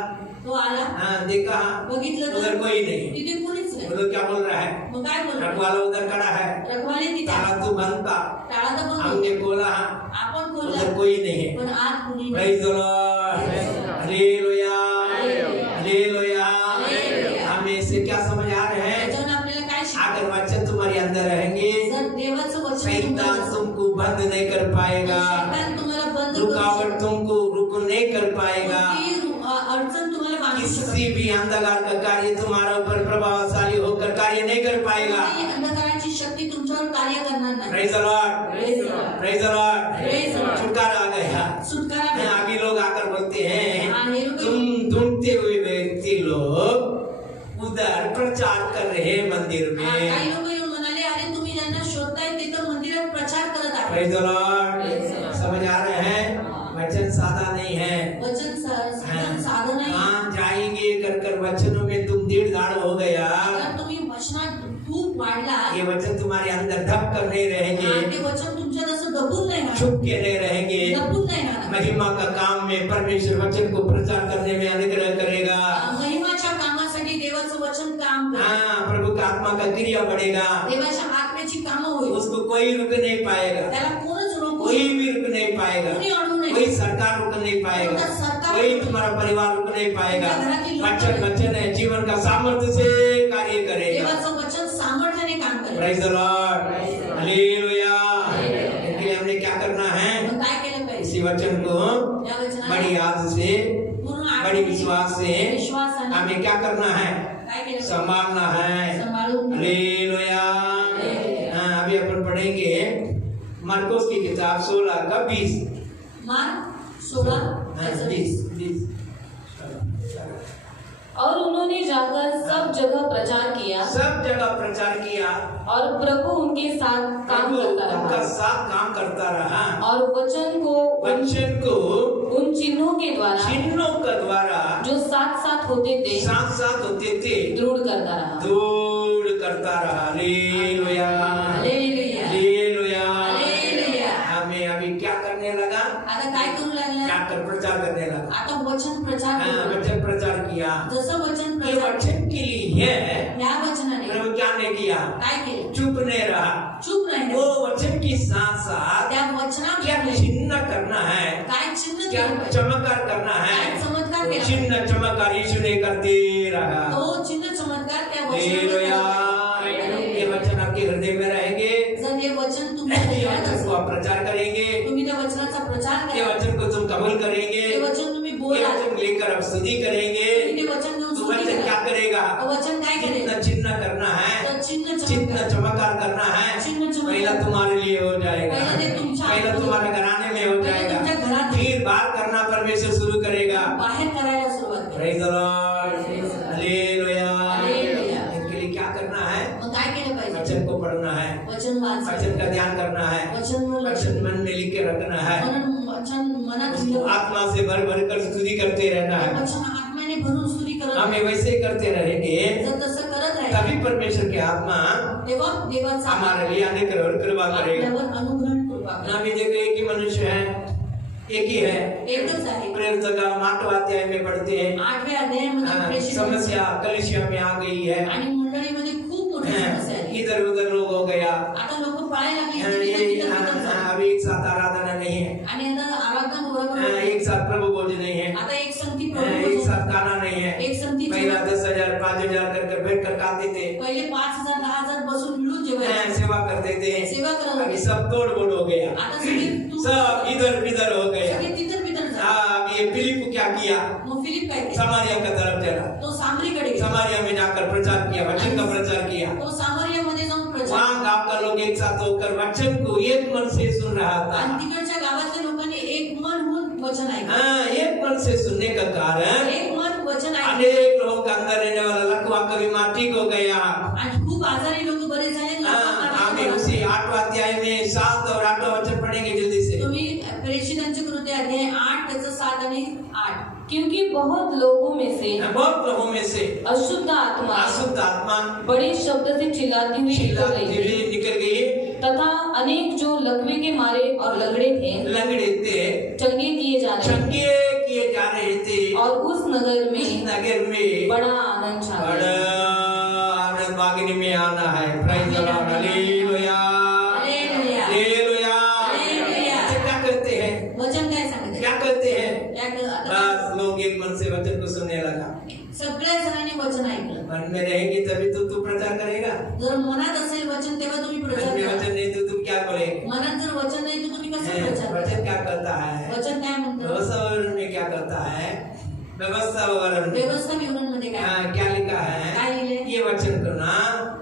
तो आला, हाँ देखा, बघितलं उधर तर कोई नहीं। तिथे कोणीच वो नाही. लोग क्या बोल रहा है? मग काय बोलतो? रखवाला उधर खड़ा है, रखवाले तिथे ताला तो बंद था, टाळा तर बंद हमने होता. खोला, आपण उधर खोलला कोई नहीं है। पण आत कुणी नाही. Praise the Lord। Hallelujah, hallelujah. Hallelujah. हमें इससे क्या समझ आ रहे हैं? त्याच्यावर आपल्याला काय शिकायचं? अगर वचन तुम्हारे अंदर रहेंगे, जर देवाचं वचन शैतान तुमच्यात तुमको बंद नहीं कर पाएगा, शैतान तुम्हाला बंद करू रुकावट शकतो. तुमको रुक नहीं कर पाएगा। कोणतीही अडचण तुम्हाला बांधू शकत किसी भी अंधकार का कार्य तुम्हारा ऊपर प्रभावशाली होकर कार्य नहीं कर पाएगा। नाही. अंधकाराची शक्ती तुमच्यावर कार्य करणार नाही. Praise the Lord। Praise the Lord. Praise the Lord। Praise the Lord. छुटकारा आ गया। सुटकारा मिळाला. अभी लोग आकर बोलते हैं, हाँ, ये लोग- तुम ढूंढते हुए व्यक्ति लोग उधर प्रचार कर रहे हैं मंदिर काही में। लोक येऊन म्हणाले, अरे तुम्ही ज्यांना शोधताय ते तर मंदिरात प्रचार करत आहे. Praise the Lord। Praise the Lord। समझ आ रहे हैं? वचन सादा नहीं है। वचन साधन नाही. हाँ, जाएंगे कर कर वचनों में तुम दीड़ दाड़ हो गया। जर तुम्ही वचनात खूप वाढला, ये वचन तुम्हारे अंदर धप कर नहीं रहेंगे, ते वचन तुमच्यात असं दबून नाही राहणार. छुप के नहीं रहेंगे। दबून नाही राहणार. महिमा का काम में परमेश्वर वचन को प्रचार करने में अनुग्रह करेगा। महिमाच्या कामासाठी देवाचं वचन काम करतं. हाँ, प्रभु का आत्मा का क्रिया बढ़ेगा, देवाच्या आत्म्याची कामं होईल. उसको कोई रुक नहीं पाएगा, त्याला कोणच रोखू कोई शकत भी रुक नहीं पाएगा, कोणी अडवू नाही. कोई सरकार रुक नहीं पाएगा, कोई तुम्हारा परिवार रुक नहीं पाएगा। वचन वचन है, जीवन का सामर्थ्य से कार्य करेगा। देवाचं वचन सामर्थ्याने काम करेल. Praise the Lord। हालेलुया। इनके लिए हमने क्या करना है? मग काय केलं पाहिजे? इसी वचन को या वचनाला बड़ी याद से, पूर्ण बड़ी आत्म्याने, विश्वास से विश्वासाने हमें क्या करना है? काय केलं पाहिजे? संभालना है। सांभाळून हालेलुया। हाँ, अभी अपन पढ़ेंगे मार्कोस की किताब 16 का 20। मार्क 16 त्याचं 20। और उन्होंने जाकर सब जगह प्रचार किया सब जगह प्रचार किया, और प्रभु उनके साथ काम प्रभु करता उनका रहा साथ काम करता रहा और वचन को उन चिन्हों के द्वारा चिन्हों का द्वारा जो साथ साथ होते थे साथ साथ होते थे दृढ़ करता रहा। दूर करता रहा। Hallelujah, hallelujah, hallelujah. हालेलुया। हमें अभी क्या करने लगा? आता काय करू लागला? जाकर प्रचार करने लगा। आता वचन प्रचार हाँ, करू. वचन प्रचार किया। जसं वचन ये प्रचार वचन के लिए है, या वचनाने प्रभु क्या ने किया? काय केलं? चुप नहीं रहा। चूप नाही वो राहिलं. वचन के साथ साथ त्या क्या वचनात चिन्ह करना है, काय चिन्ह क्या केलं पाहिजे? चमत्कार करना है, काय चमत्कार केला? चिन्ह चमत्कार यीशु ने करते रहा। तो चिन्ह चमत्कार त्या हालेलुया। वचनात ये वचन आपके हृदय में रहेंगे, जर हे वचन तुम्ही ये ऐकत वचन को असाल, आप प्रचार करेंगे, तुम्ही त्या वचनाचा प्रचार ये करा, वचन को तुम कबूल करेंगे, ते वचन तुम्ही ये बोला, वचन लेकर आप स्तुति करेंगे, तुम्ही ते वचन घेऊन तो स्तुती वचन क्या करा. करेगा? तो वचन काय करेल? चिन्ह चिन्ह करना है, तर चिन्ह चिन्ह चमत्कार चमत्कार करना है। चिन्ह चमत्कार. पहला तुम्हारे लिए हो जाएगा, पहला ते तुमच्या पहला तुम्हारे घराने में हो पहिले जाएगा, तुमच्या घरात बाहर करना परमेश्वर शुरू करेगा। बाहेर करायला सुरुवात करा. Praise the Lord. Hallelujah. Hallelujah. इनके लिए क्या करना है? मग काय केलं पाहिजे? वचन को पढ़ना है, वचन वाचायचं. वचन का ध्यान करना है, वचनवर लक्ष वचन मन में लिख के रखना है, म्हणून वचन मनात उसको ठेवलं. आत्मा से भर भर कर स्तुति करते रहना है। वचन आत्म्याने भरून स्तुती करत हमें राहा. वैसे करते रहेंगे जर तसं करत राहिले तभी परमेश्वर की आत्मा तेव्हा देवाचा हमारे लिए आने कर और कृपा करेगा। आपल्यावर अनुग्रह कृपा करेल. ना भी देखो एक ही मनुष्य है, एक ही है। एकच आहे. प्रेरित का 8वां अध्याय में पढ़ते हैं, 8व्या अध्यायामध्ये प्रेषित समस्या कलिसिया में आ गई है, आणि मंडळीमध्ये खूप मोठी समस्या आहे. इधर उधर लोग हो गया, आता लोक पळायला लागले अभी एक साथ आराधना नहीं है, आणि आता आराधना बरोबर एक साथ प्रभु भोज नहीं है, आता एक संगती एक प्रभू साथ खाना नहीं है। एक संगती पहला 10,000 5,000 कर बैठ कर खाते थे, पहिले 5,000 10,000 बसून मिळून जेवायचे. सेवा करते थे। सेवा करत अभी होते. सब तोड़ फोड़ हो गया, आता सगळे सब इधर उधर हो गया। सगळे तितर बितर झाले. अब ये फिलिप क्या किया? मग फिलिप काय केलं? समारिया का तरफ चला, तो सामरीकडे गेला. समारिया में जाकर प्रचार किया, वचन का प्रचार किया। तो सामरियामध्ये जाऊन प्रचार वहाँ गाँव का लोग एक साथ होकर वचन को एक मन से सुन रहा आणि था। तिकडच्या गावातल्या लोकांनी एक मन होऊन वचन ऐकलं. हाँ, एक मन से सुनने का कारण एक मन वचन ऐकलं अनेक लोगों के अंदर रहने वाला लकवा कभी माटी को गया। आणि खूप आजारी लोक बरे झाले. हमें उसी 8वां अध्याय में 7 और 8वां वचन पढ़ेंगे जल्दी से। तुम्ही प्रेषितांचे कृत्य अध्याय 8 त्याचं 7 आणि 8. क्योंकि बहुत लोगों में से बहुत लोगों में से अशुद्ध आत्मा अशुद्ध आत्मा बड़े शब्द से चिल्लाती हुई निकल चिल्लाती गई हुई निकल गई, तथा अनेक जो लकवे के मारे और लगड़े थे लगड़े थे, चंगे किए जा रहे चंगे किए जा रहे थे। और उस नगर इस में नगर में बड़ा आनंद छा बड़ा गया। आनंद वागिनी में आना है। Praise the Lord. Hallelujah, hallelujah. Hallelujah. Hallelujah. अच्छा, क्या करते हैं? वचन काय सांगते? क्या करते हैं? आता बस लोग एक मन से वचन को सुनने लगा। सगळ्या जणांनी वचन ऐकलं. मन में रहेगी तभी तो तू प्रचार करेगा। जर मनात असेल वचन तेव्हा तुम्ही मन प्रचार में करा. वचन नहीं तो तुम क्या बोलेगे? मनात जर वचन नाही तर तुम्ही कसं प्रचार करा? वचन क्या करता है? वचन काय म्हणतं? व्यवस्था विवरण में क्या करता है? व्यवस्था विवरण में व्यवस्था विवरण मध्ये काय क्या लिखा है? काय लिहिले? ये वचन करना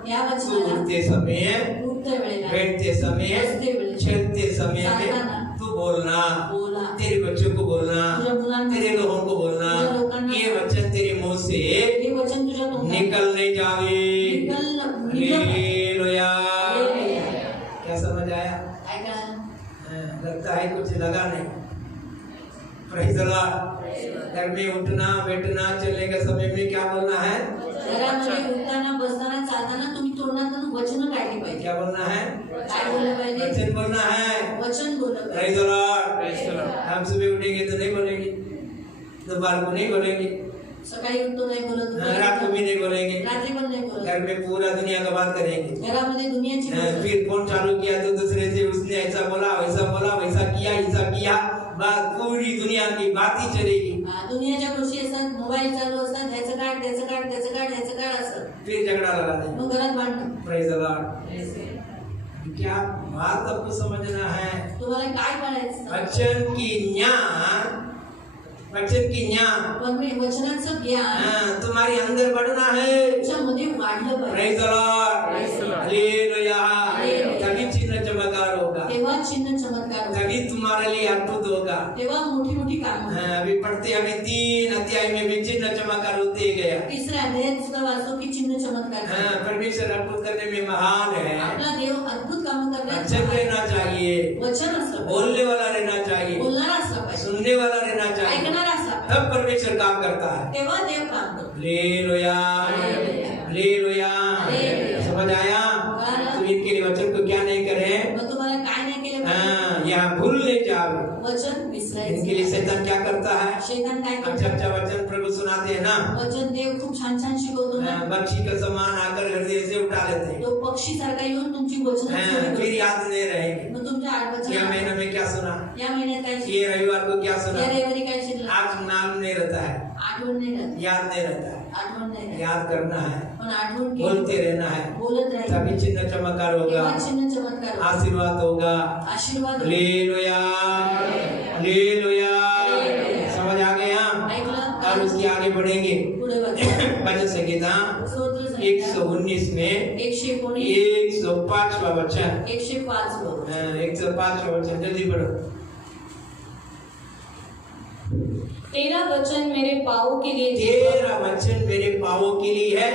या तू वचनाला उठते समय, उठते वेळेला बैठते समय, बसते वेळेला, चलते समय चालताना में तू बोलना, बोला. तेरे बच्चों को बोलना, तुझ्या मुलांना तेरे लोगों को बोलना, तुझ्या लोकांना ये वचन तेरे मुंह से हे वचन तुझ्या तोंडात निकलने जावे। निकल. हालेलुया। हालेलुया. क्या समझ आया? काय कळालं? लगता है कुछ लगा नहीं। Praise the Lord. घर में उठना बैठना चलने का समय में क्या बोलना है? घरामध्ये उठताना बसताना चालताना तुम्ही तोंडातून वचन काढली पाहिजे. क्या बोलना है? काय बोललं पाहिजे? वचन बोलना है। वचन बोललं पाहिजे. Praise the Lord. हम सुबह उठेंगे तो नहीं बोलेंगे, दोपहर को नहीं बोलेंगे, सकाळी उठतो नाही बोलत, रात को भी नहीं बोलेंगे, रात्री पण नाही बोलत. घर में पूरा दुनिया का बात करेंगे। घरामध्ये दुनियाची गोष्ट. फिर फोन चालू किया तो दूसरे से उसने ऐसा बोला वैसा किया, बस पूरी दुनिया की बात ही चलेगी। दुनियाच्या गोष्टी असतात, मोबाईल चालू असतात, ह्याचं काढ त्याचं काढ त्याचं काढ ह्याचं काढ असं. फिर झगड़ा लगा देंगे। मग घरात भांडण. Praise the Lord. क्या बात आपको समझना है? तुम्हाला काय करायचं? वचन की ज्ञान पण मी वचनाचं ज्ञान तुम्हारे अंदर बढ़ना है। तुमच्यामध्ये वाढलं पाहिजे. Praise the Lord. Praise the Lord. Hallelujah. Hallelujah. तभी चिन्ह चमत्कार होगा, तेव्हा चिन्ह चमत्कार होतात. तभी तुम्हारे लिए अद्भुत होगा। तेव्हा मोठी मोठी कामं होतात. अभी पढ़ते अभी 3 अध्याय में भी चिन्ह चमत्कार होते गया। तिसऱ्या अध्यायात सुद्धा वाचतो की चिन्ह चमत्कार झाले. परमेश्वर अद्भुत करने में महान है। आपला देव अद्भुत कामं करण्यात वचन रहना चाहिए, वचन असलं पाहिजे. बोलने वाला रहना चाहिए, बोलणारा असला पाहिजे, सुनने वाला रहना चाहिए, ऐकणारा असला पाहिजे. तब परमेश्वर काम करता है। तेव्हा देव काम करतो. Hallelujah, hallelujah. हालेलुया। हालेलुया. समझ आया? तो इनके लिए वचन को क्या नहीं करें? मग तुम्हाला काय नाही केलं पाहिजे? यहाँ भूलने जाओ। वचन विसरायचं. इनके लिए शैतान क्या करता है? शैतान काय अच्छा करतो? वचन प्रभु सुनाते हैं ना, वचन देव खूप छान छान शिकवतो ना. बच्ची का समान आकर हृदय से उठा लेते हैं। तो पक्षी सारखा येऊन तुमची वचन फिर याद नहीं रहेंगे। मग तुमच्या आठ यह वचन महीने में क्या सुना, या महिन्यात काय शिकलं? ये रविवार को क्या सुना, या रविवारी काय शिकलं? आज नाम नहीं रहता है, आठवण नाही राहत. याद नहीं रहता है। आठवण नाही राहत. याद करना है, पण आठवण बोलते केली, रहना है, बोलत राहायचं. तभी चिन्ह चमत्कार होगा, तेव्हा चिन्ह चमत्कार होतो. आशीर्वाद होगा। आशीर्वाद होतो. Hallelujah, hallelujah. समझ आ गया? ऐकलं? और उसके आगे बढ़ेंगे। पुढे वाचा. वचन संहिता स्तोत्र संहिता 119 में 119 105वां वचन, 105 वर. 105वां वचन, जल्दी पढ़ो। तेरा वचन मेरे पाँव के लिए तेरा वचन मेरे पाँवों के लिए है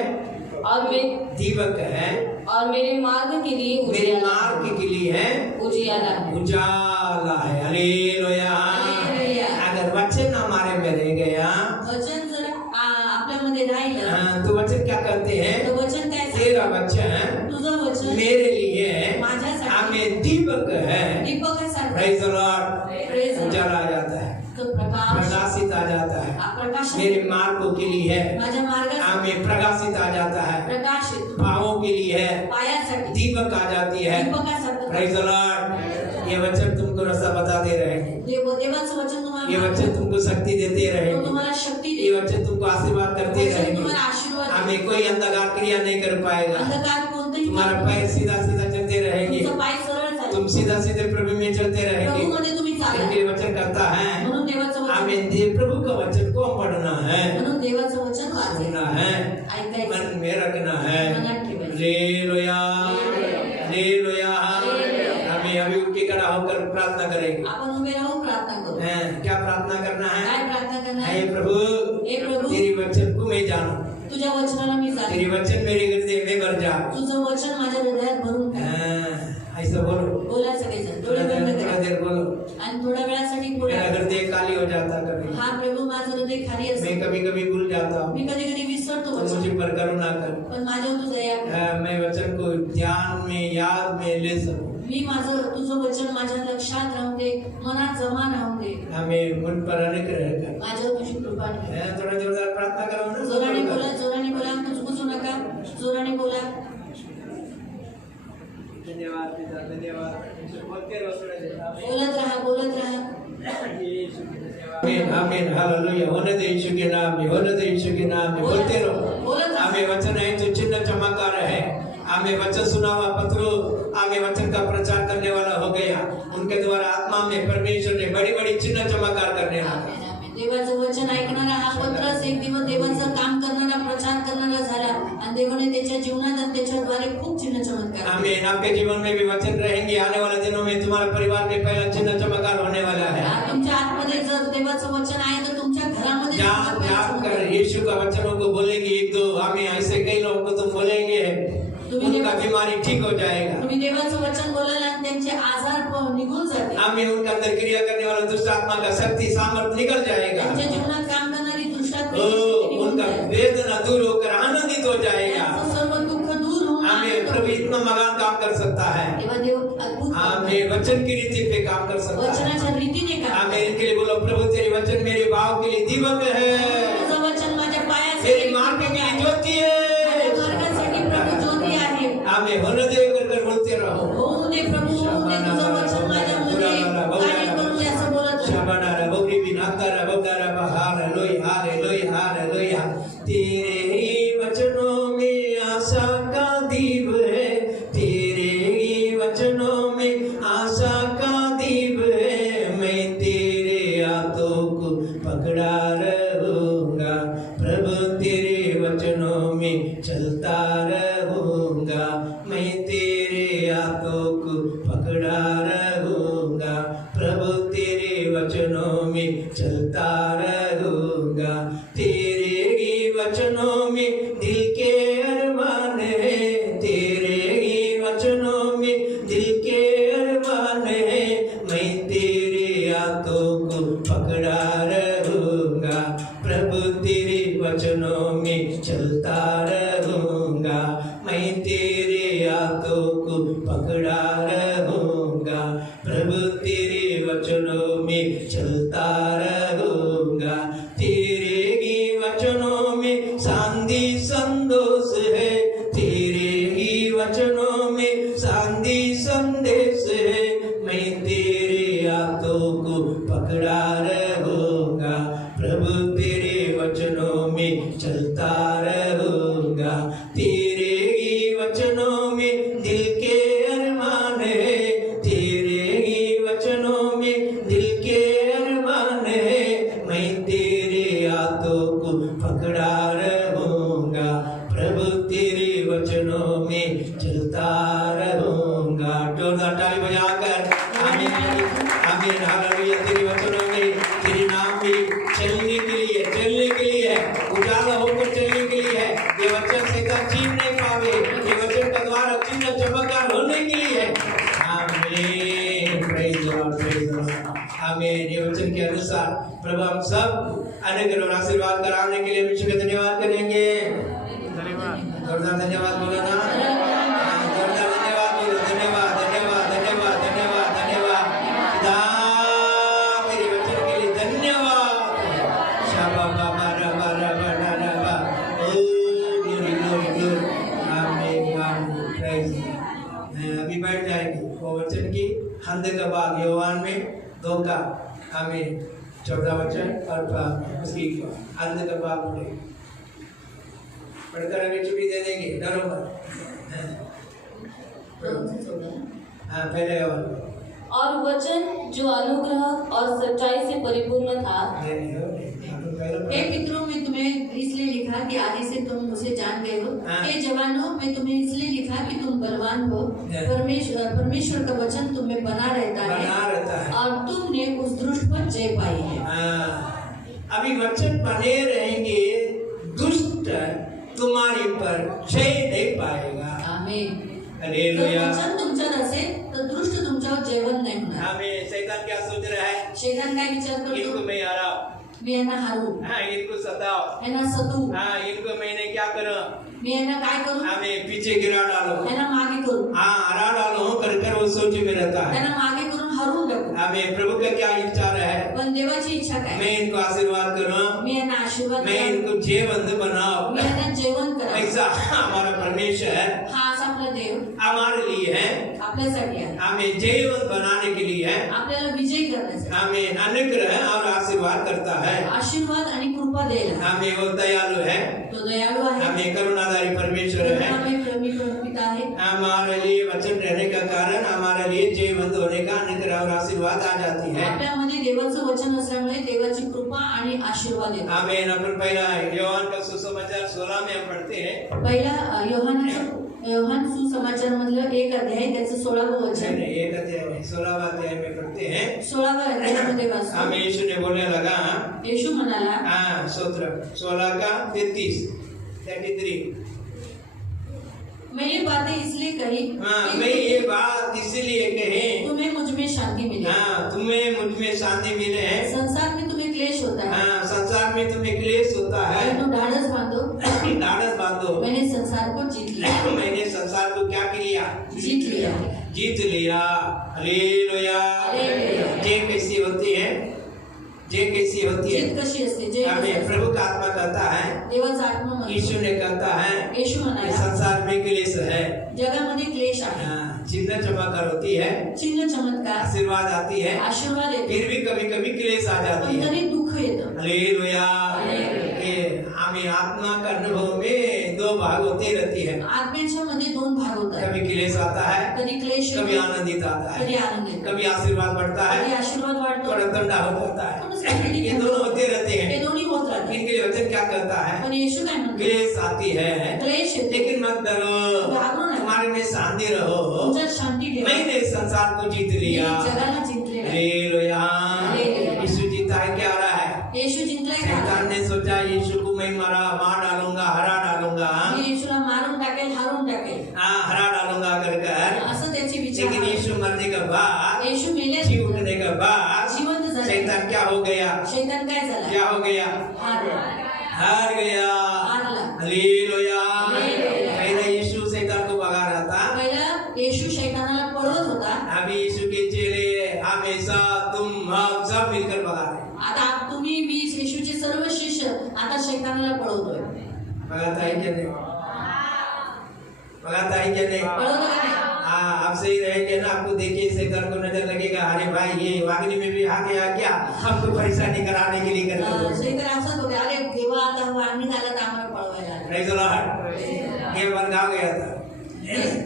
और मैं दीपक है, और मेरे मार्ग के लिए मेरे मार्ग के लिए है उजियाला है। उजाला है। हालेलुया। हालेलुया। अगर वचन हमारे में रह गया वचन जर आपल्यामध्ये राहिलं तो वचन क्या करते हैं? तर वचन काय तेरा सांगतं? वचन तुझं वचन मेरे लिए माझ्यासाठी हमें दीपक है। दीपकासारखं Praise the Lord। Praise the Lord। Ujala आ जाता है, तो प्रकाश प्रकाशित आ जाता है। प्रकाश मेरे मार्गों के लिए है, माझ्या मार्गात हमें प्रकाशित आ जाता है। प्रकाशित पाँवों के लिए है, पायासाठी दीपक आ जाती है। दीपकासारखं Praise the Lord। ये वचन तुमको रास्ता बता दे रहेंगे, देवाचं वचन ये तुम्हाला वचन तुमको शक्ति देते तो रहेंगे, तुम्हाला शक्ती ये देईल वचन तुमको आशीर्वाद करते वचन रहेंगे। तुम्हाला आशीर्वाद देईल. हमें कोई अंधकार क्रिया नहीं कर पाएगा। अंधकार कोणतंही तुम्हारा पैर सीधा सीधा चलते रहेंगे, तुमचं पाय सरळ तुम चालेल सीधा सीधे प्रभु में चलते रहेंगे। प्रभूमध्ये तुम्ही चालाल इसलिए वचन करता है म्हणून देवाचं वचन हमें प्रभु का वचन को पढ़ना है, म्हणून देवाचं वचन वाचायचं सुनना है, ऐकायचं मन में रखना है। मनात ठेवायचं. Hallelujah, hallelujah. हमें अभी उठ के खड़ा होकर प्रार्थना करेंगे। आपण उभे राहून प्रार्थना करू क्या प्रार्थना करना है? काय प्रार्थना करणार हे प्रभु, हे प्रभु तेरी वचन को मैं जानूं, तुझ्या वचनाला मी तेरी जाणे वचन मेरे हृदय में भर जा। तुझं वचन माझ्या हृदयात भरून टाक. ऐसा बोलो, बोला सगळेजण थोड़ा डोळे बंद देर करा बोलो। आणि थोड्या वेळासाठी मेरा बोला हृदय खाली हो जाता कभी, हा प्रभू माझं हृदय खाली असते मैं कभी कभी भूल जाता हूँ, मी कधी कधी विसरतो तो वचन मुझे पर करुणा कर। पण माझ्यावर तू दया कर. मैं वचन को ध्यान में याद में ले सकूं। मी माझं तुझं वचन माझ्या लक्षात राहून दे मनात जमा राहून दे हमें मुझ पर अनुग्रह कर। माझ्यावर तुझी कृपा ठेव. थोड़ा जोरदार प्रार्थना करो ना। जोराने बोला कुचकुचू नका जोराने बोला. धन्यवाद पिता, धन्यवाद। बोलते रहो थोड़ा देर। बोलत रहा आमीन, आमीन, हालेलुया। होने दे यीशु के नाम में, होने दे यीशु के नाम में। बोलते रहो। हमें वचन है तो चिन्ह चमत्कार है। हमें वचन सुना हुआ पत्रों, हमें वचन का प्रचार करने वाला हो गया। उनके द्वारा आत्मा में परमेश्वर ने बड़ी बड़ी चिन्ह चमत्कार करने लगा। आमेन, आमेन. देवाचं वचन ऐकणारा हा पत्रच एक दिवस देवाचं काम करणारा प्रचार करणारा झाला आणि देवाने त्याच्या जीवनात आणि त्याच्याद्वारे खूप चिन्ह चमत्कार केले. आमीन। आपके जीवन में भी वचन रहेंगे। आने वाले दिनों में तुम्हारे परिवार में पहला चिन्ह चमत्कार होने वाला है। तुमच्या आतमध्ये जर देवाचं वचन आहे तर तुमच्या घरामध्ये जान जान कर यीशु का वचनों को बोलेंगे। एक दो हमें ऐसे कई लोगों को तुम बोलेंगे, उनका बीमारी ठीक हो जाएगा। तुम्ही देवाचं वचन बोलाल आणि त्यांचे आजार निघून जातील. हमें उनके अंदर क्रिया करने वाला दुष्ट आत्मा का शक्ति सामर्थ निकल जाएगा। त्यांच्या जीवनात काम करणारी दुष्टात्मा उनका वेदना दूर होकर आनंदित हो जाएगा। सर्व दुःख दूर होऊन हमें प्रभु इतना महान काम कर सकता है। तेव्हा देव अद्भुत हमें वचन की रीति पे काम कर सकता है। वचनाच्या रीतीने काम हमें इनके लिए बोलो, प्रभु तेरे वचन मेरे भाव के लिए दीपक है, तुझं वचन माझ्या पायासाठी मेरे मार्ग के लिए ज्योति है। माझ्या मार्गासाठी प्रभू ज्योती आहे. हमें होने दे कर बोलते रहो। होऊ दे प्रभू होऊ दे तुझं वचन माझ्यामध्ये कार्य करू दे असं बोलत राहा. शबनारा बौरी बिनाकारा बौदारा बहार लोई हार लोया। तेरे ही वचनों में आशा का दीप है, तेरे ही वचनों में आशा का दीप है। मैं तेरे हाथों को पकड़ा रहूंगा, प्रभु तेरे वचनों में चलता रहूंगा। मैं तेरे हाथों को पकड़ा रहूंगा, प्रभु तेरे वचनों में चलता रहूंगा। तेरे ही वचनों में दिल के अरमान है, तेरे ही वचनों में दिल के अरमान है। मैं तेरे हाथों को पकड़ा रहूंगा, प्रभु तेरे वचनों में चलता रहूंगा। मैं तेरे हाथों को पकड़ा रहूंगा, प्रभु तेरे वचनों में चलता रहूंगा। तेरे ही वचनों में शांति संतोष है, तेरे ही वचनों में शांति संदेश है। मैं तेरे हाथों को पकड़ा रहूंगा, प्रभु तेरे वचनों में चलता रहूंगा। तेरे ही वचनों में दिल के अरमान है, तेरे ही वचनों में दिल के अरमान है। मैं तेरे हाथों को पकड़ा रहूंगा, प्रभु तेरे वचनों में चलता रहूंगा। जोरदार ताली बजाकर आमीन, आमीन, हालेलुया। तेरे वचनों में वचन के अनुसार प्रभु हम सब अनुग्रह और आशीर्वाद कराने के लिए विश्व का धन्यवाद करेंगे। जोरदार धन्यवाद बोलो ना, जोरदार धन्यवाद बोलो। धन्यवाद धन्यवाद धन्यवाद धन्यवाद धन्यवाद पिता, मेरे वचन के लिए धन्यवाद। शाबा बाबा रबा रबा रबा, ओ ग्लोरी ग्लोरी ग्लोरी, आमीन प्रेज। अभी बैठ जाएंगे वो वचन की हंद का भाग योहान में 2 का हमें 14 वचन और उसकी हंद का भाग पढ़ेंगे, पढ़कर हमें छुट्टी दे देंगे, डरो मत। हाँ पहले और वचन जो अनुग्रह और सच्चाई से परिपूर्ण था। हे पितरों, मैं तुम्हें इसलिए लिखा कि आदि से तुम मुझे जान गए हो। हे जवानों, मैं तुम्हें इसलिए लिखा कि तुम बलवान हो। परमेश्वर का वचन तुम में बना रहता है और तुमने उस दुष्ट पर जय पाई है। अभी वचन बने रहेंगे, दुष्ट तुम्हारे पर जय नहीं पाएगा। आमीन। हालेलुया। वचन तुमच्यात असेल तर दुष्ट तुमच्यावर जेवण नाही होणार। हमें शैतान क्या सोच रहा है? शैतान काय विचार इनको करतो? मैं हराऊं, मी यांना हरू, हाँ इनको सताओ, यांना सतू, हाँ इनको मैंने क्या करूं, मी यांना काय करू? हमें पीछे गिरा डालो, यांना मागे करू, हाँ हरा डालो कर कर वो सोच में रहता है। यांना मागे करून हरून टाकू। हमें प्रभु का क्या विचार है? पण देवाची इच्छा काय? मैं इनको आशीर्वाद करूं, मी यांना आशीर्वाद मैं करू, इनको जयवंत बनाओ। मी यांना जेवण करा। ऐसा हमारा परमेश्वर है, हा असा आपला देव हमारे लिए है, आपल्यासाठी आहे, हमें जयवंत बनाने के लिए है, आपल्याला विजय करण्यासाठी, हमें अनुग्रह और आशीर्वाद करता है। आशीर्वाद आणि कृपा द्यायला। हमें वो दयालु है, तो दयाळू आहे, हमें करुणाधारी परमेश्वर है। हमें प्रेमी पिता आहे। हमारे लिए वचन रहने का कारण हमारे लिए जयवंत होने का अनुग्रह और आशीर्वाद आ जाती है। आपल्यामध्ये देवाचं वचन असल्यामुळे देवाची कृपा आणि आशीर्वाद येतो। हमें अपन पहला योहान का सुसमाचार 16 में हम पढ़ते हैं। पहिला योहान सुसमाचार मधलं 1 अध्याय त्याचं 16वे वचन, एक अध्याय 16वां अध्याय में पढ़ते हैं। 16व्या अध्यायामध्ये वाचतो। हमें यीशु ने बोलने लगा, येशू म्हणाला, हाँ स्तोत्र 16 का 33 मैं ये बातें इसलिए कही हाँ कि मैं ये बात इसलिए कहे, तुम्हें मुझ में शांति मिले। हाँ तुम्हें मुझ में शांति मिले है। संसार में तुम्हें क्लेश होता है, हाँ संसार में तुम्हें क्लेश होता है, परंतु ढाढ़स बांधो, ढाढ़स बांधो, मैंने संसार को जीत लिया। मैंने संसार को क्या किया? जीत लिया। जीत लिया। हालेलुया। हालेलुया। जय कैसी होती है? जय कैसी होती है? जीत कशी असते? जय हमें कशी असते? प्रभु का आत्मा कहता है, देवाचा आत्मा म्हणतो, यीशु ने कहता है येशू कि म्हणाला, संसार में क्लेश है, जगामध्ये क्लेश आहे, हाँ, चिन्ह चमत्कार होती है, चिन्ह चमत्कार, आशीर्वाद आती है, आशीर्वाद येतो, फिर भी कभी कभी क्लेश आ जाती पण है। तरी दुःख येतं। हालेलुया। हालेलुया। ये हमें आत्मा का अनुभव में 2 भाग होते रहती है। आत्म्याच्या मध्ये 2 भाग होतात, कभी क्लेश आता है, कधी क्लेश कभी येतो, आनंदित आता कधी है, आनंद येतो, कभी आशीर्वाद बढ़ता कधी है, आशीर्वाद वाढतो, थोड़ा ठंडा हो जाता है। थोडंसं कधी ये दोनों होते रहते हे हैं। दोन्ही होत राहतात। इनके लिए वचन क्या कहता है? पण येशू काय म्हणतो? क्लेश आती है, क्लेश येतो, लेकिन मत डरो, घाबरू नका, तुम्हारे में शांति रहो, तुमच्यात शांती ठेवा, मैंने संसार को जीत मी लिया। जगाला जिंकलेलं आहे। हालेलुया। हालेलुया। यीशु जीता है, क्या रहा है? येशू जिंकलाय का? शैतान ने सोचा यीशु को मैं मार डालूंगा, हरा डालूंगा, मी येशूला मारून टाकेल, हारून टाकेल, हाँ हरा डालूंगा कर असं त्याची विचार लेकिन आहे। यीशु मरने के बाद, येशू जी मेल्यानंतर उठने के बाद जिवंत झाले, शैतान क्या हो गया? शैतान काय झाला? क्या हो गया? हारला, हार गया। हारला। हालेलुया। हालेलुया। पहले यीशु शैतान को भगा रहा था, पहिला येशू शैतानाला पळवत होता, अभी यीशु के चेले हमेशा तुम हम सब मिलकर भगा रहे हैं। आता तुम्ही मी येशूचे सर्व शिष्य आता शैतानाला पळवतोय। भगाता है क्या नहीं? भगाता है क्या नहीं? पळवतो का नाही? हाँ आप सही रहेंगे ना, आपको देखिए शैतान को नजर लगेगा, अरे भाई ये वागनी में भी आ गया क्या, हमको परेशानी कराने के लिए करते हो। शैतान असंच होते, अरे देवा आता वाढणी झालं तर आम्हाला पळवायला आला। नहीं चला, ये बंद हो गया था,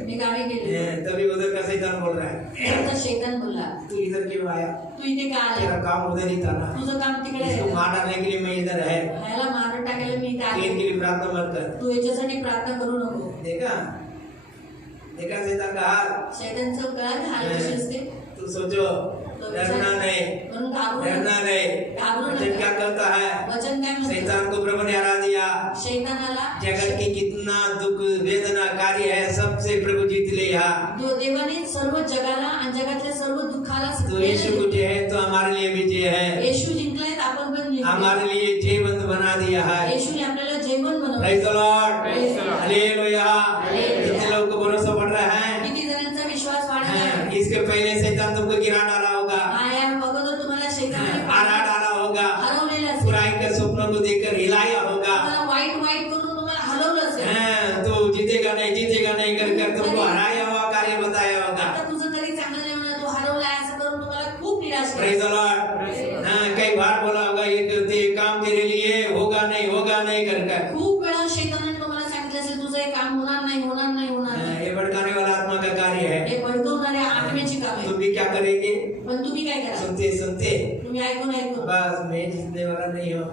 मी गावी गेले, तभी उधर का शैतान बोल रहा है, तर शैतान बोलला, तू इधर क्यों आया? तू इथे का तेरा आला? काम उधर ही था ना, तुझं काम तिकडे इसको आहे, मार डालने के लिए मैं इधर है, ह्याला मारून टाकायला मी इथे तू इनके आले, लिए प्रार्थना मत कर। तू याच्यासाठी प्रार्थना करू नको। देखा देखा शैतान का हाल। शैतानचं कळालं हाल कशी असते, तू सोचो, डरना नहीं, म्हणून घाबरू डरना नका। नहीं। घाबरू वचन नका। क्या कहता है? वचन काय म्हणतं? शैतान को प्रभु ने हरा दिया। शैतानाला जगत की कितना दुख वेदना कार्य है, सबसे प्रभु जीत लिया। देवाने सर्व जगाला आणि जगातल्या सर्व दुःखाला तो यीशु को जय है तो हमारे लिए भी जय है। येशू जिंकलाय तर आपण पण जिंकू. हमारे लिए जीवंत बना दिया है। येशूने आपल्याला जेवण बनवलं. Praise the Lord, Praise the Lord. Hallelujah. Hallelujah. कितने लोगों को भरोसा बढ़ रहा है? किती जणांचा विश्वास वाढला आहे? हाँ, इसके पहले शैतान तुमको गिरा डाला होगा, माया अगोदर तुम्हाला शैतानाने हारा डाला होगा, हरवलेलं असेल. बुराई के स्वप्नों को देखकर हिलाया होगा। तुम्हाला वाईट वाईट करून तुम्हाला हरवलं असेल. हाँ, तो जीतेगा नहीं कर तुमको हराया हुआ कार्य बताया होगा। आता तुझं तरी चांगलं नाही म्हणत, तू हरवलाय असं करून तुम्हाला खूप निराश केलं. Praise the Lord. हाँ, कई बार बोला होगा ये काम तेरे लिए होगा नहीं कर। खूप वेळा शैतानाने तुम्हाला सांगितलं असेल तुझं हे काम होणार नाही. ये भड़काने वाला आत्मा का कार्य है। हे भडकवणाऱ्या आत्म्याची काम आहे. तुम भी क्या करेंगे? पण तुम्ही काय करा? सुनते तुम्ही ऐकून बस मैं जीतने वाला नहीं हूँ,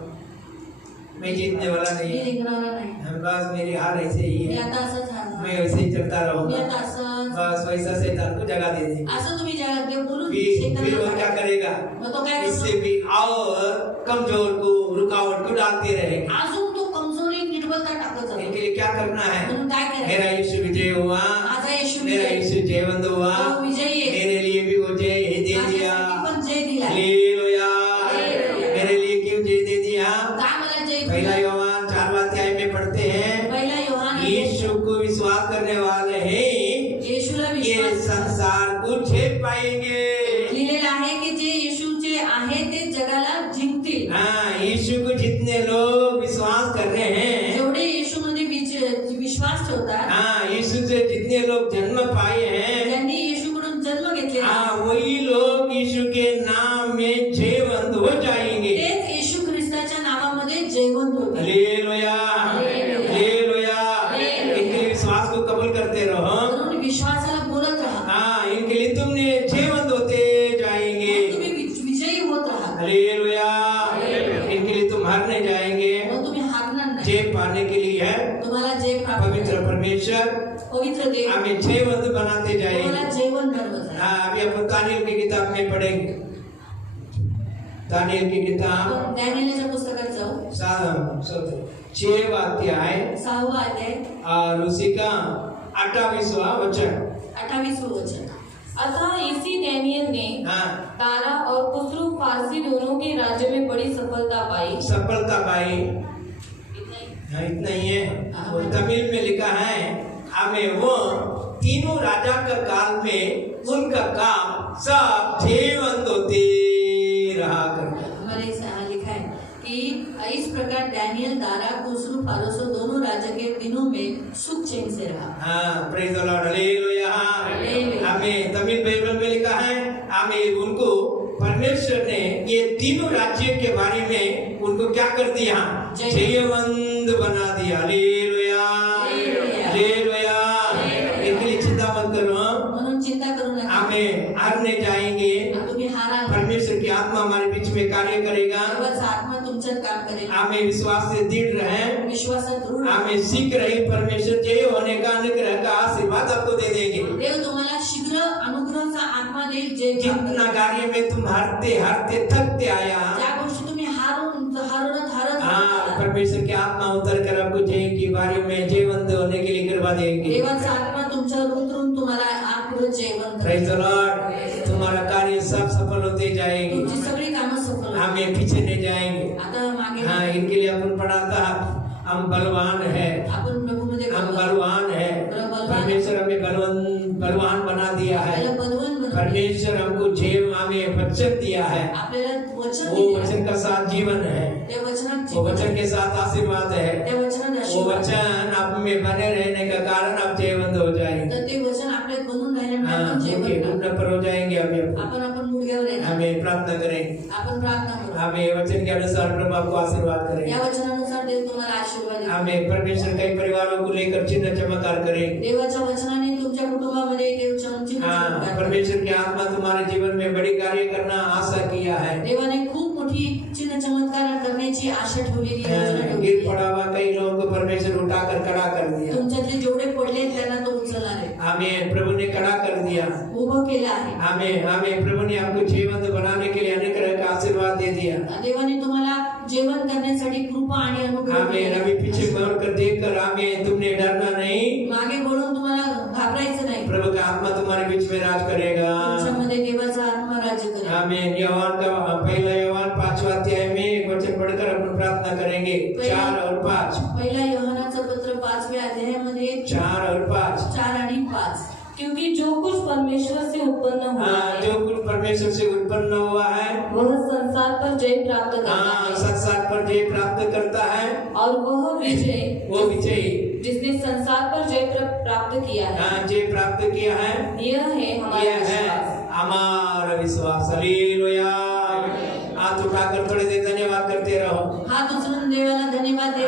मैं जीतने वाला मी नहीं। जिंकणार नाही. बस मेरी हार ऐसे ही मी है, आता असंच हारणार. मैं वैसे ही चलता मी रहूंगा। आता असंच. बस वैसा शैतान को जगह दे दे। असं तुम्ही जगात बोलून फिर वो क्या करेगा? मग तो काय इससे करतो? भी और कमजोर को रुकावट को डालते रहेगा। अजून तो कमजोरी निर्बलता टाकत जातो. इनके लिए क्या करना है? म्हणून काय करायचं? मेरा यीशु विजय हुआ, माझा येशू मेरा यीशु जयवंत हुआ, तो विजयी आहे. मेरे लिए भी वो जय दे दिया। माझ्यासाठी पण जय दिला. हालेलुया। हालेलुया। मेरे लिए क्यों जय दे दिया? काय मला जय पहला दिला? योहान 4वां अध्याय में पढ़ते हैं, पहिला योहान यीशु को विश्वास करने वाले हैं येशूला ये विश्वास संसार को जीत पाएंगे। लिहिलेलं आहे की जे येशूचे आहे ते जगाला जिंकतील. हाँ, यीशु को जितने लोग विश्वास कर रहे हैं, जेवढे येशूमध्ये विश्वास ठेवतात, हाँ, यीशु से जितने लोग जन्म पाए हैं, ज्यांनी येशूकडून जन्म घेतलेला हाँ, वही लोग यीशु के नाम में जीवंत हो जाएंगे। तेच येशू ख्रिस्ताच्या नावामध्ये जयवंत होतील. Hallelujah, hallelujah. हालेलुया। हालेलुया। इनके विश्वास को कबूल करते रहो। म्हणून विश्वासाला बोलत राहा. हाँ, इनके लिए तुमने जीवंत होते जाएंगे। मग तुम्ही विजयी होत राहा. हालेलुया। हालेलुया। इनके लिए तुम हारने जाएंगे। मग तुम्ही हारणार नाही. जय पाने के लिए है तुम्हाला जय प्राप्त पवित्र होईल. परमेश्वर पवित्र देव हमें जीवंत बनाते जाएंगे। तुम्हाला जेवण बनवत आहे. हाँ, अभी अपन दानियल की किताब में पढ़ेंगे। दानियल की किताब आपण दानिएलच्या पुस्तकात जाऊ. 6वां अध्याय 6वा अध्याय और उसी का 28वां वचन। 28वें वचन. अतः इसी डैनियल ने हाँ, दारा और खुसरू फारसी दोनों के राज्य में बड़ी सफलता पाई। सफलता पाई। इतना ही। हाँ, इतना ही है। वो तमिल में लिखा है, हमें वो तीनों राजा का काल में उनका काम सब जीवंत होते रहा करता। हमारे यहाँ लिखा है कि इस प्रकार डैनियल, दारा, खुसरू, फारोसो दोनों राजा के दिनों में सुख चैन से रहा. हाँ, praise the Lord, hallelujah. Hallelujah. हमें तमिल बाइबल में लिखा है, हमें उनको परमेश्वर ने ये तीनों राज्य के बारे में उनको क्या कर दिया? जयवंत बना दिया। Hallelujah, hallelujah. इनके लिए चिंता मत करो, म्हणून चिंता करू नका. हमें हारने जाएंगे। तुम्ही हारा. परमेश्वर की आत्मा हमारे बीच में कार्य करेगा। देवाचा आत्मा तुमच्यात काम करेल. हमें विश्वास से दृढ़ रहे, विश्वासात दृढ राहा. हमें सीख रही परमेश्वर जय होने का अनुग्रह का आशीर्वाद आपको दे देंगे। देव तुम्हाला शीघ्र अनुग्रहाचा आत्मा देईल. जे जितना कार्य में तुम हारते हारते थकते आया, ज्या गोष्टी तुम्ही हारत हाँ, परमेश्वर की आत्मा उतर कर आपको जय की बारी में जीवंत होने के लिए कृपा देंगे। देवाचा आत्मा तुमच्यावर उतरून तुम्हाला आत्म जीवन प्रेज द लॉर्ड। तुम्हारा कार्य सब सफल होते जाएंगे, तुमची सगळी कामं सफल होतील. हमें पीछे नहीं जाएंगे। आता मागे हाँ, इनके लिए अपन पढ़ा था, हम बलवान है, आपण प्रभूमध्ये हम बलवान है। परमेश्वर हमें बलवान बना दिया है। आपल्याला बलवान बनवले. परमेश्वर हमको जीव हमें वचन दिया है, आपल्याला वचन वो दिले. वचन का साथ जीवन है, त्या वचनात वो वचन के साथ आशीर्वाद है। त्या वचनात वो आशीर्वाद. वचन आप में बने रहने का कारण आप जीवंत हो जाएंगे। तर ते वचन आपल्यात बनून राहिल्यामुळे हाँ, आपण जेवण मुट्ठी करू. घुटने पर हो जाएंगे। आपण मुडग्यावर येणार. हमें प्रार्थना करें, आपण प्रार्थना करू. हमें वचन के अनुसार प्रभु आपको आशीर्वाद करें। या वचनानुसार देव तुम्हाला आशीर्वाद देईल. हमें परमेश्वर कई परिवारों को लेकर चिन्ह चमत्कार करें। देवाच्या वचनाने तुमच्या कुटुंबामध्ये देव चिन्ह हाँ, चमत्कार करेल. परमेश्वर की आत्मा तुम्हारे जीवन में बड़ी कार्य करना आशा किया है। देवाने खूप मोठी चिन्ह चमत्कार करण्याची आशा ठेवलेली आहे. वचनं गिर ठेवलेली आहे. पड़ा हुआ कई लोगों को परमेश्वर उठाकर खड़ा कर दिया। तुमच्यातले जेवढे पडले त्यांना तो उचलणार आहे. हमें प्रभु ने खड़ा कर दिया। उभं केलं आहे. हमें प्रभु ने आपको जीवंत बनाने के लिए अनुग्रह का आशीर्वाद दे दिया। देवाने तुम्हाला जेवण करण्यासाठी कृपा आणि अनुग्रह हमें दिला. अभी पीछे मुड़ कर देखकर हमें तुमने डरना नहीं। मागे बोलून तुम्हाला घाबरायचं नाही. प्रभु का आत्मा तुम्हारे बीच में राज करेगा। तुमच्यामध्ये देवाचा आत्मा राज्य करेल. हमें यहोवान का पहला यहोवान 5 अध्याय में एक वचन पढ़कर अपन प्रार्थना करेंगे। 4 और 5। पहिला योहानाचं पत्र 5व्या अध्यायामध्ये 4 और 5। 4 आणि 5। क्योंकि जो कुछ परमेश्वर से उत्पन्न हुआ है जो कुछ परमेश्वर से उत्पन्न हुआ है वह संसार पर जय प्राप्त करता है संसार पर जय प्राप्त करता है और वो विजयी जिसने संसार पर जय प्राप्त किया है जय प्राप्त किया है यह है हमारा विश्वास। हालेलुया। हाथ उठाकर थोड़ी देर धन्यवाद करते रहो। हाथ उचलून देवाला धन्यवाद दे।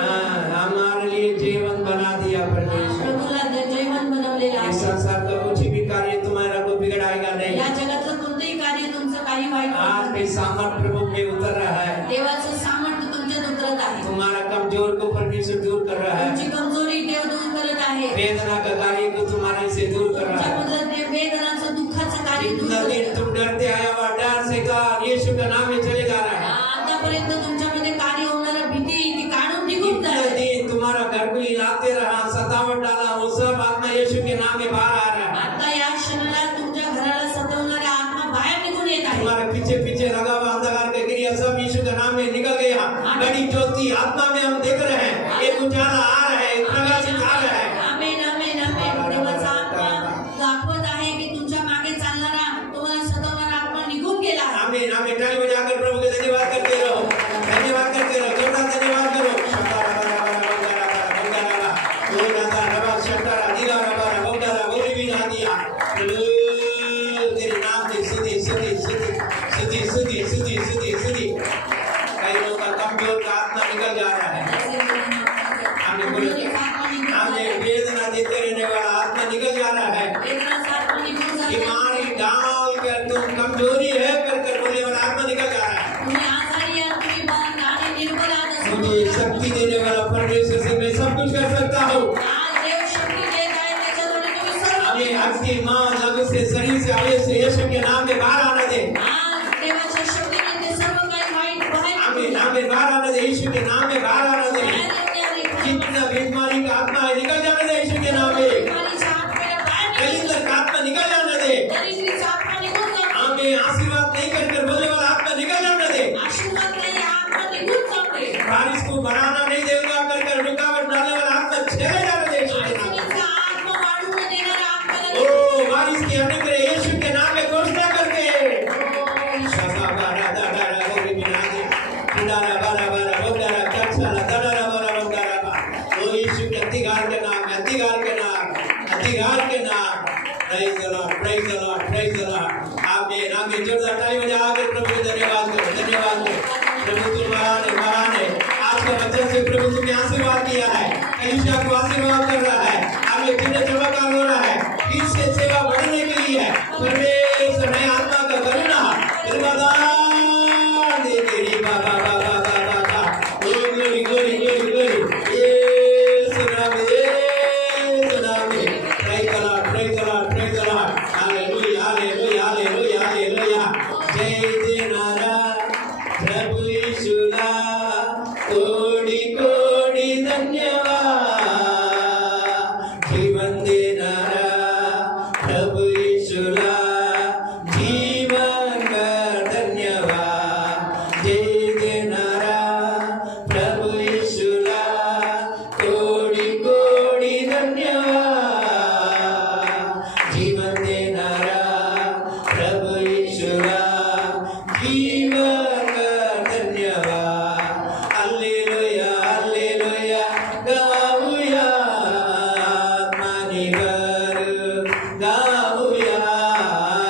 हमारे लिए जीवन बना दिया परमेश्वर। प्रभूला जीवन बनवलेला आहे। इस संसार का कुछ भी कार्य तुम्हारा को बिगड़ाएगा नहीं। या जगातलं कोणतेही कार्य तुमचं काही वाईट आज भी सामर्थ प्रभु में उतर रहा है। देवाचं सामर्थ्य तुमच्यात उतरत आहे। तुम्हारा कमजोर को परमेश्वर दूर कर रहा है। तुमची कमजोरी देव दूर करत आहे। वेदना का कार्य को तुम्हारे से दूर कर रहा है। तुमच्या वेदनाचं दुःखाचं कार्य दूर इतना दिन तुम डरते आया हुआ डर से का यीशु का नाम में चले जा रहा है। आतापर्यंत तुमच्यामध्ये कार्य होणारा भीती ती काढून निघून जाते। तुम्हारा घर को हिलाते रहा सतावट डाला वो सब आत्मा यीशु के नाम में बाहर आ रहा है। आता या क्षणाला तुमच्या घराला सतावणारा आत्मा बाहेर निघून येत आहे। तुम्हारे पीछे पीछे लगा हुआ अंधकार का क्रिया सब यीशु के नाम में निकल गया। बड़ी ज्योति आत्मा में हम देख रहे हैं। एक उजाला आ रहा है, एक प्रकाशित आ रहा है। आमेन आमेन आमेन। देवाचा आत्मा दाखवत आहे की तुमच्या मागे चालणारा तुम्हाला सतावणारा आत्मा निघून गेला आहे। आमेन आमेन। ताली बजाकर प्रभु के धन्यवाद करते रहो। धन्यवाद करते रहो। जोरदार धन्यवाद करो। तेरे नाम से सीधी सीधी सीधी सीधी सीधी सीधी सीधी सीधी कई लोगों का कमजोर का आत्मा निकल जा रहा है। हमने वेदना देते रहने वाला आत्मा निकल जा रहा है। बीमारी डाल कर तुम कमजोरी है कर बोलने वाला आत्मा निकल जा रहा है। मुझे शक्ति देने वाला परमेश्वर से मैं सब कुछ कर सकता हूँ। हमें आपकी माँ लघु से शरीर से आवे से यीशु के नाम में बाहर आने दे। हमें नाम में बाहर आने दे। यीशु के नाम में बाहर आने दे। जितना बीमारी का आत्मा है निकल जाने दे यीशु के नाम में। दरिद्र का आत्मा निकल जाने दे। हमें आशीर्वाद नहीं कर बोलने वाला आत्मा निकल जाने दे। बारिश को बढ़ाना नहीं देगा कर रुकावट डालने वाला आत्मा चले जाने दे यीशु के नाम में। ओ बारिश की अनुग्रह यीशु के नाम में घोषणा करके यीशु के अधिकार के नाम में अधिकार के नाम praise the Lord praise the Lord praise the Lord। आमीन आमीन। जोरदार ताली बजाकर प्रभु को धन्यवाद करो। प्रभु तुम महान है। आज का वचन से प्रभु तुमने आशीर्वाद दिया है। कलीसिया को आशीर्वाद कर रहा है। आगे फिर चमत्कार हो रहा है। इससे सेवा बढ़ने के लिए है। परमेश्वर नए आत्मा का करुणा निर्मदान दे तेरी बाबा बाबा बाबा बाबा ग्लोरी ग्लोरी ग्लोरी ग्लोरी यीशु नाम में praise the Lord hallelujah hallelujah hallelujah hallelujah. जय देनारा प्रभु यीशुला कोटि कोटि धन्यवाद। जीवन देनारा प्रभु यीशुला जीवन का धन्यवाद। जय देनारा प्रभु यीशुला कोटि कोटि धन्यवाद। जीवन देनारा प्रभु यीशुला जीवन का धन्यवाद। हालेलुया हालेलुया गाऊया आत्मानी भर गाऊया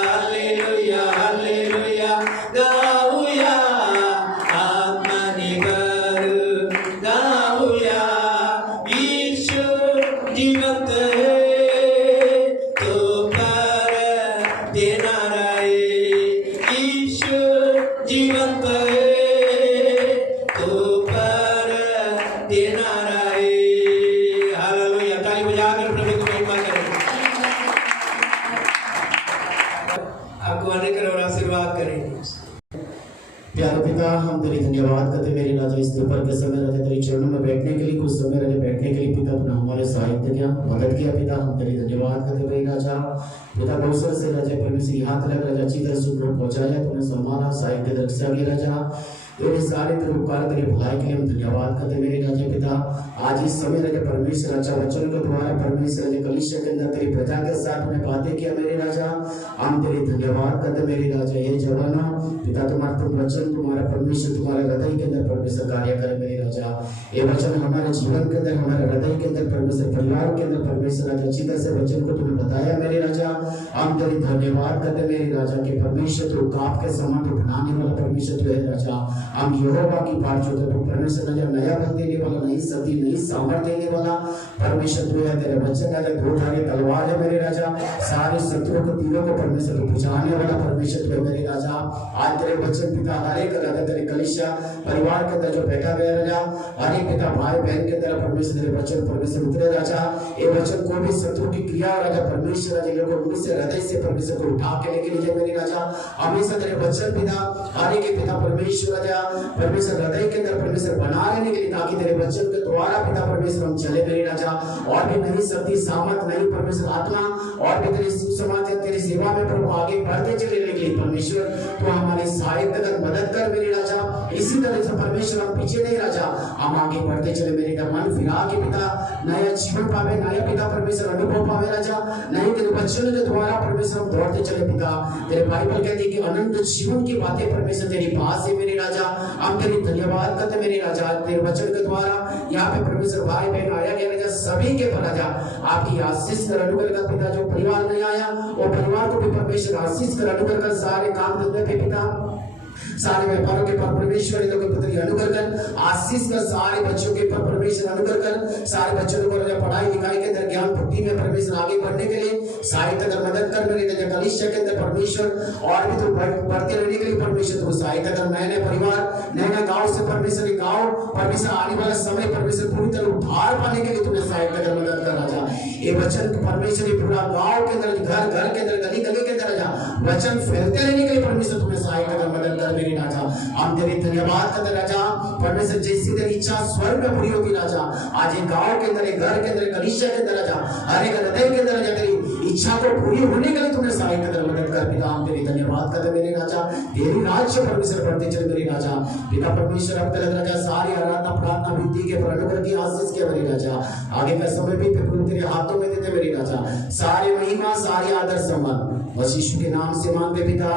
हालेलुया हालेलुया गाऊया आत्मानी भर गाऊया। यीशु जीवंत है तो पर देनारा है। यीशु जीवंत है तो पर देनारा है। हालेलुया। ताली बजाकर प्रभु को महिमा करें। आपको अनेक और आशीर्वाद करें। प्यारे पिता हम तेरी धन्यवाद करते मेरे राजा इस दोपहर के समय राजा तेरे चरणों में बैठने के लिए कुछ समय राजा बैठने के लिए पिता अपना हमारे साहित्य किया मदद किया पिता हम तेरी धन्यवाद करते भाई राजा पिता अवसर से राजा परमेश्वर यहाँ तक राजा अच्छी तरह सुख पहुंचाया तूने संभाला साहित्य रक्षा किया राजा तेरे सारे तेरे उपकार तेरे भलाई के लिए हम धन्यवाद करते मेरे राजा पिता। आज इस समय राजा परमेश्वर अच्छा वचन के द्वारा परमेश्वर राजा कलीसिया के अंदर तेरी प्रजा के साथ में बातें किया मेरे राजा, हम तेरे धन्यवाद करते मेरे राजा। ये जवाना पिता तुम्हारा तुम वचन तुम्हारा परमेश्वर तुम्हारे हृदय के अंदर परमेश्वर कार्य करे मेरे राजा। ये वचन हमारे जीवन के अंदर हमारे हृदय के अंदर परमेश्वर परिवार के अंदर परमेश्वर राजा अच्छी तरह से वचन को तुम्हें बताया मेरे राजा, हम तेरे धन्यवाद करते मेरे राजा के परमेश्वर तू काप के समान तो बनाने वाला परमेश्वर तू है राजा। हम यहोवा की बात जो तू परमेश्वर राजा नया बल देने वाला, नई शक्ति नई सामर्थ देने वाला परमेश्वर तू है। तेरे वचन राजा दो धारी तलवार है मेरे राजा, सारे शत्रुओं को तीरों को परमेश्वर तू बुझाने वाला परमेश्वर तू है मेरे राजा। आज तेरे वचन पिता हर एक राजा तेरे कलीसिया परिवार के अंदर जो बैठा गया राजा, हर एक पिता भाई बहन के अंदर परमेश्वर तेरे वचन परमेश्वर उतरे राजा। ये वचन को भी शत्रु की क्रिया राजा परमेश्वर राजा लोगों को से हृदय से परमेश्वर को उठा के लेके ले जाए मेरे राजा। हमेशा तेरे वचन पिता हर एक पिता परमेश्वर राजा परमेश्वर हृदय के अंदर परमेश्वर बना रहने के लिए, ताकि तेरे वचन के द्वारा पिता परमेश्वर हम चले मेरे राजा, और भी नई शक्ति सामर्थ नई परमेश्वर आत्मा और भी तेरे समाज तेरी सेवा में प्रभु आगे बढ़ते चले के लिए परमेश्वर तो हमारी सहायता कर मदद कर मेरे राजा। इसी तरह से परमेश्वर हम पीछे नहीं राजा, हम आगे बढ़ते चले मेरे का मन फिरा के पिता नया जीवन पावे, नया पिता परमेश्वर अनुभव पावे राजा। नहीं तेरे वचन के द्वारा परमेश्वर हम दौड़ते चले पिता। तेरे बाइबल कहती है कि अनंत जीवन की बातें परमेश्वर तेरी पास है मेरे राजा, हम तेरी धन्यवाद करते मेरे राजा। तेरे वचन के द्वारा यहाँ पे परमेश्वर भाई बहन आया गया राजा, सभी के पर राजा आपकी आशीष कर अनुग्रह कर पिता। जो परिवार नहीं आया वो परिवार को भी परमेश्वर आशीष कर अनुग्रह कर, सारे काम धंधे पे पिता सारे व्यापारों के पर परमेश्वर के पुत्री अनुग्रह कर, आशीष कर सारे बच्चों के पर परमेश्वर अनुग्रह कर, सारे बच्चों को पढ़ाई लिखाई के अंदर ज्ञान बुद्धि में परमेश्वर आगे बढ़ने के लिए सहायता कर मदद कर मेरे राजा। कलीसिया के अंदर परमेश्वर और भी तो बढ़ते रहने के लिए परमेश्वर तो सहायता कर। नए नए परिवार नए नए गाँव से परमेश्वर गाँव परमेश्वर आने वाला समय परमेश्वर पूरी तरह उद्धार पाने के लिए तुम्हें सहायता कर मदद कर राजा। ये वचन परमेश्वर पूरा गाँव के अंदर घर घर के अंदर गली गली के अंदर राजा वचन फैलते रहने के लिए परमेश्वर तुम्हें सहायता कर मदद कर मेरे राजा। हम तेरे धन्यवाद करते राजा परमेश्वर, जैसी तेरी इच्छा स्वर्ग में पूरी होगी राजा। आज एक गांव के अंदर एक घर के अंदर कलीसिया के अंदर राजा हर एक हृदय के अंदर राजा तेरी इच्छा को पूरी होने के लिए तुमने सहायता कर मदद कर पिता। हम तेरी धन्यवाद करते मेरे राजा, तेरी राज्य परमेश्वर बढ़ते चले मेरे राजा। पिता परमेश्वर अब तक राजा सारी आराधना प्रार्थना विधि के अनुग्रह की आशीष के मेरे राजा। आगे का समय भी प्रभु तेरे हाथों में देते मेरे राजा। सारे महिमा सारी आदर सम्मान बस यीशु के नाम से मांगते पिता।